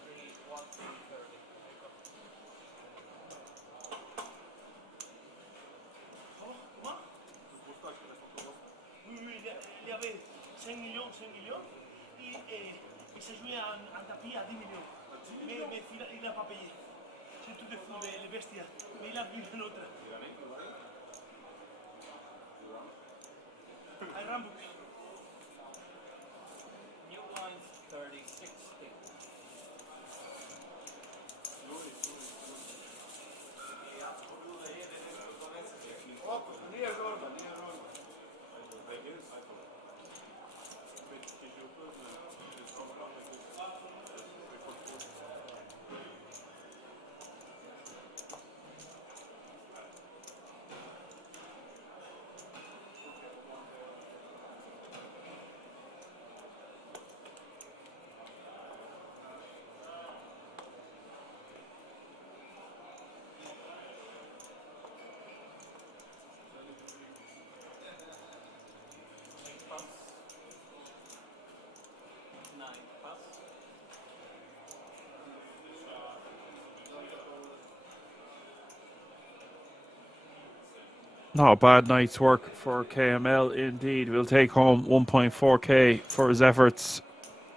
Not a bad night's work for KML indeed. We'll take home 1.4k for his efforts.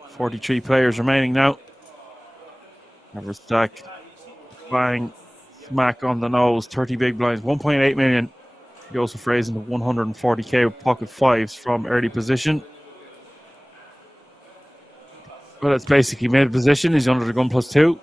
43 players remaining now. Never stack. Bang. Smack on the nose. 30 big blinds. 1.8 million. He also frays into 140k with pocket fives from early position. Well, it's basically mid position. He's under the gun +2.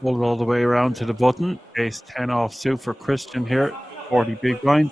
Pull it all the way around to the button. Ace 10 offsuit for Christian here. 40 big blind.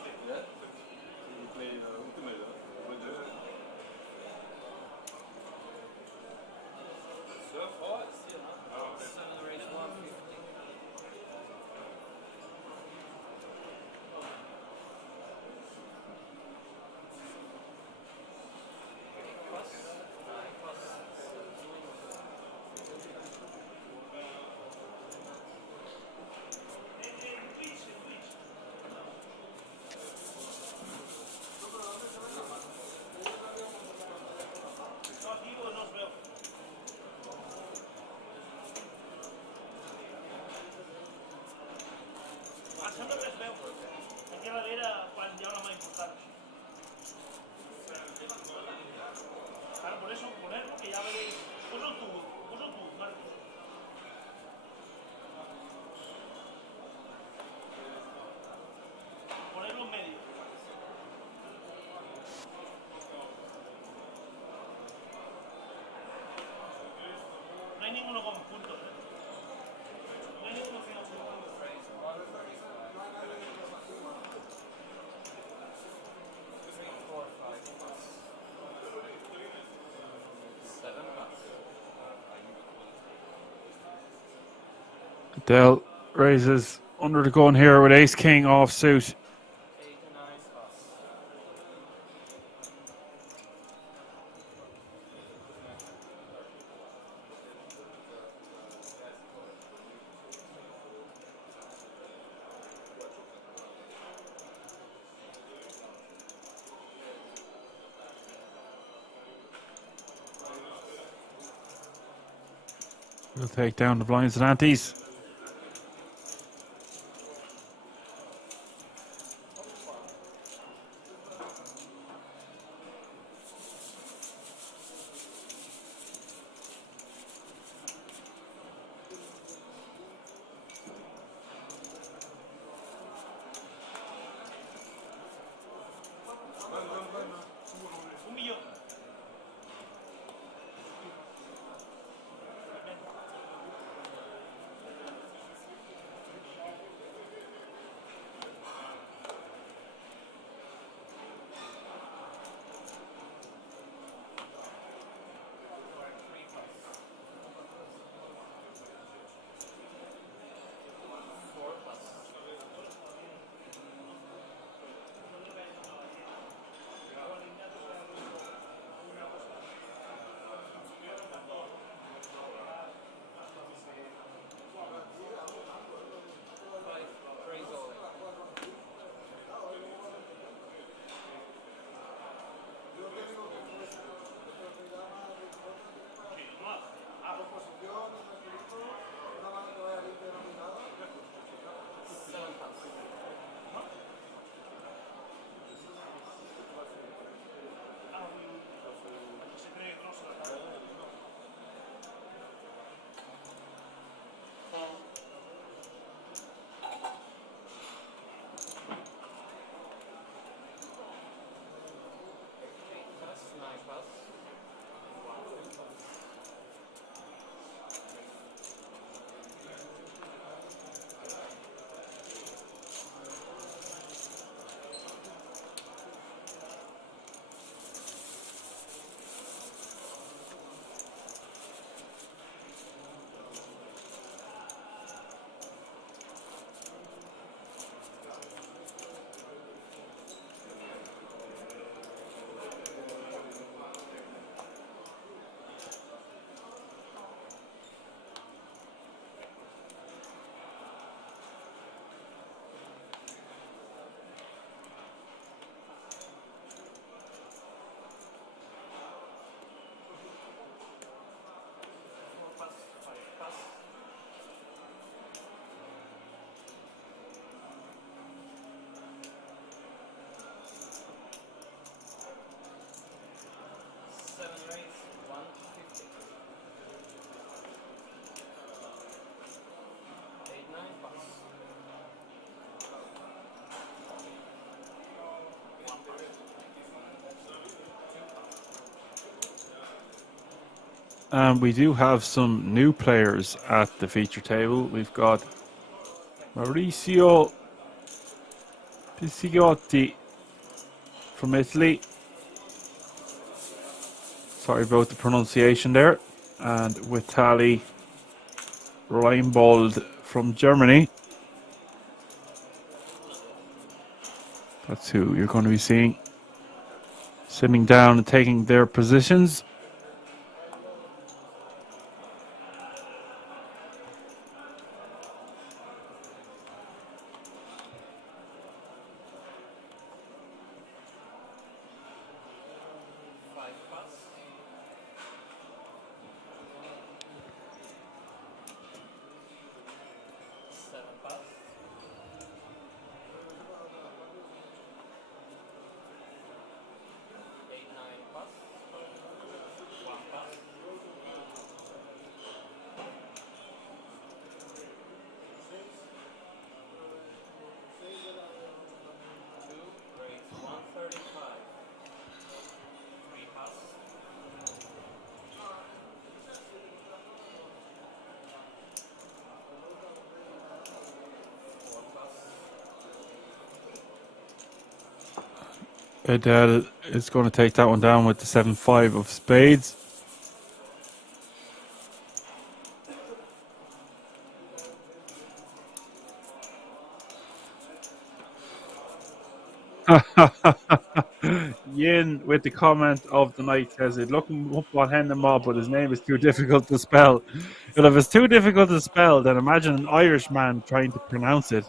Dell raises under the gun here with ace king offsuit. We'll take down the blinds and antes. And we do have some new players at the feature table. We've got Mauricio Pisigiotti from Italy. Sorry about the pronunciation there. And Vitali Reinbold from Germany. That's who you're going to be seeing sitting down and taking their positions. Adele is going to take that one down with the 7-5 of spades. Yin with the comment of the night says it looking up on Hen and Mob, but his name is too difficult to spell. Well, if it's too difficult to spell, then imagine an Irish man trying to pronounce it.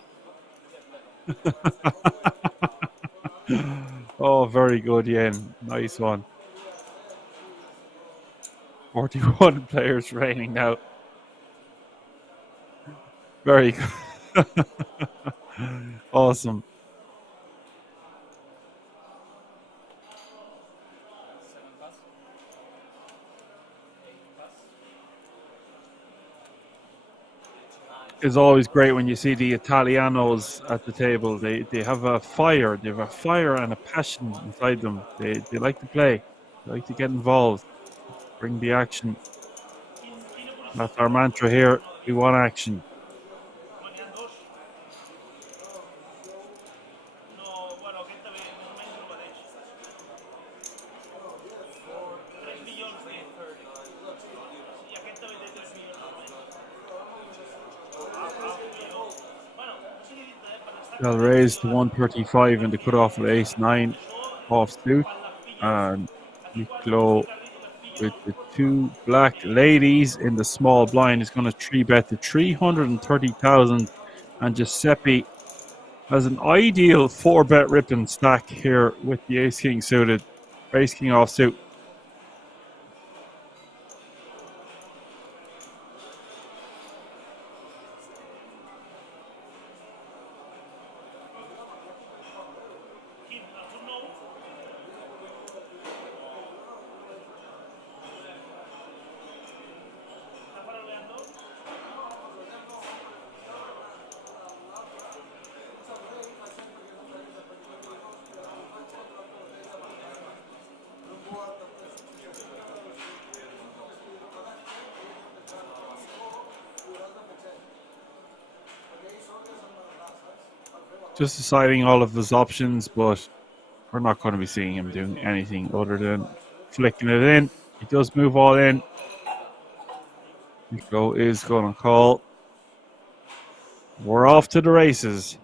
Oh, very good, Yin. Nice one. 41 players reigning now. Very good. Awesome. It's always great when you see the Italianos at the table. They have a fire. They have a fire and a passion inside them. They like to play. They like to get involved. Bring the action. That's our mantra here. We want action. They'll raise to 135 and the cutoff of ace-9 offsuit. And Nicolo with the two black ladies in the small blind is going to 3-bet to 330,000. And Giuseppe has an ideal 4-bet ripping stack here with the ace-king suited, ace-king offsuit. Just deciding all of his options, but we're not going to be seeing him doing anything other than flicking it in. He does move all in. Nico is going to call. We're off to the races.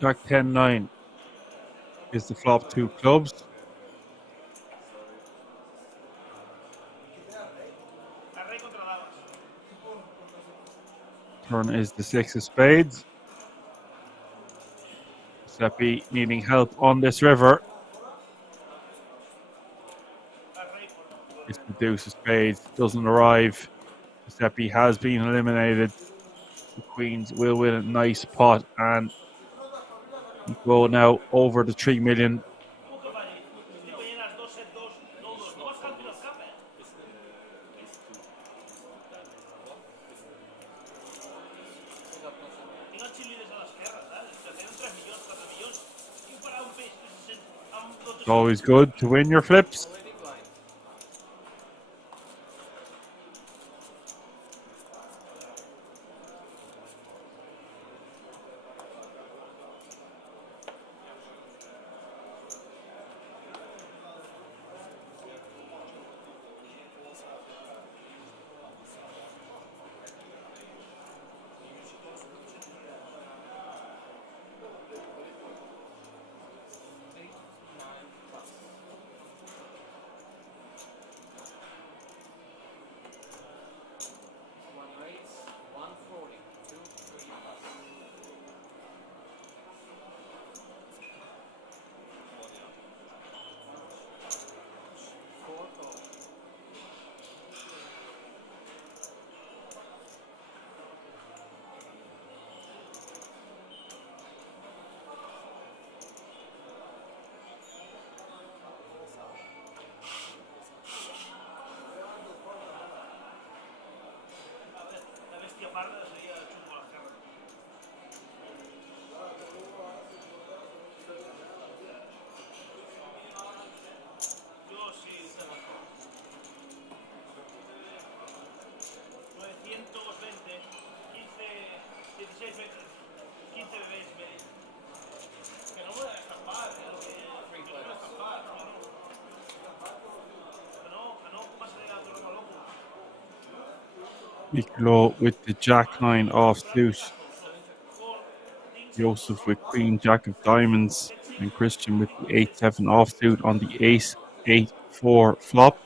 Jack 10-9 is the flop, two clubs. Turn is the 6 of spades. Giuseppe needing help on this river. It's the deuce of spades, doesn't arrive. Giuseppe has been eliminated. The queens will win a nice pot and go now over the 3 million. It's always good to win your flips. Nicolo with the jack 9 offsuit. Joseph with Queen Jack of Diamonds, and Christian with the 8-7 offsuit on the Ace 8-4 flop.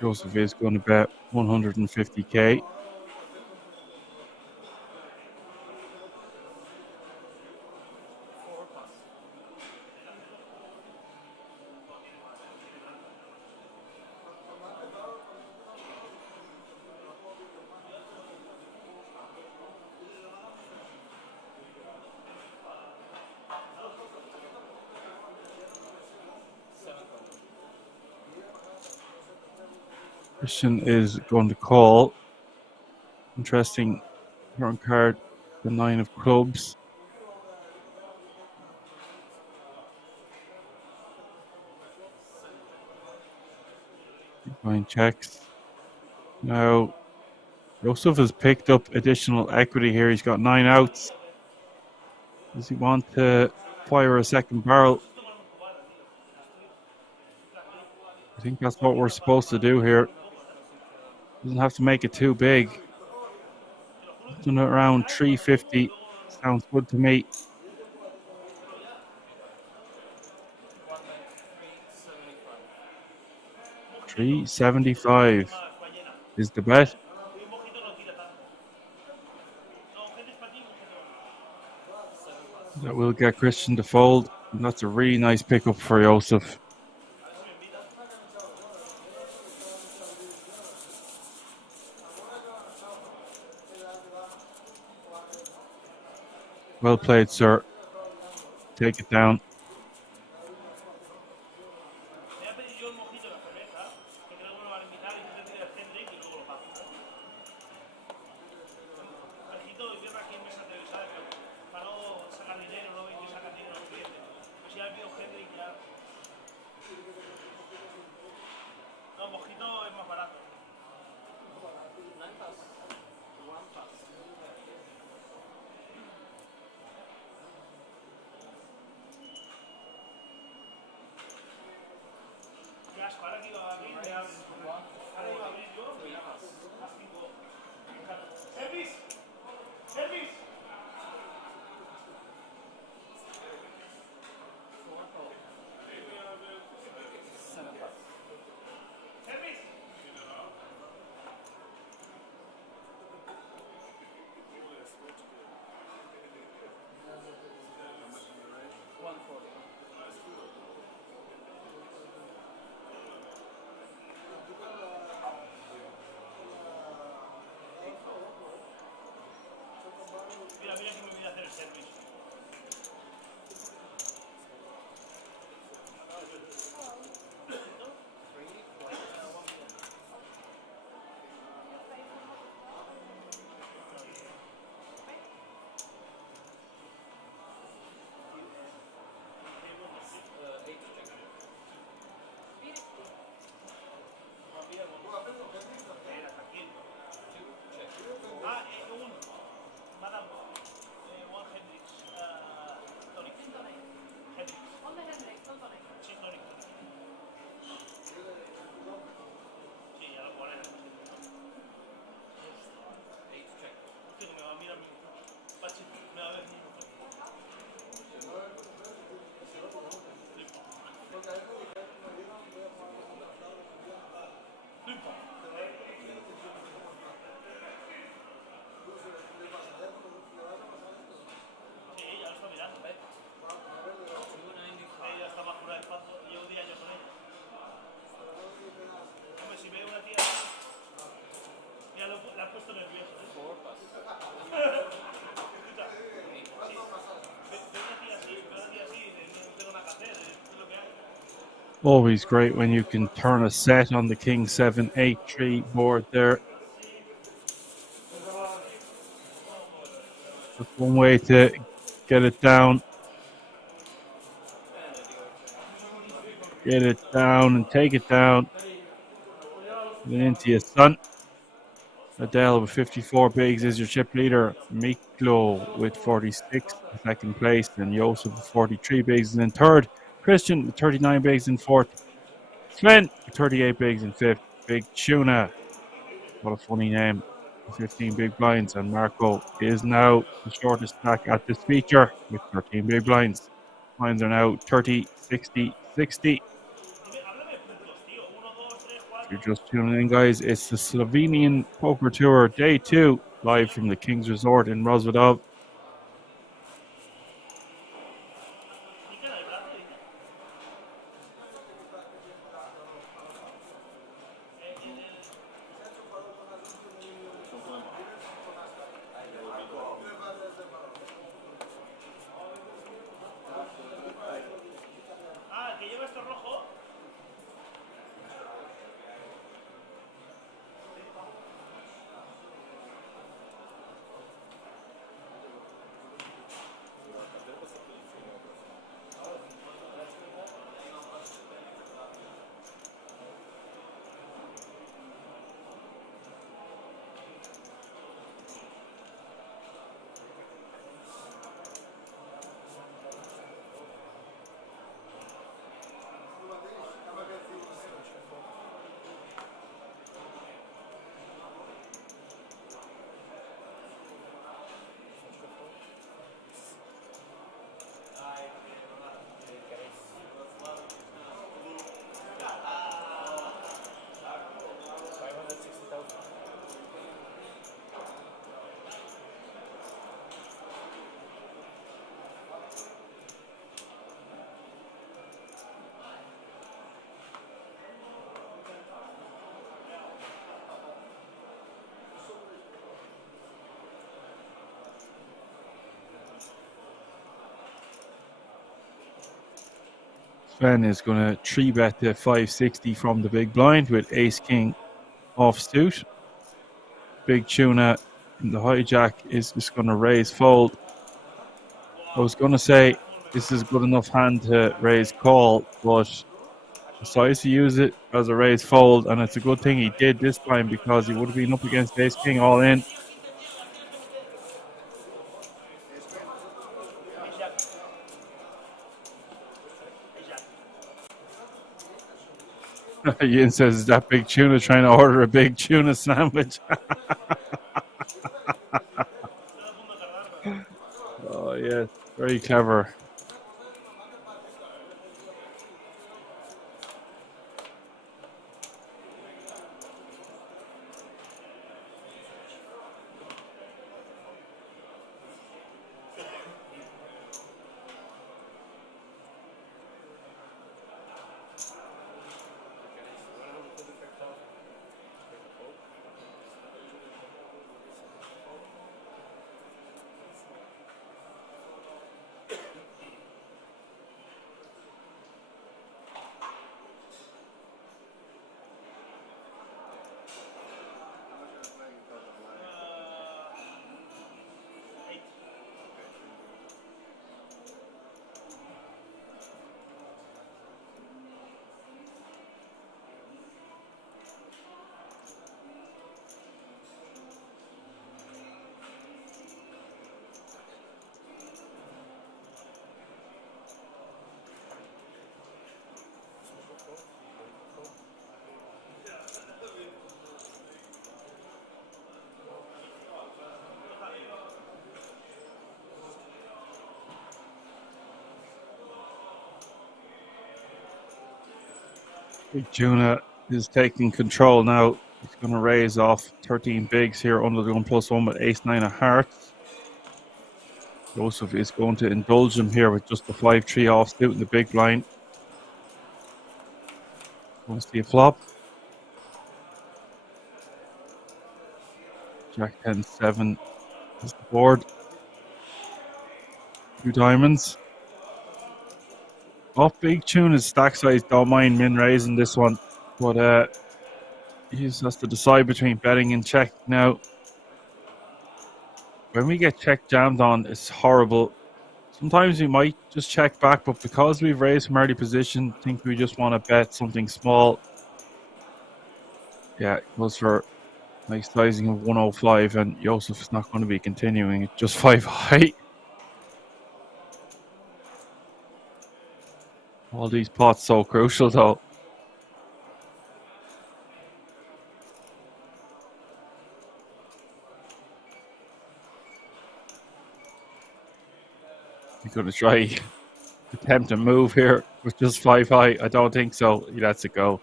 Joseph is going to bet 150k. Christian is going to call. Interesting turn card, the 9 of clubs. Blind checks. Now, Joseph has picked up additional equity here. He's got 9 outs. Does he want to fire a second barrel? I think that's what we're supposed to do here. Doesn't have to make it too big. Done it around 350. Sounds good to me. 375 is the bet. That will get Christian to fold. And that's a really nice pickup for Joseph. Well played, sir. Take it down. Always great when you can turn a set on the King 7-8-3 board there. That's one way to get it down. Get it down and take it down. Get into your son. Adele with 54 bigs is your chip leader. Miklo with 46 in second place. And Joseph with 43 bigs is in third. Christian with 39 bigs in fourth. Sven with 38 bigs in fifth. Big Tuna, what a funny name, 15 big blinds. And Marco is now the shortest stack at this feature with 13 big blinds. Blinds are now 30, 60, 60. If you're just tuning in, guys, it's the Slovenian Poker Tour Day 2, live from the King's Resort in Rozvadov. Sven is going to 3-bet the 560 from the big blind with ace king off suit. Big Tuna in the hijack is just going to raise fold. I was going to say this is good enough hand to raise call, but decides to use it as a raise fold, and it's a good thing he did this time because he would have been up against ace king all in. Yin says, is that Big Tuna trying to order a big tuna sandwich? Oh, yes. Very clever. Big Tuna is taking control now. He's going to raise off 13 bigs here under the 1+1 with ace-9 of hearts. Joseph is going to indulge him here with just the 5-3 offsuit in the big blind. Want to see a flop? Jack 10-7 is the board. 2 diamonds. Off Big Tuna's stack size, don't mind min raising this one, but he just has to decide between betting and check now. When we get check jammed on, it's horrible. Sometimes we might just check back, but because we've raised from early position, I think we just want to bet something small. Yeah, it goes for Nice sizing of 105, and Josef's not going to be continuing. It's just 5 high. All these pots so crucial, though. He's going to try attempt a move here with just 5 high. I don't think so. He lets it go.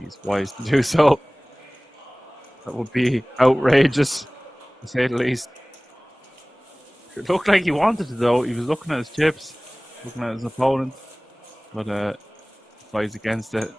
He's wise to do so. That would be outrageous, to say the least. It looked like he wanted to, though. He was looking at his chips, looking at his opponent, but plays against it.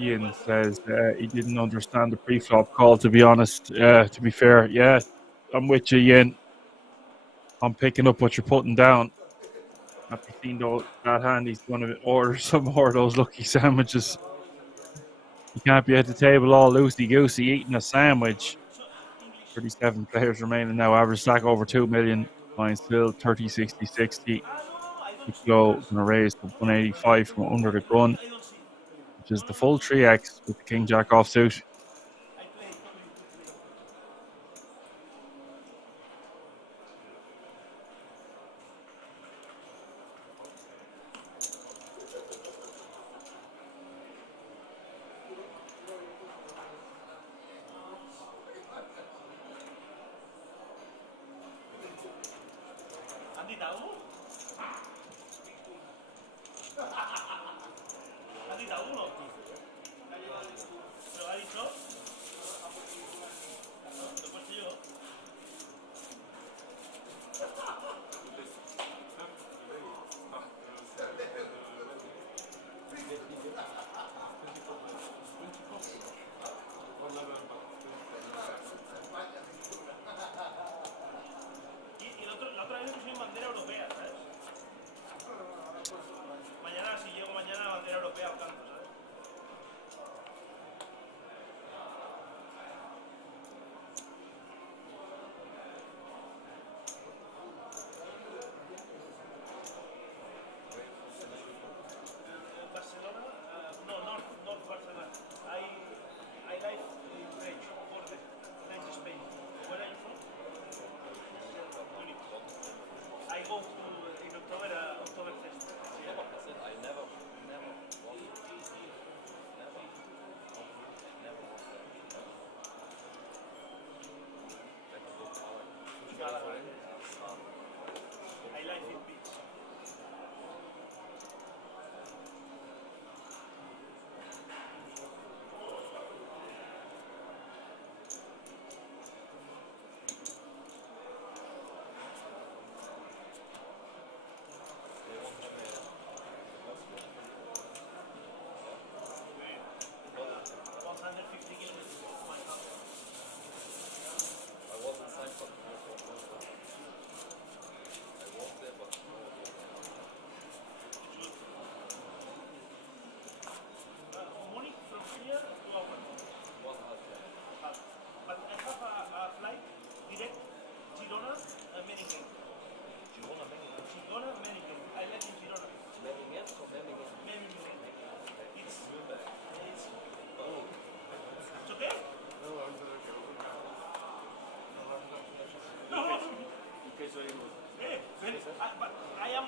Ian says he didn't understand the pre-flop call, to be honest. To be fair, yeah, I'm with you, Ian. I'm picking up what you're putting down. After seeing that hand, he's going to order some more of those lucky sandwiches. You can't be at the table all loosey-goosey eating a sandwich. 37 players remaining now. Average stack over 2 million. Line still 30, 60, 60. Go going to raise to 185 from under the gun, which is the full 3x with the King Jack offsuit.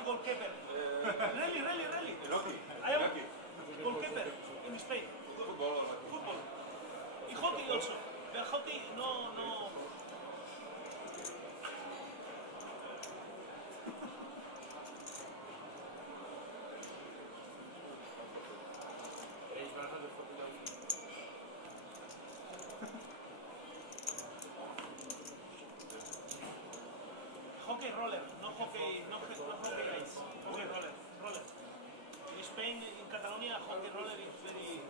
goalkeeper. Really. I am goalkeeper in Spain. Football. In hockey also. But hockey, no. Hockey roller, no hockey ice. Hockey roller. In Spain, in Catalonia, hockey roller is very.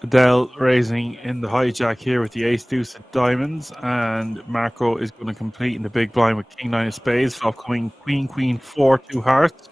Adele raising in the hijack here with the ace deuce of diamonds, and Marco is going to complete in the big blind with king nine of spades, flop coming queen 4 2 hearts.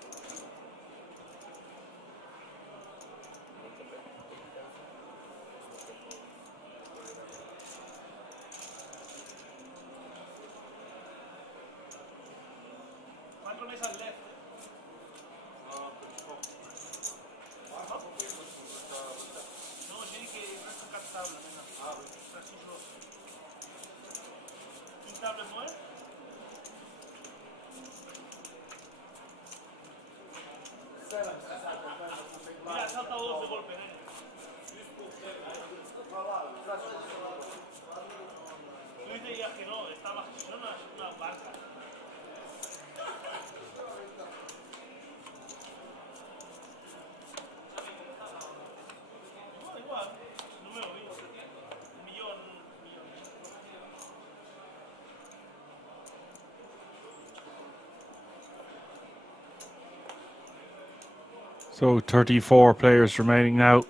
So 34 players remaining now.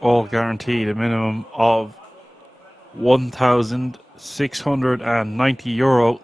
All guaranteed a minimum of €1,690.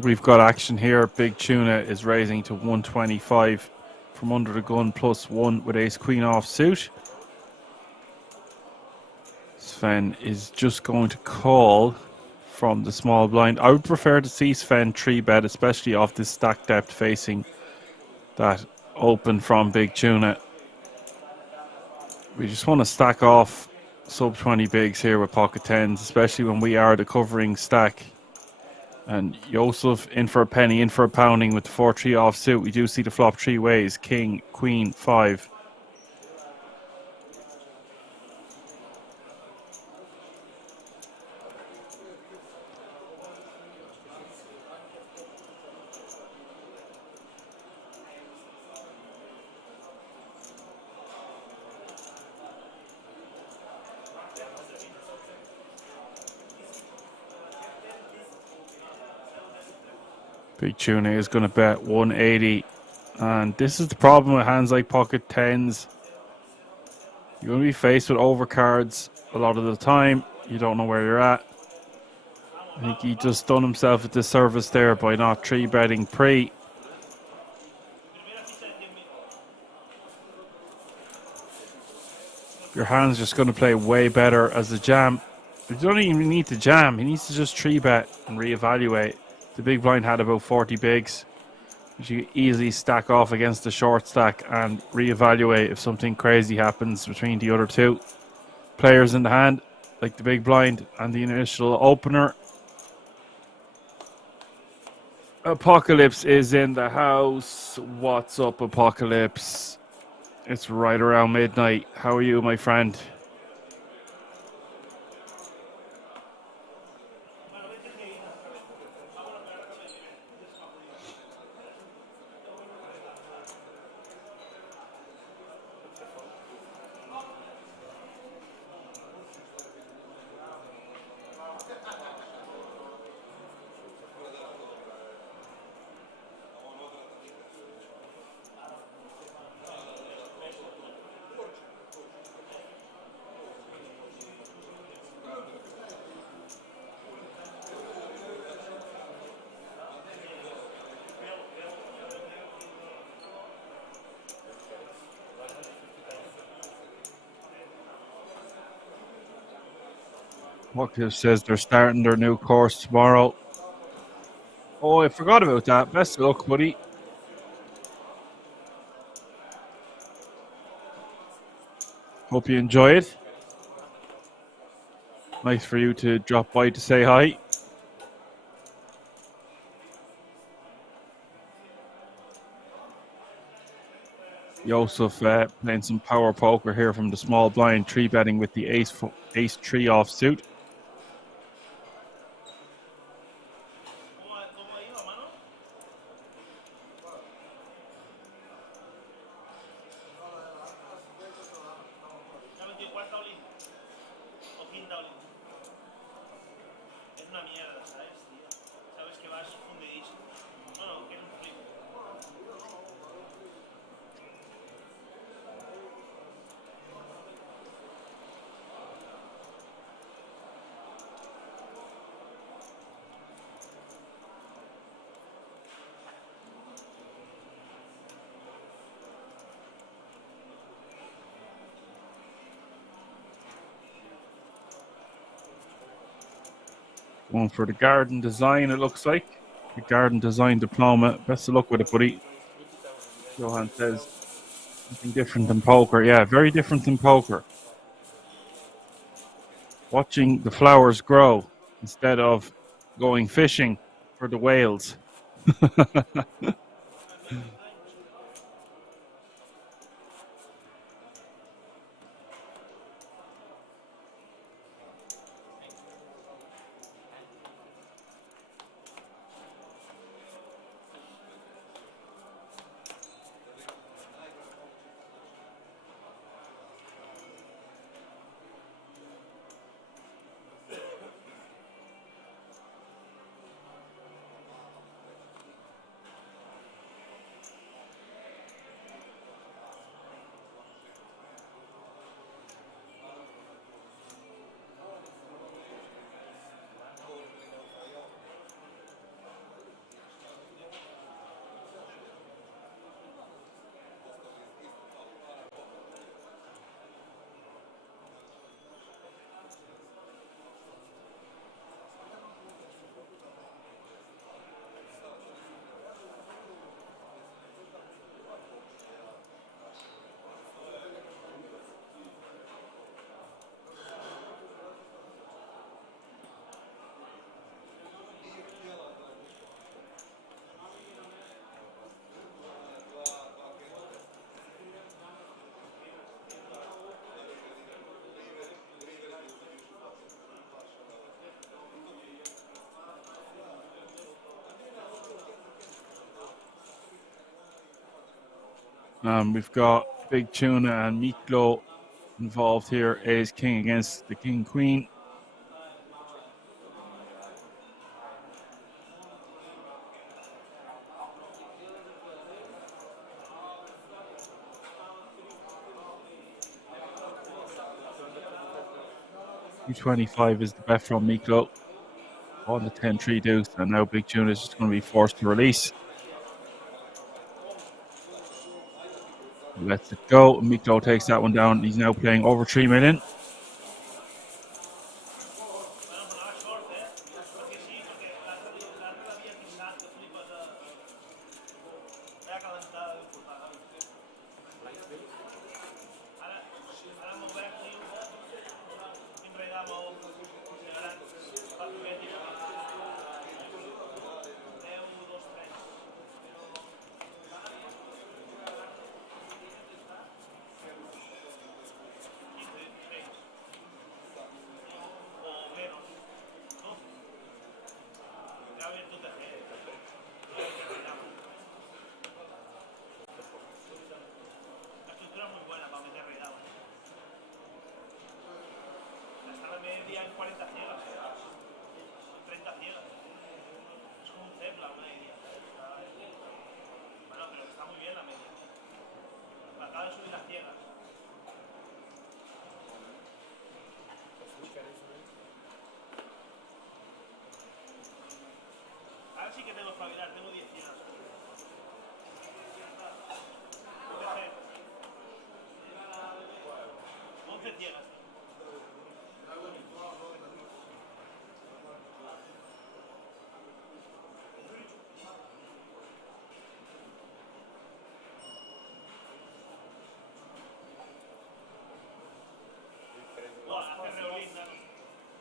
We've got action here. Big Tuna is raising to 125 from under the gun, +1 with ace queen off suit. Sven is just going to call from the small blind. I would prefer to see Sven 3-bet, especially off this stack depth facing that open from Big Tuna. We just want to stack off sub 20 bigs here with pocket tens, especially when we are the covering stack. And Joseph in for a penny, in for a pounding with the 4-3 offsuit. We do see the flop 3 ways: king, queen, 5. Big Tuna is going to bet 180. And this is the problem with hands like pocket tens. You're going to be faced with overcards a lot of the time. You don't know where you're at. I think he just done himself a disservice there by not 3-betting pre. Your hand's just going to play way better as a jam. You don't even need to jam. He needs to just 3-bet and reevaluate. The big blind had about 40 bigs, which you easily stack off against the short stack and reevaluate if something crazy happens between the other two players in the hand, like the big blind and the initial opener. Apocalypse is in the house. What's up, Apocalypse? It's right around midnight. How are you, my friend? Apocalypse says they're starting their new course tomorrow. Oh, I forgot about that. Best of luck, buddy. Hope you enjoy it. Nice for you to drop by to say hi. Joseph playing some power poker here from the small blind, 3-betting with the ace 3 offsuit. Going for the garden design, it looks like. The garden design diploma. Best of luck with it, buddy. Johan says something different than poker. Yeah, very different than poker. Watching the flowers grow instead of going fishing for the whales. We've got Big Tuna and Miklo involved here. Ace King against the King Queen. $225 is the bet from Miklo on the 10-3 deuce, and now Big Tuna is just going to be forced to release. Lets it go. Miklo takes that one down. He's now playing over 3 million.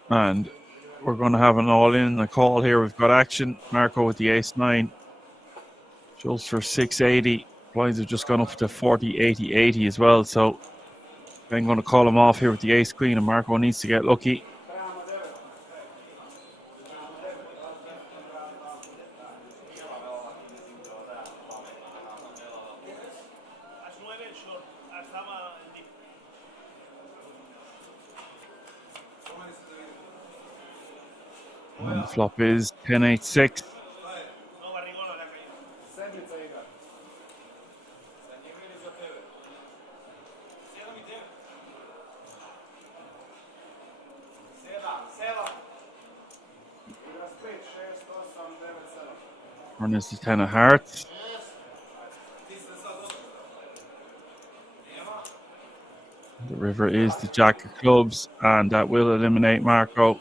And we're going to have an all-in a call here. We've got action. Marco with the ace-9. Schultz for 680. Blinds have just gone up to 40, 80, 80 as well. So I'm going to call him off here with the ace-queen, and Marco needs to get lucky. And the flop is 10-8-6. Turn is the 10 of hearts. The river is the jack of clubs, and that will eliminate Marco.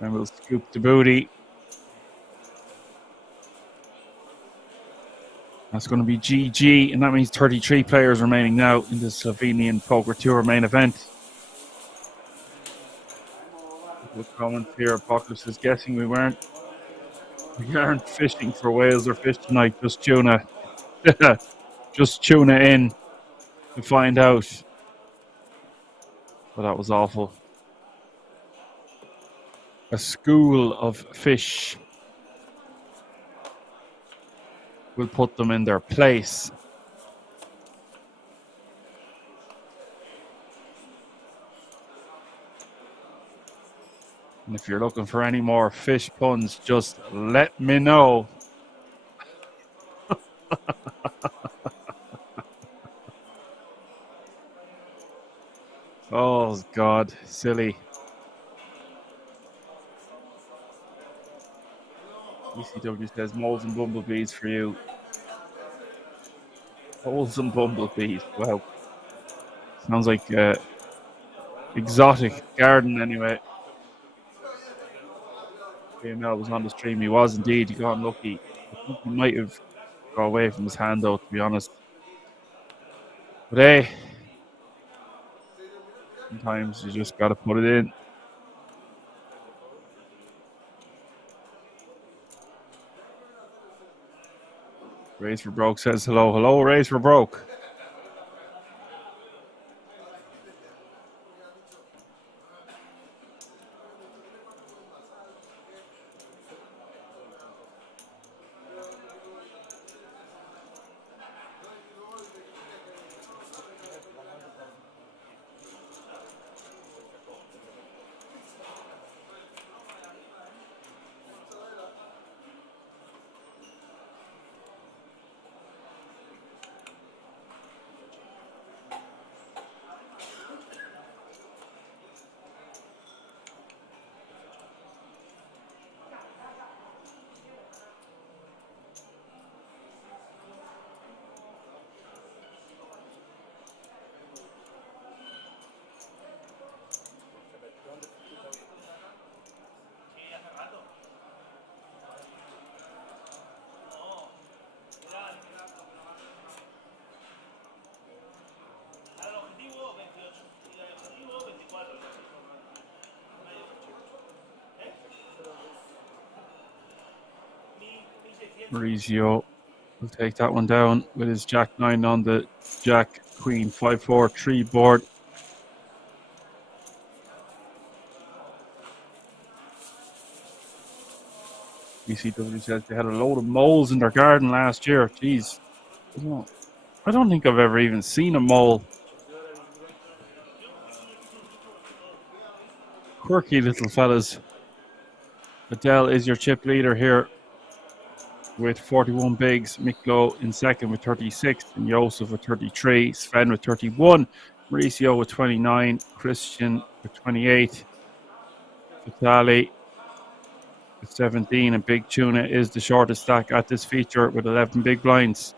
And we'll scoop the booty. That's going to be GG, and that means 33 players remaining now in the Slovenian Poker Tour main event. With comments here, Apocalypse is guessing we aren't fishing for whales or fish tonight, just tuna. Just tuna in to find out. But that was awful. A school of fish will put them in their place. And if you're looking for any more fish puns, just let me know. Oh, God, silly. ECW says moles and bumblebees for you. Moles and bumblebees. Wow. Sounds like exotic garden anyway. Mel was on the stream. He was indeed. He got unlucky. I think he might have got away from his hand though, to be honest. But hey, sometimes you just got to put it in. Raise for Broke says hello. Hello, Raise for Broke. Mauricio will take that one down with his Jack 9 on the Jack Queen 5-4-3 board. BCW says they had a load of moles in their garden last year. Jeez. I don't think I've ever even seen a mole. Quirky little fellas. Adele is your chip leader here with 41 bigs. Miklo in second with 36. And Josef with 33. Sven with 31. Mauricio with 29. Christian with 28. Vitali with 17. And Big Tuna is the shortest stack at this feature with 11 big blinds.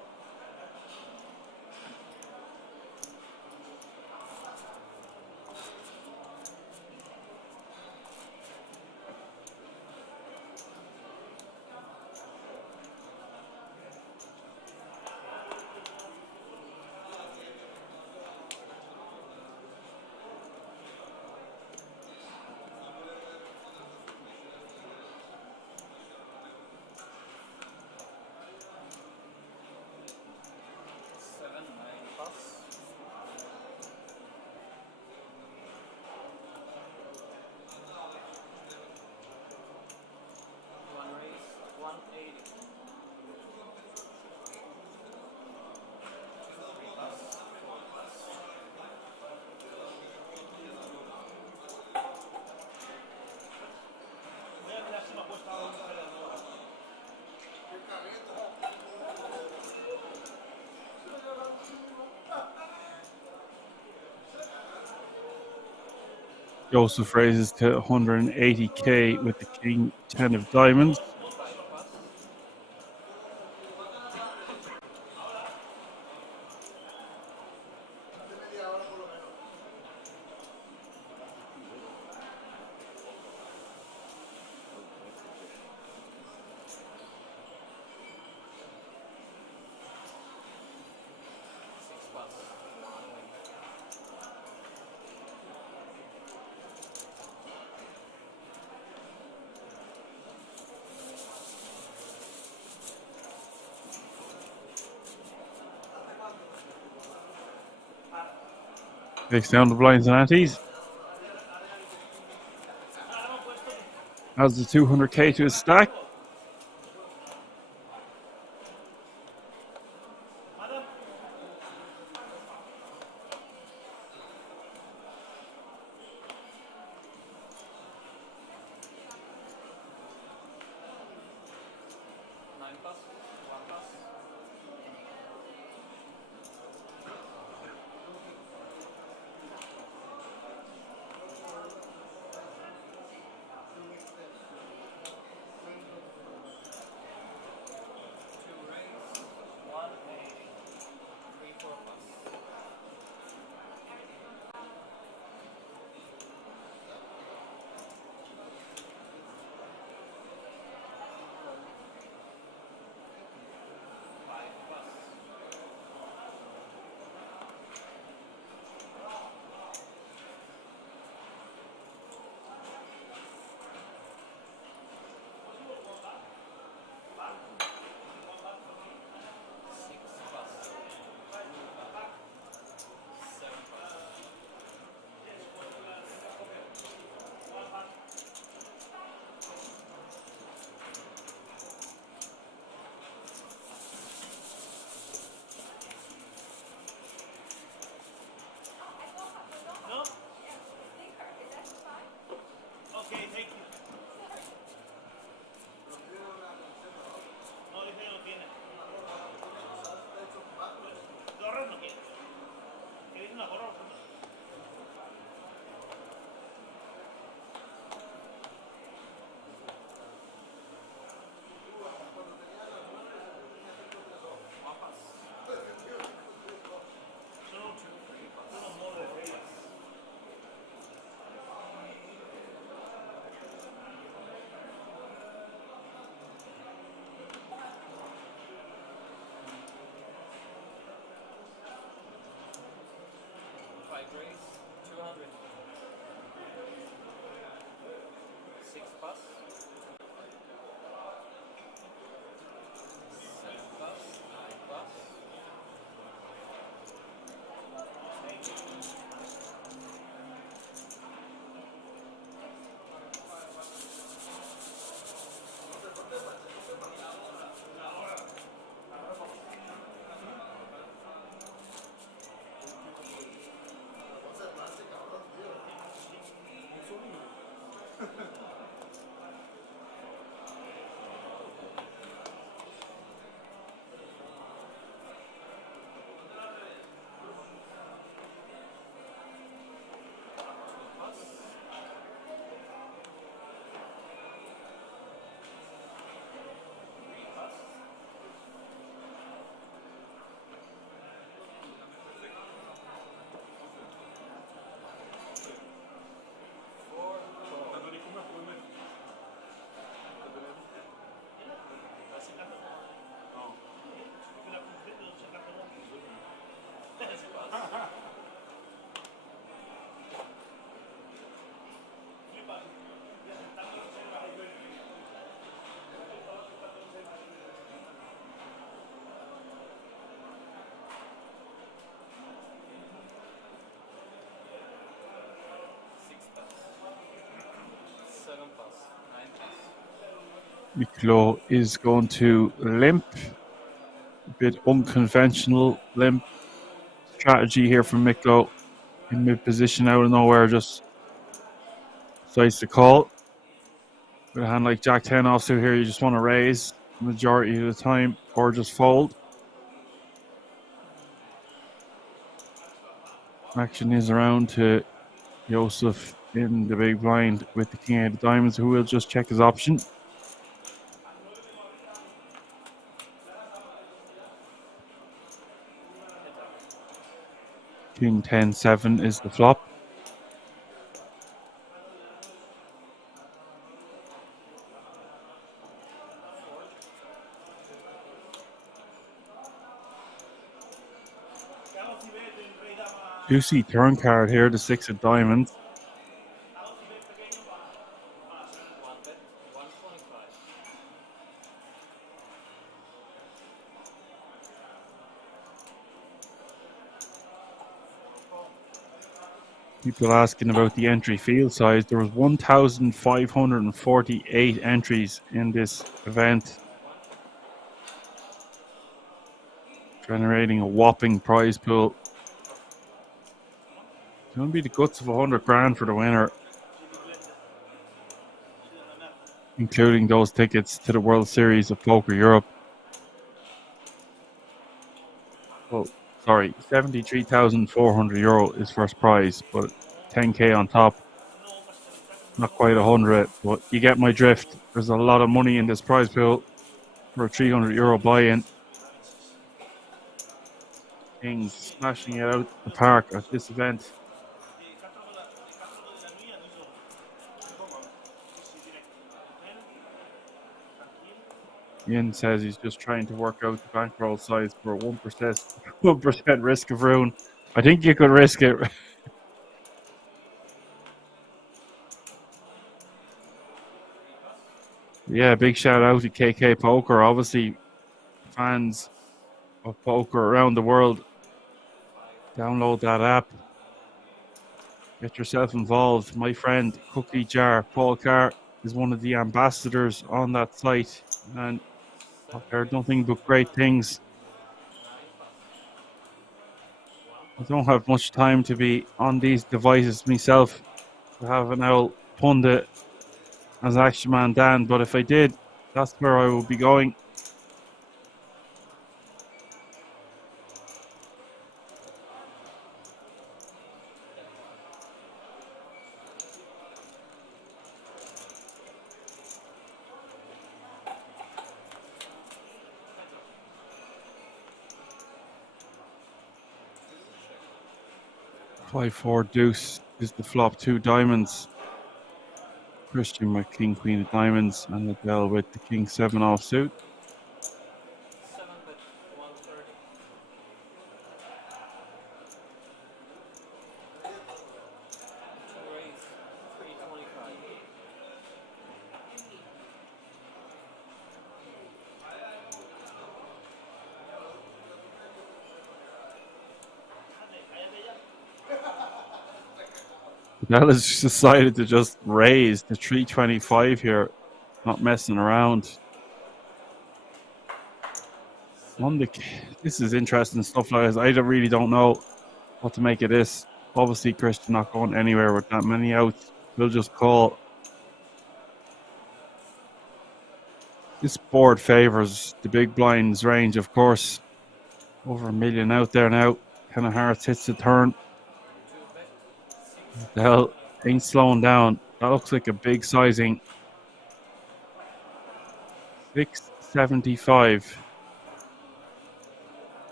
Joseph raises to 180k with the King 10 of diamonds. Takes down the blinds and antes. Has the 200k to his stack. Okay, thank you. No, dice que no tiene. Torres no tiene. ¿Queréis una gorra o no? Miklo is going to limp. A bit unconventional limp strategy here from Miklo. In mid position out of nowhere, just decides to call. With a hand like Jack 10 offsuit here, you just want to raise the majority of the time or just fold. Action is around to Joseph in the big blind with the king of diamonds, who will just check his option. King 10-7 is the flop. Juicy turn card here, the 6 of diamonds. People asking about the entry field size. There was 1,548 entries in this event, generating a whopping prize pool. It's going to be the guts of 100 grand for the winner, including those tickets to the World Series of Poker Europe. Oh, sorry, €73,400 is first prize, but 10k on top. Not quite 100, but you get my drift. There's a lot of money in this prize pool for a €300 buy-in. Kings smashing it out the park at this event. Ian says he's just trying to work out the bankroll size for 1% risk of ruin. I think you could risk it. Yeah, big shout out to KK Poker. Obviously, fans of poker around the world, download that app. Get yourself involved. My friend Cookie Jar Paul Carr is one of the ambassadors on that site, and I've heard nothing but great things. I don't have much time to be on these devices myself to have an owl pundit as Action Man Dan, but if I did, that's where I would be going. Five, four, deuce is the flop. 2 diamonds. Christian with king, queen of diamonds, and Adele with the king 7 offsuit. Dallas decided to just raise the 325 here, not messing around. This is interesting stuff, guys. I really don't know what to make of this. Obviously, Christian not going anywhere with that many outs. We'll just call. This board favors the big blinds range, of course. Over a million out there now. Kind of Hearts hits the turn. What the hell? Ain't slowing down. That looks like a big sizing. 675.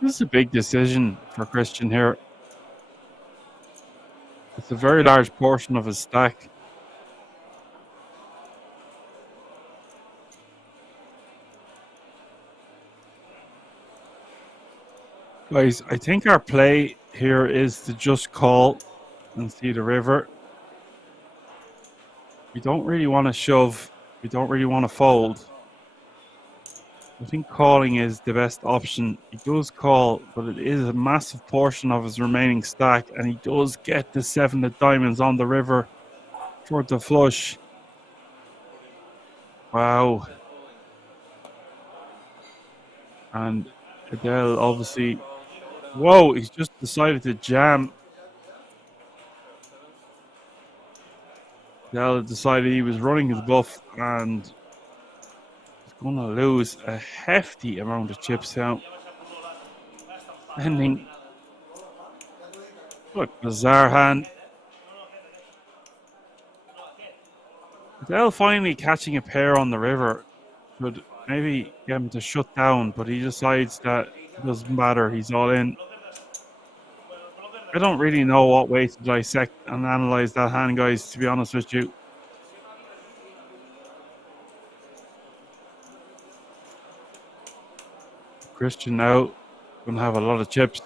This is a big decision for Christian here. It's a very large portion of his stack. Guys, I think our play here is to just call and see the river. We don't really want to shove. We don't really want to fold. I think calling is the best option. He does call, but it is a massive portion of his remaining stack, and he does get the 7 of diamonds on the river for the flush. Wow. And Adele obviously... Whoa, he's just decided to jam. Adele decided he was running his bluff and he's going to lose a hefty amount of chips out. Ending... Look, bizarre hand. Adele finally catching a pair on the river could maybe get him to shut down, but he decides that it doesn't matter. He's all in. I don't really know what way to dissect and analyze that hand, guys, to be honest with you. Christian now gonna have a lot of chips.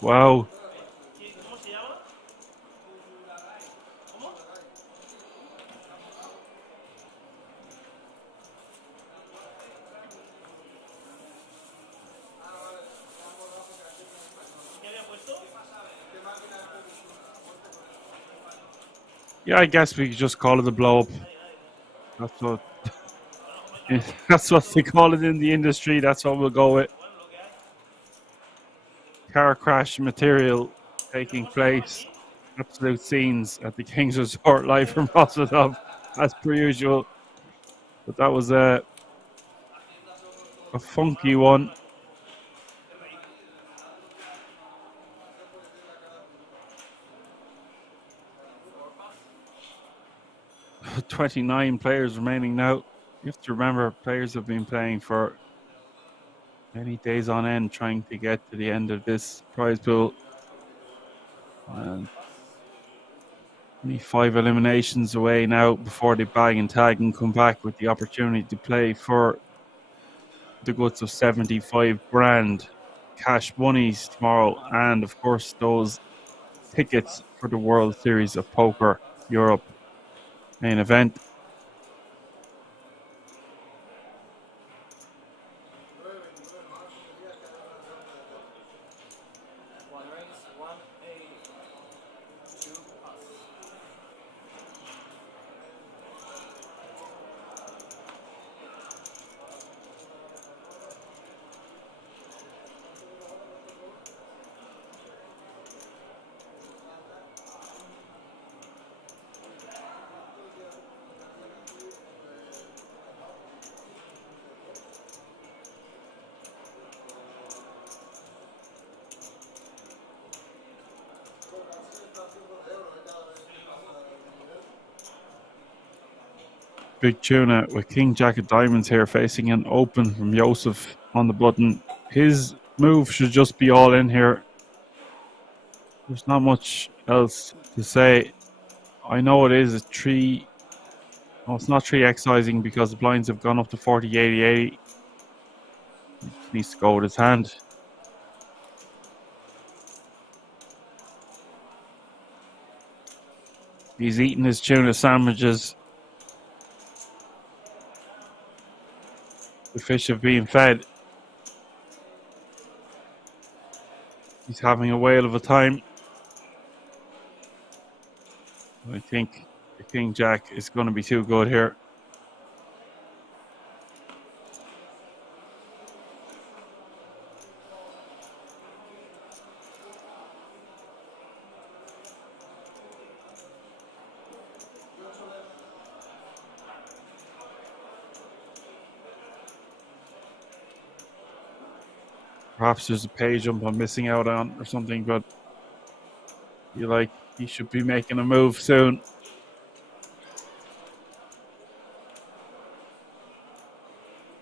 Wow. Yeah, I guess we could just call it a blow up. That's what that's what they call it in the industry. That's what we'll go with. Car crash material taking place. Absolute scenes at the King's Resort live from Rossadov, as per usual. But that was a funky one. 29 players remaining now. You have to remember, players have been playing for many days on end trying to get to the end of this prize pool. And only 5 eliminations away now before they bag and tag and come back with the opportunity to play for the guts of 75 grand cash monies tomorrow, and of course those tickets for the World Series of Poker Europe main event. Big tuna with King Jack of Diamonds here facing an open from Joseph on the button. His move should just be all in here. There's not much else to say. I know it is a 3. No, it's not 3 excising because the blinds have gone up to 40, 80, 80. He just needs to go with his hand. He's eating his tuna sandwiches. The fish have been fed. He's having a whale of a time. I think the King Jack is going to be too good here. Perhaps there's a pay jump I'm missing out on or something, but I feel like he should be making a move soon.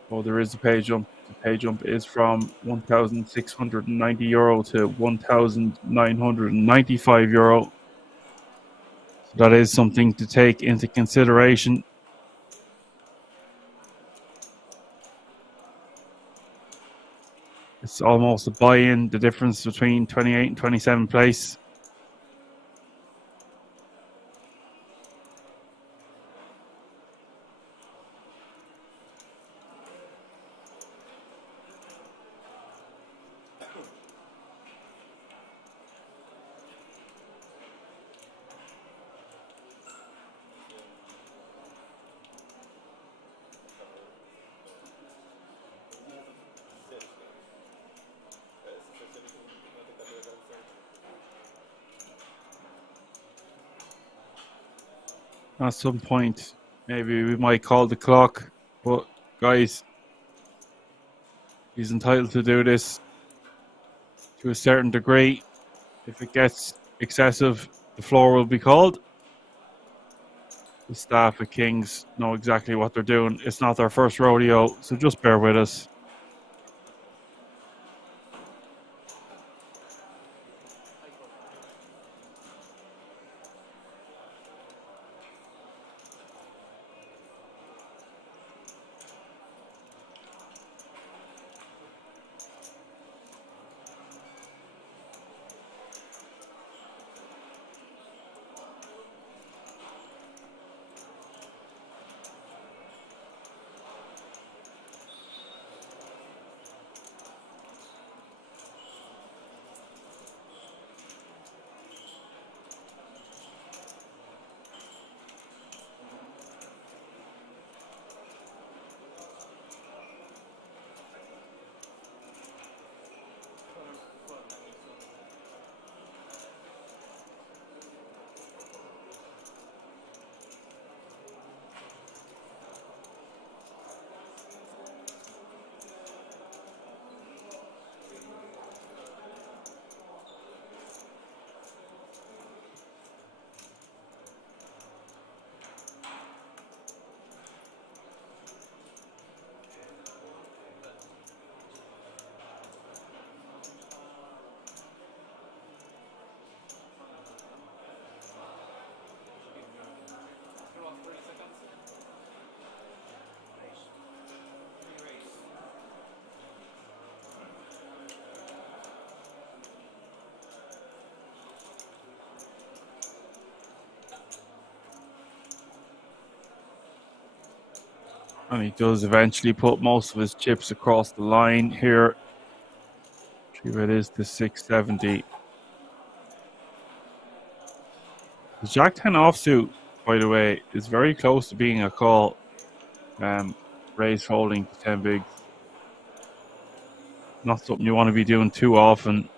Oh, there is a pay jump. The pay jump is from €1,690 to €1,995. So that is something to take into consideration. It's almost a buy-in, the difference between 28 and 27 place. At some point, maybe we might call the clock. But guys, he's entitled to do this to a certain degree. If it gets excessive, the floor will be called. The staff at Kings know exactly what they're doing. It's not their first rodeo, so just bear with us. And he does eventually put most of his chips across the line here. It is to 670. The Jack 10 offsuit, by the way, is very close to being a call. Raise holding to 10 bigs. Not something you want to be doing too often.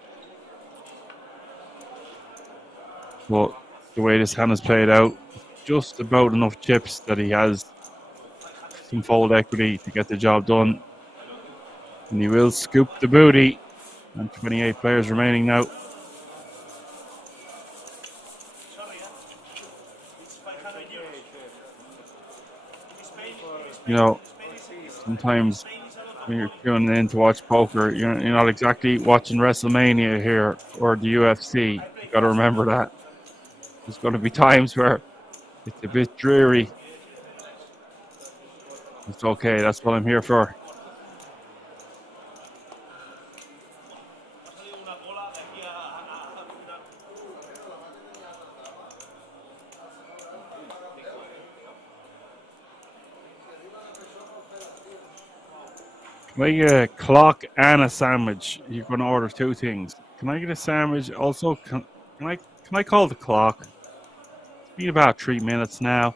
But the way this hand is played out, just about enough chips that he has some fold equity to get the job done. And he will scoop the booty. And 28 players remaining now. You know, sometimes when you're tuning in to watch poker, you're not exactly watching WrestleMania here or the UFC. You got to remember that. There's going to be times where it's a bit dreary. It's okay. That's what I'm here for. Can I get a clock and a sandwich? You're going to order two things. Can I get a sandwich? Also, can I call the clock? It's been about 3 minutes now.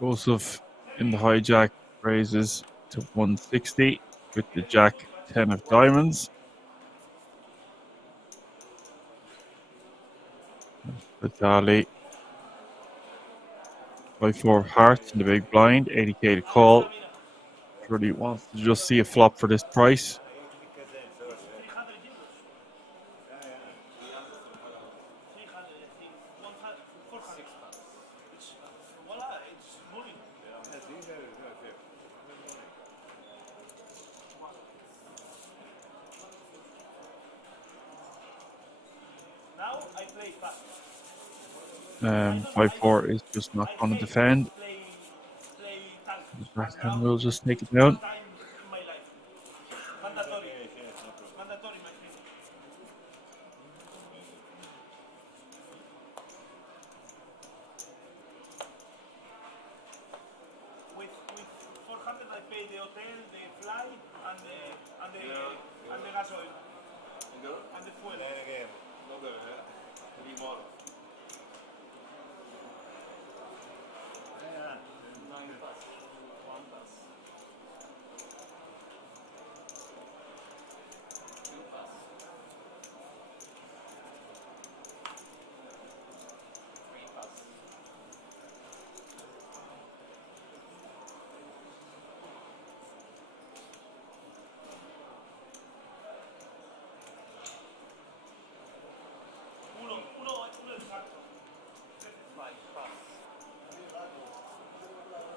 Joseph in the hijack raises to 160 with the Jack 10 of diamonds. Vitali 5-4 of hearts in the big blind, 80k to call. Really wants to just see a flop for this price. 300 euros. 300, 400. It's, voila, it's moving. Now I play fast. 5-4 is just not going to defend. Play tank. And we'll just take it down. Time in my life. Mandatory. Mandatory, my friend. With 400 I pay the hotel, the flight, and the gas oil. And the fuel. Uno exacto.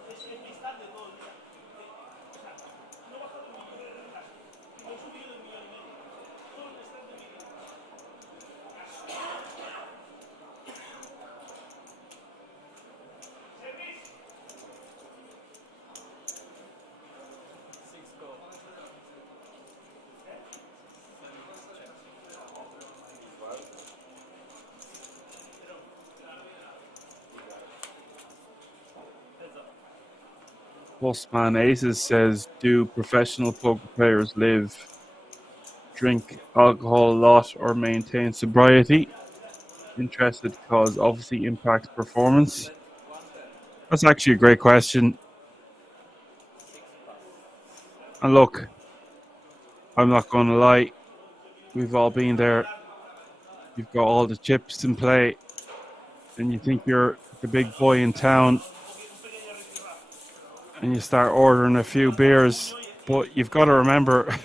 Es el cristal de todo el día. O sea, no he bajado el millón de la casa. Y no he subido el millón y medio. Solo el cristal de mi vida. Service. Postman Aces says, do professional poker players live, drink alcohol a lot, or maintain sobriety? Interested because obviously impacts performance. That's actually a great question. And look, I'm not going to lie, we've all been there. You've got all the chips in play, and you think you're the big boy in town, and you start ordering a few beers, but you've got to remember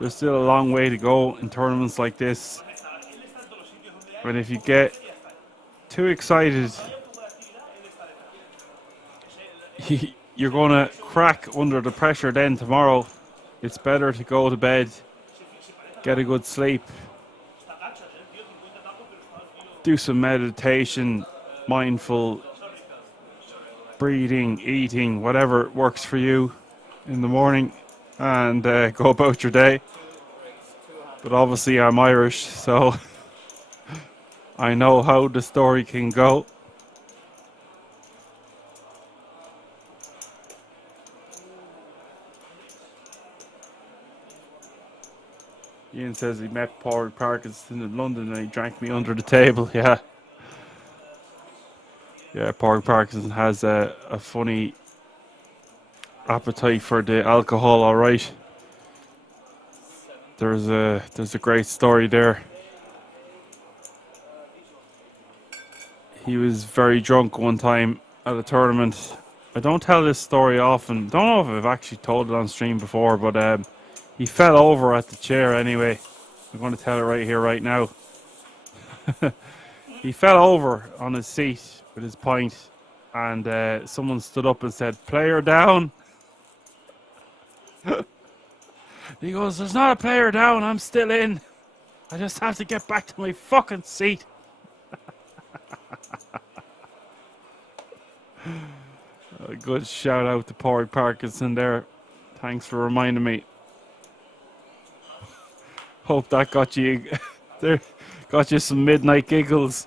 there's still a long way to go in tournaments like this. And if you get too excited, you're going to crack under the pressure then tomorrow. It's better to go to bed, get a good sleep, do some meditation, mindful breathing, eating, whatever works for you in the morning, and go about your day. But obviously I'm Irish, so I know how the story can go. Ian says he met Paul Parkinson in London and he drank me under the table. Yeah. Yeah, Paul Parkinson has a funny appetite for the alcohol, all right. There's a great story there. He was very drunk one time at a tournament. I don't tell this story often. Don't know if I've actually told it on stream before, but he fell over at the chair anyway. I'm going to tell it right here, right now. He fell over on his seat with his pint, and someone stood up and said, "Player down." He goes, "There's not a player down, I'm still in. I just have to get back to my fucking seat." A good shout out to Porry Parkinson there. Thanks for reminding me. Hope that got you there, got you some midnight giggles.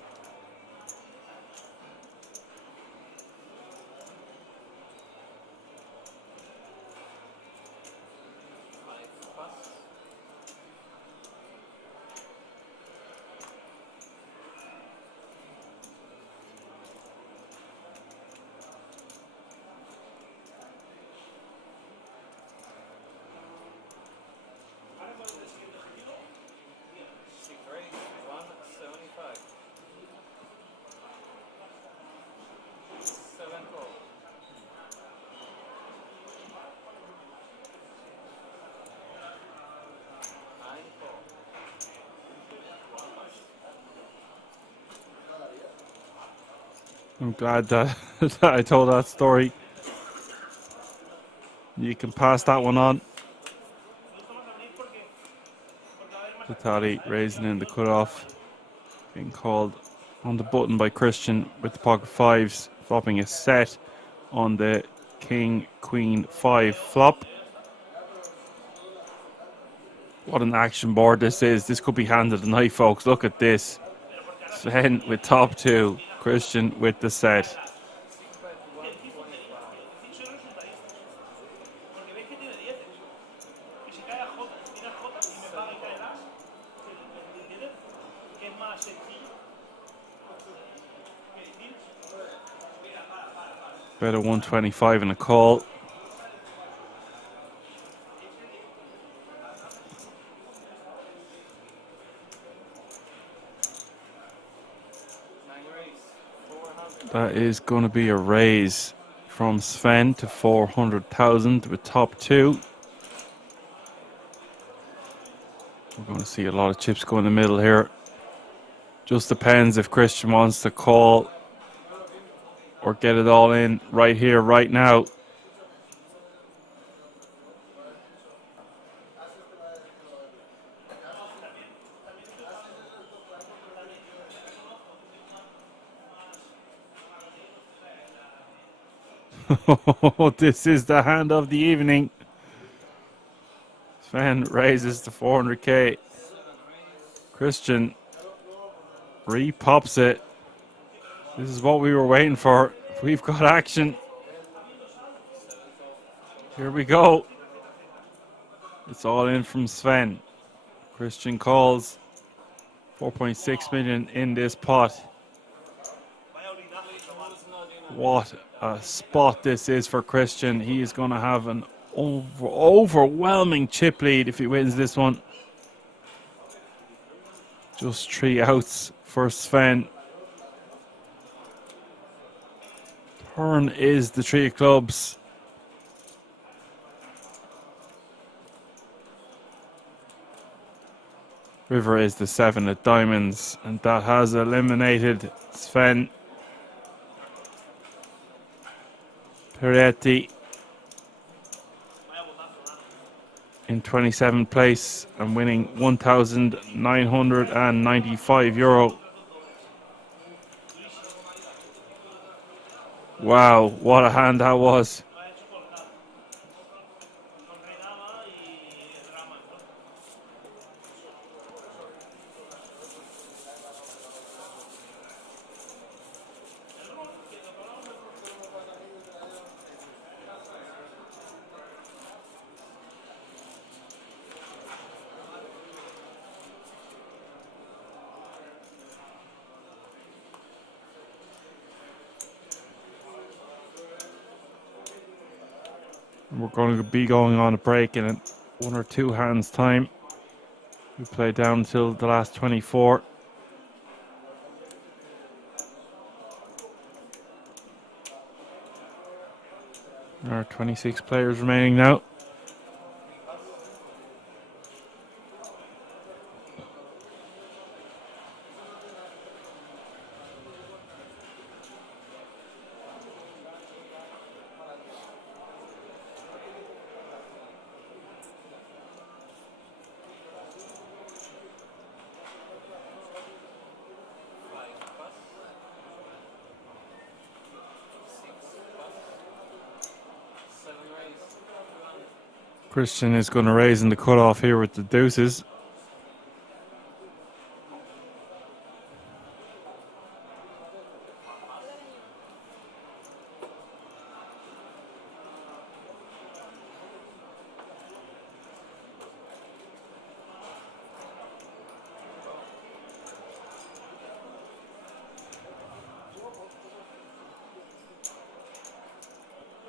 I'm glad that, that I told that story. You can pass that one on. Vitali raising in the cutoff. Being called on the button by Christian with the pocket fives. Flopping a set on the King, Queen, 5 flop. What an action board this is. This could be hand of the night, folks. Look at this. Sven with top 2. Christian with the set. Better 125 in a call. That is going to be a raise from Sven to 400,000 with top 2. We're going to see a lot of chips go in the middle here. Just depends if Christian wants to call or get it all in right here, right now. This is the hand of the evening. Sven raises to 400k. Christian re-pops it. This is what we were waiting for. We've got action. Here we go. It's all in from Sven. Christian calls. 4.6 million in this pot. What a spot this is for Christian. He is going to have an overwhelming chip lead if he wins this one. Just 3 outs for Sven. Turn is the 3 of clubs. River is the 7 of diamonds, and that has eliminated Sven. Peretti in 27th place and winning €1,995. Wow, what a hand that was. We're going to be going on a break in 1 or 2 hands time. We play down until the last 24. There are 26 players remaining now. Christian is going to raise in the cutoff here with the deuces.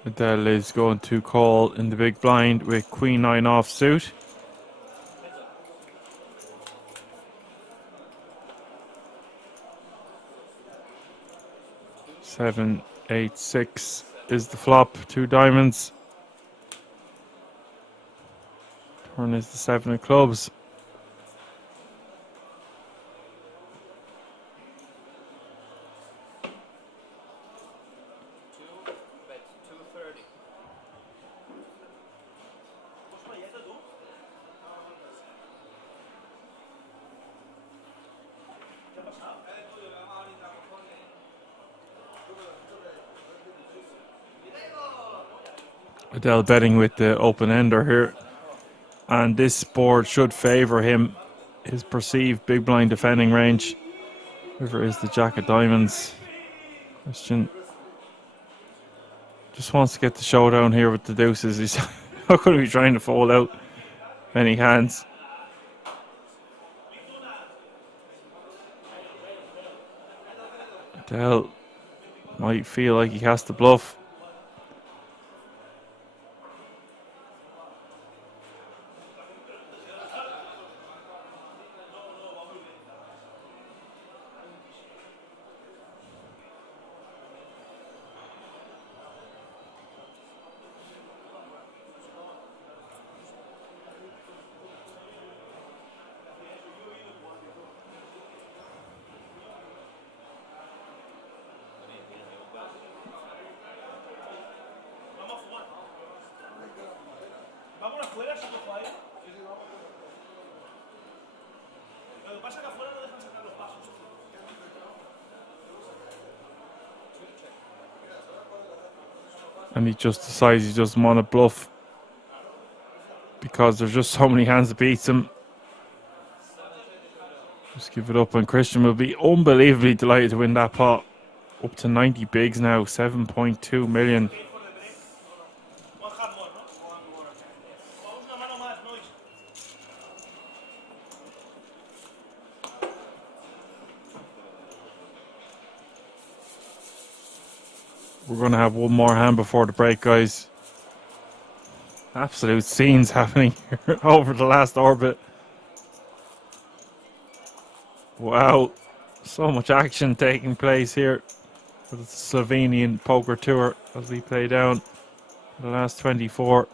Adele is going to call in the big blind with Queen 9 off suit. Seven, 8, 6 is the flop. 2 diamonds. Turn is the 7 of clubs. Adele betting with the open ender here, and this board should favour him. His perceived big blind defending range. River is the jack of diamonds. Christian just wants to get the showdown here with the deuces. He's not going to be trying to fold out many hands. Adele might feel like he has to bluff. And he just decides he doesn't want to bluff because there's just so many hands that beats him. Just give it up, and Christian will be unbelievably delighted to win that pot. Up to 90 bigs now, 7.2 million. We're going to have one more hand before the break, guys. Absolute scenes happening here over the last orbit. Wow, so much action taking place here for the Slovenian Poker Tour as we play down the last 24.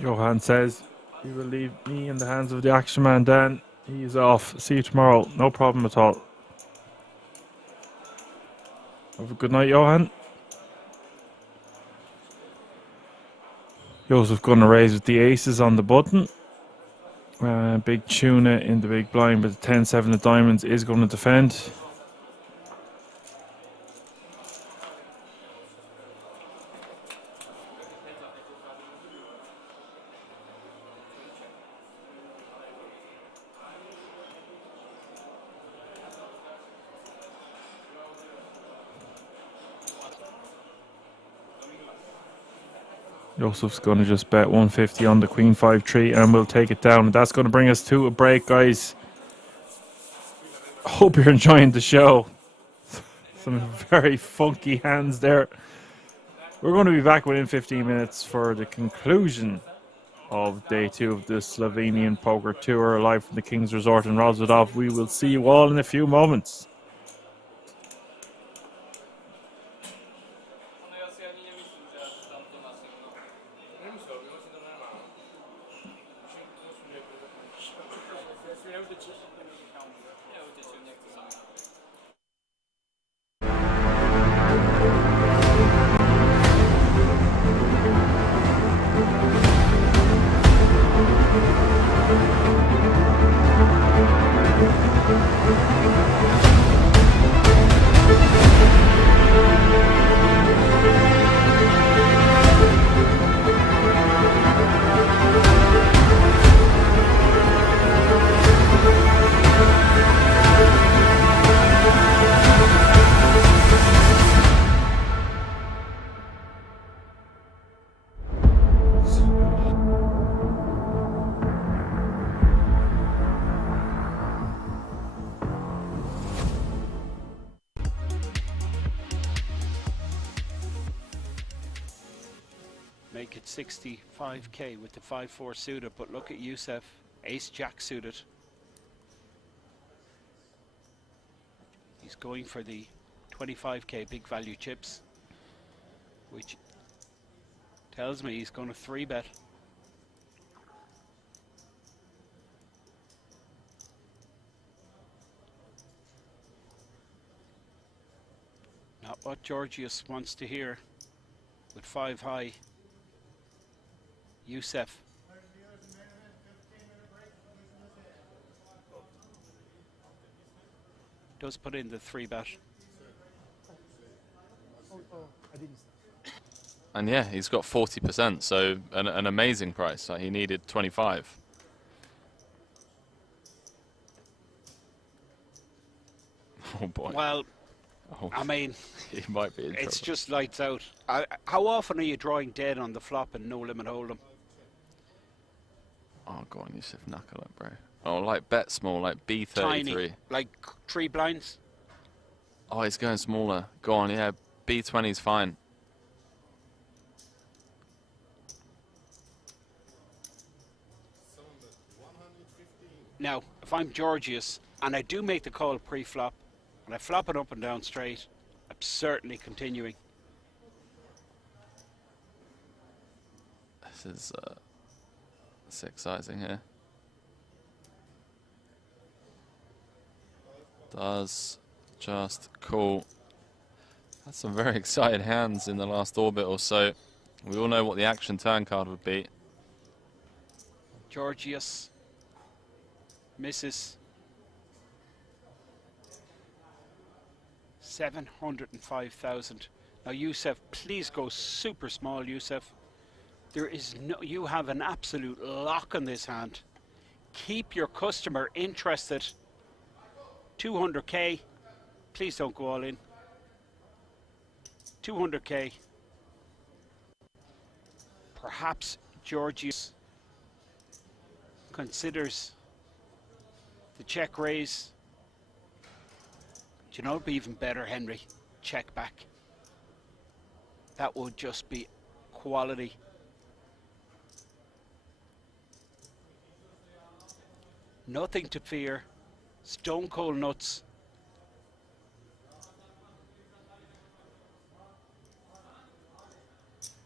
Johan says he will leave me in the hands of the action man Dan. He's off. See you tomorrow. No problem at all. Have a good night, Johan. Joseph gonna raise with the aces on the button. Big tuna in the big blind, but the 10-7 of diamonds is going to defend. Joseph's going to just bet 150 on the Queen 5-3 and we'll take it down. And that's going to bring us to a break, guys. Hope you're enjoying the show. Some very funky hands there. We're going to be back within 15 minutes for the conclusion of day 2 of the Slovenian Poker Tour, live from the King's Resort in Rozvadov. We will see you all in a few moments. Make it 65k with the 5-4 suited, but look at Youssef, ace-jack suited. He's going for the 25k big value chips, which tells me he's going to 3-bet. Not what Georgios wants to hear with 5 high. Youssef. Does put in the 3-bet. And yeah, he's got 40%, so an amazing price. He needed 25. Oh boy. Well, Oh, I mean, he might be in it's trouble. just lights out. How often are you drawing dead on the flop and no limit hold'em? Oh, go on, Yusuf, knuckle it, bro. Oh, like bet small, like B33. Tiny, like 3 blinds? Oh, he's going smaller. Go on, yeah, B20 is fine. Now, if I'm Georgios and I do make the call pre-flop and I flop it up and down straight, I'm certainly continuing. This is six sizing here. Does just cool. Had some very excited hands in the last orbit or so. We all know what the action turn card would be. Georgios misses 705,000. Now, Youssef, please go super small, Youssef. There is no, you have an absolute lock on this hand. Keep your customer interested. 200k. Please don't go all in. 200k. Perhaps Georgios considers the check raise. Do you know what would be even better, Henry? Check back. That would just be quality. Nothing to fear. Stone cold nuts.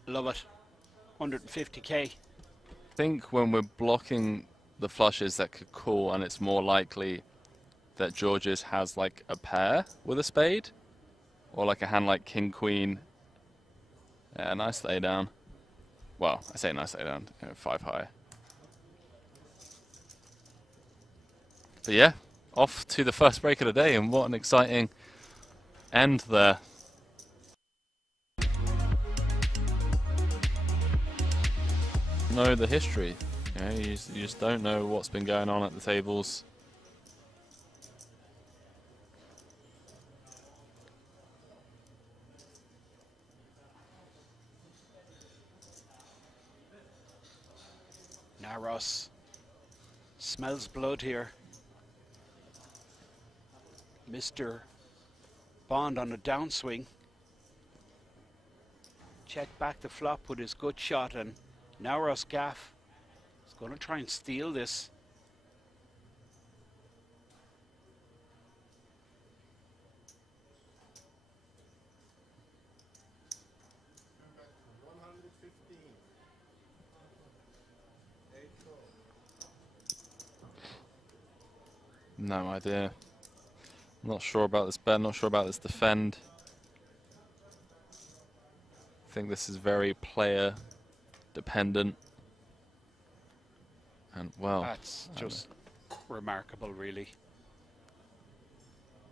Love it. 150k. I think when we're blocking the flushes that could call, and it's more likely that Georgios has like a pair with a spade, or like a hand like king queen. Yeah, nice lay down. Well, I say nice lay down, 5 high. But yeah, off to the first break of the day, and what an exciting end there. Know the history. You just don't know what's been going on at the tables. Now Ross smells blood here. Mr. Bond on a downswing. Check back the flop with his good shot, and now Ross Gaff is going to try and steal this. No idea. Not sure about this bet, not sure about this defend. I think this is very player dependent. And well, That's just remarkable, really.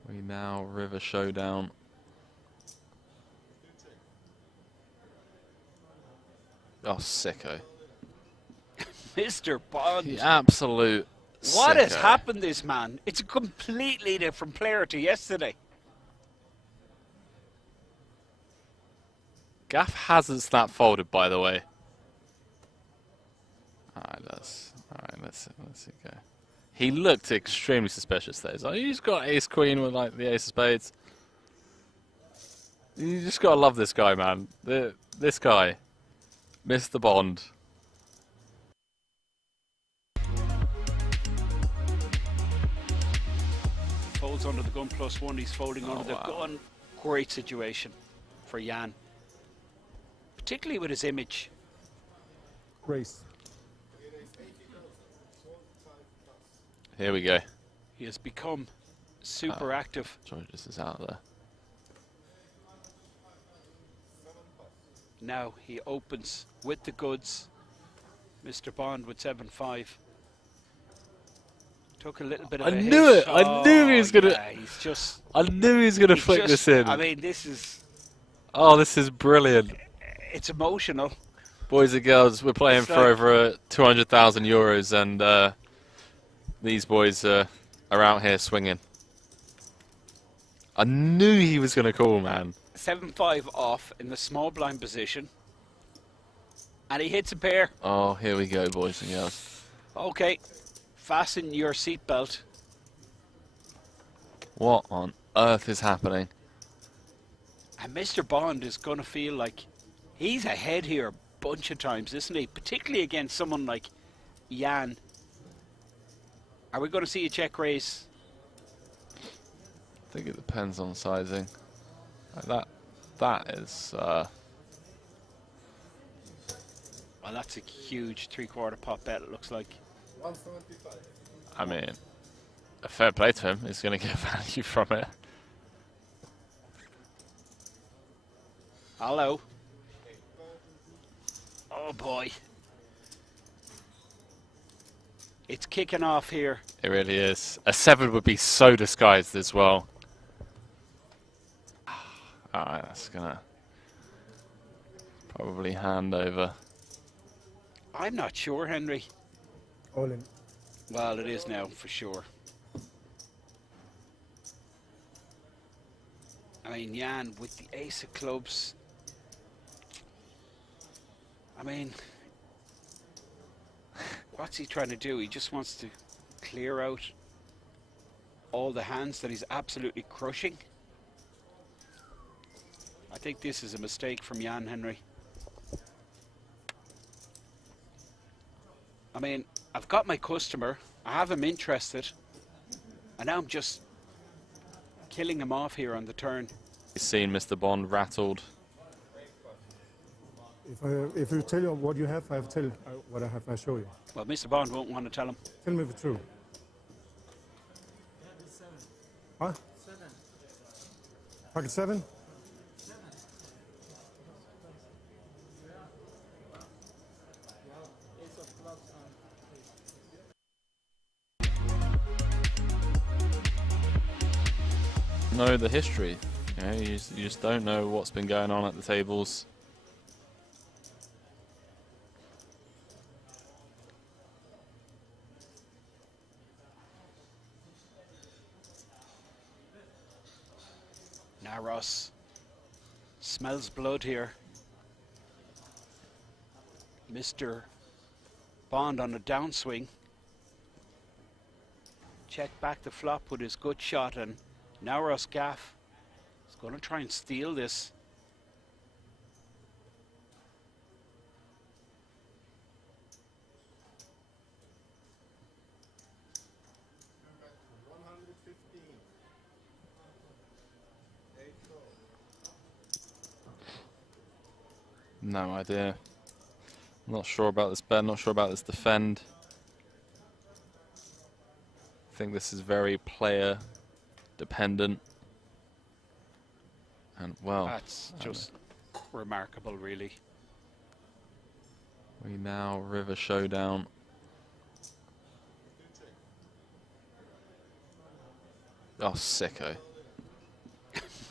we now river showdown. Oh, sicko. Mr. Bond. The absolute What has sicko. happened this man? It's a completely different player to yesterday. Gaff hasn't snap folded, by the way. Alright, let's see go. He looked extremely suspicious there. He's like, he's got ace queen with like the ace of spades. You just gotta love this guy, man. This guy, Mr. Bond. Folds under the gun +1. He's folding under the gun. Great situation for Jan. Particularly with his image. Grace. Here we go. He has become super active. Georges is out there. Now he opens with the goods. Mr. Bond with 7-5. Took a little bit of I a knew hit. it! I knew he was gonna. Yeah, he's just. I knew he was gonna he's flick just- this in. I mean, this is. Oh, this is brilliant. It's emotional. Boys and girls, we're playing It's for like- over 200,000 euros, and these boys are out here swinging. I knew he was going to call, man. 7-5 off in the small blind position. And he hits a pair. Oh, here we go, boys and girls. Okay. Fasten your seatbelt. What on earth is happening? And Mr. Bond is going to feel like he's ahead here a bunch of times, isn't he? Particularly against someone like Jan. Are we going to see a check raise? I think it depends on sizing. Like that is. Well, that's a huge 3/4 pot bet, it looks like. 175. I mean, a fair play to him. He's going to get value from it. Hello. Oh boy. It's kicking off here. It really is. A 7 would be so disguised as well. Alright, that's gonna probably hand over. I'm not sure, Henry. All in. Well, it is now, for sure. I mean, Jan with the ace of clubs. I mean, what's he trying to do? He just wants to clear out all the hands that he's absolutely crushing. I think this is a mistake from Jan, Henry. I mean, I've got my customer, I have him interested, and now I'm just killing him off here on the turn. You've seen Mr. Bond rattled. If you tell you what you have, I have tell what I have. I show you. Well, Mr. Bond won't want to tell him. Tell me the truth. Huh? Pocket 7? Know the history. You know, you just don't know what's been going on at the tables. Now Ross smells blood here. Mr. Bond on a downswing. Check back the flop with his good shot, and now Ross Gaff is going to try and steal this. No idea. Not sure about this bet, not sure about this defend. I think this is very player dependent. And well, That's just remarkable, really. we now River Showdown. Oh, sicko.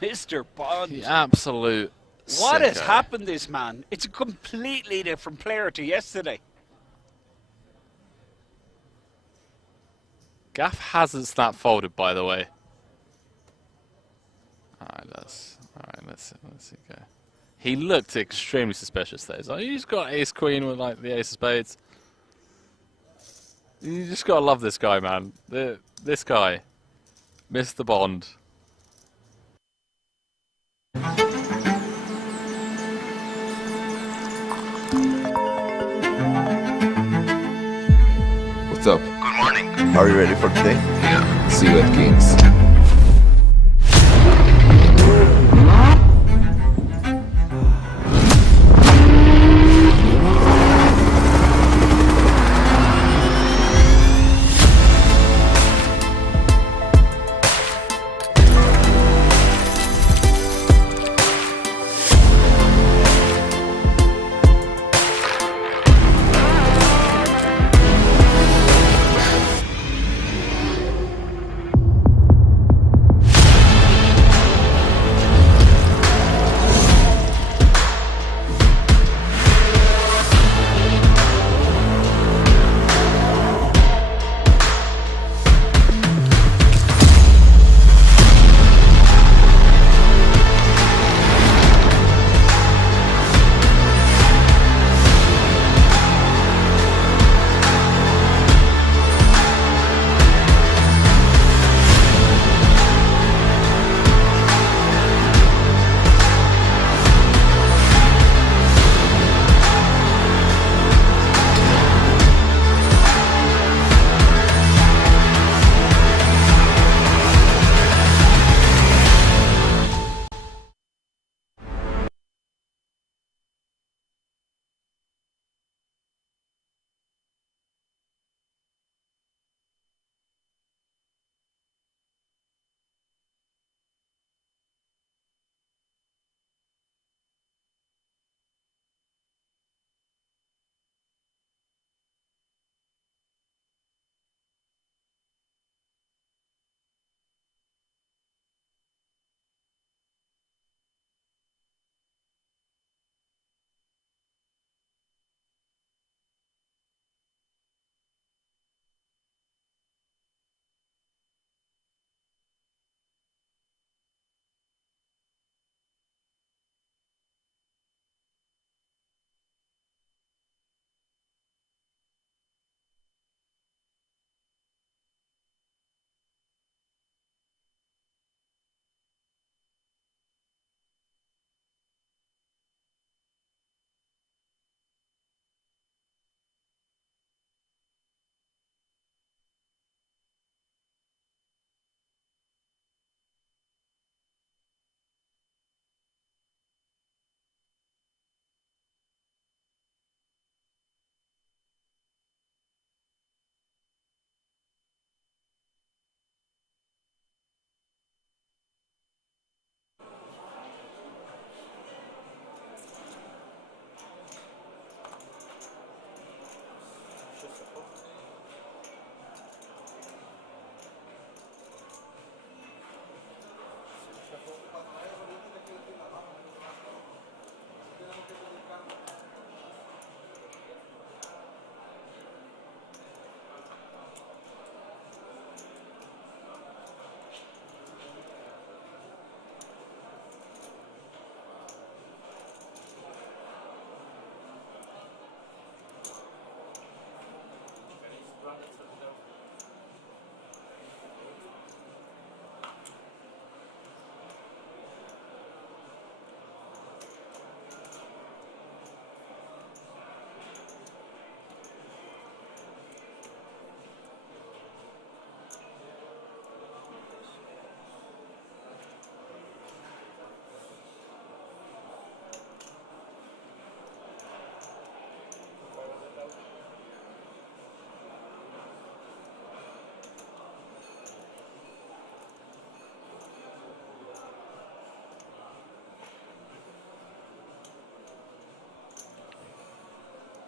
Mr. Bond. The absolute What has sicko. happened, this man? It's a completely different player to yesterday. Gaff hasn't snap folded, by the way. Let's see go. He looked extremely suspicious there. He's like, he's got ace queen with like the ace of spades. You just gotta love this guy, man. This guy, Mr. Bond. What's up? Good morning. Are you ready for today? Yeah. See you at Kings.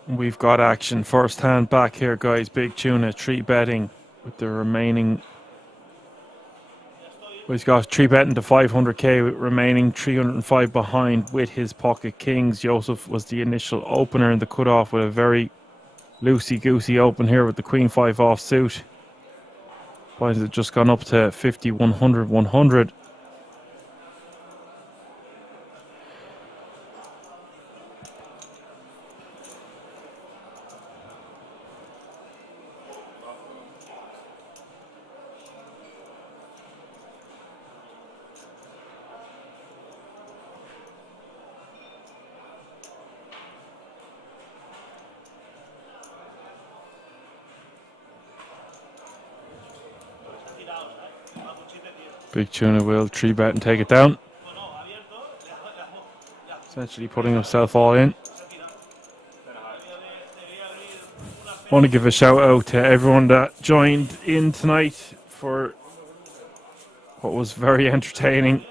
We've got action first hand back here, guys. Big Tuna 3-betting with the remaining. He's got 3-betting to 500k with remaining 305 behind with his pocket kings. Joseph was the initial opener in the cutoff with a very loosey-goosey open here with the Queen 5 offsuit. Blinds have just gone up to 50, 100, 100. Big Tuna will 3-bet and take it down. Essentially putting himself all in. Want to give a shout out to everyone that joined in tonight for what was very entertaining.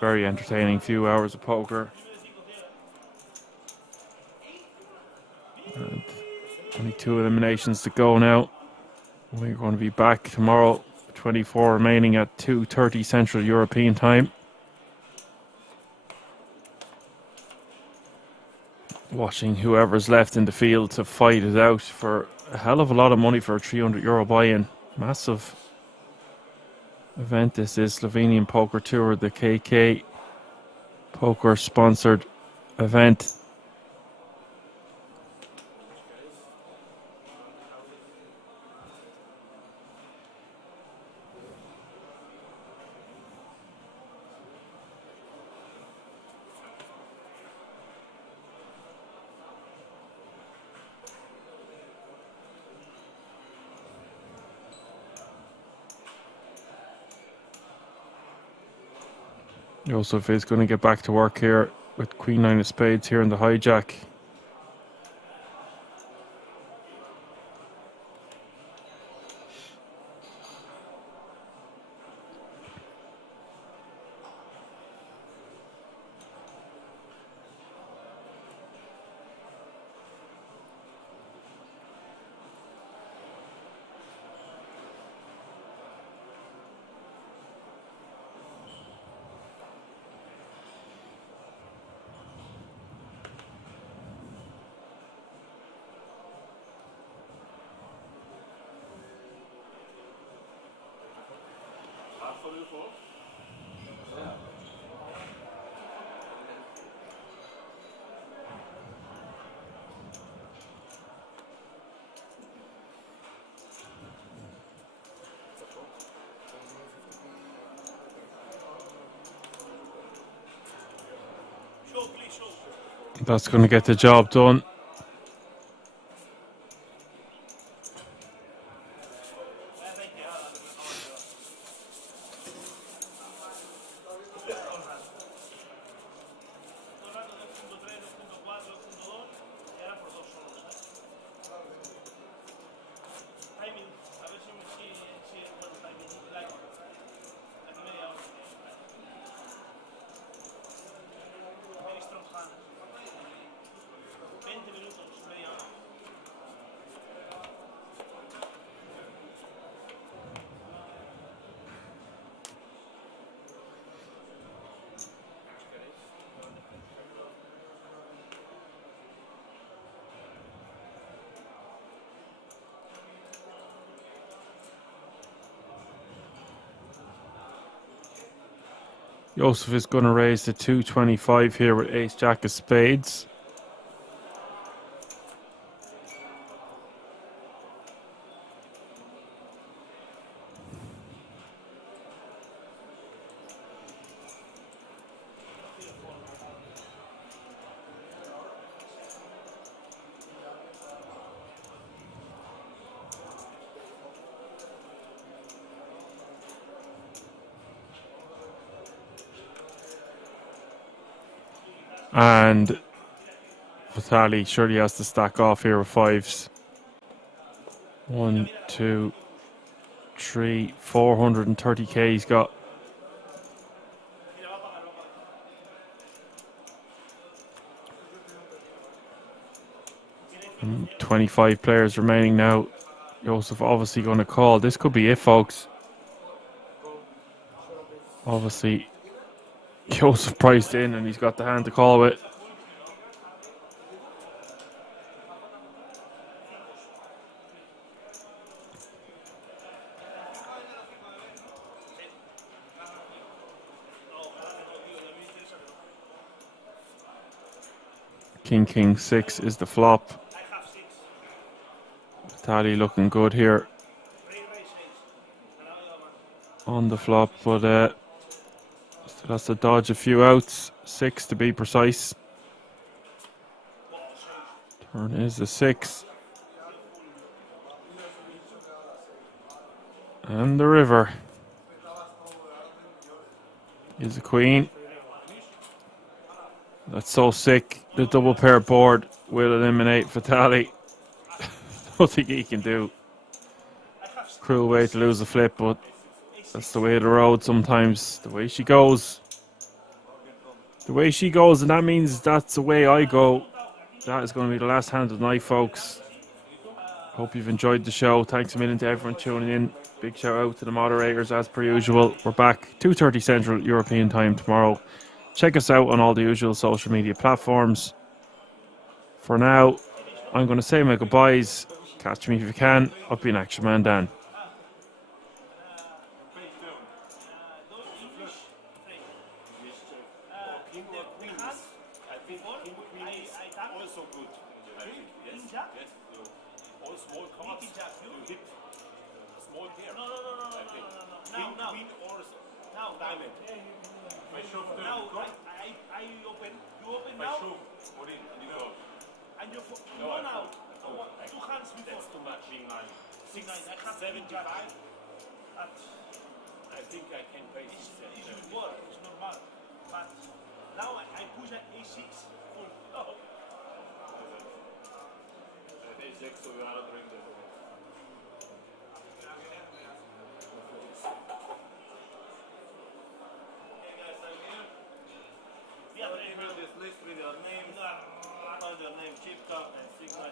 Very entertaining few hours of poker. And only 2 eliminations to go now. We're going to be back tomorrow, 24 remaining at 2:30 Central European time. Watching whoever's left in the field to fight it out for a hell of a lot of money for a €300 buy-in. Massive event this is. Slovenian Poker Tour, the KK Poker sponsored event. Joseph is going to get back to work here with Queen 9 of Spades here in the hijack. That's going to get the job done. Joseph is going to raise to 225 here with Ace Jack of Spades. And Vitali surely has to stack off here with fives. 1, 2, 3, 430k he's got. 25 players remaining now. Joseph obviously going to call. This could be it, folks. Obviously, Joseph priced in and he's got the hand to call with. King 6 is the flop. Tally looking good here on the flop, but still has to dodge a few outs. 6 to be precise. Turn is the 6. And the river is a queen. That's so sick. The double pair board will eliminate Fatali. Nothing he can do. Cruel way to lose a flip, but that's the way of the road sometimes. The way she goes. The way she goes, and that means that's the way I go. That is going to be the last hand of the night, folks. Hope you've enjoyed the show. Thanks a million to everyone tuning in. Big shout out to the moderators as per usual. We're back 2:30 Central European time tomorrow. Check us out on all the usual social media platforms. For now, I'm going to say my goodbyes. Catch me if you can. Up in action, man, Dan. I think I can pay this. It's work, it's normal. But now I push at A6 full. Oh. A6, so we are not doing that. Yeah, but this list with your name, find your name, chip card, and signal.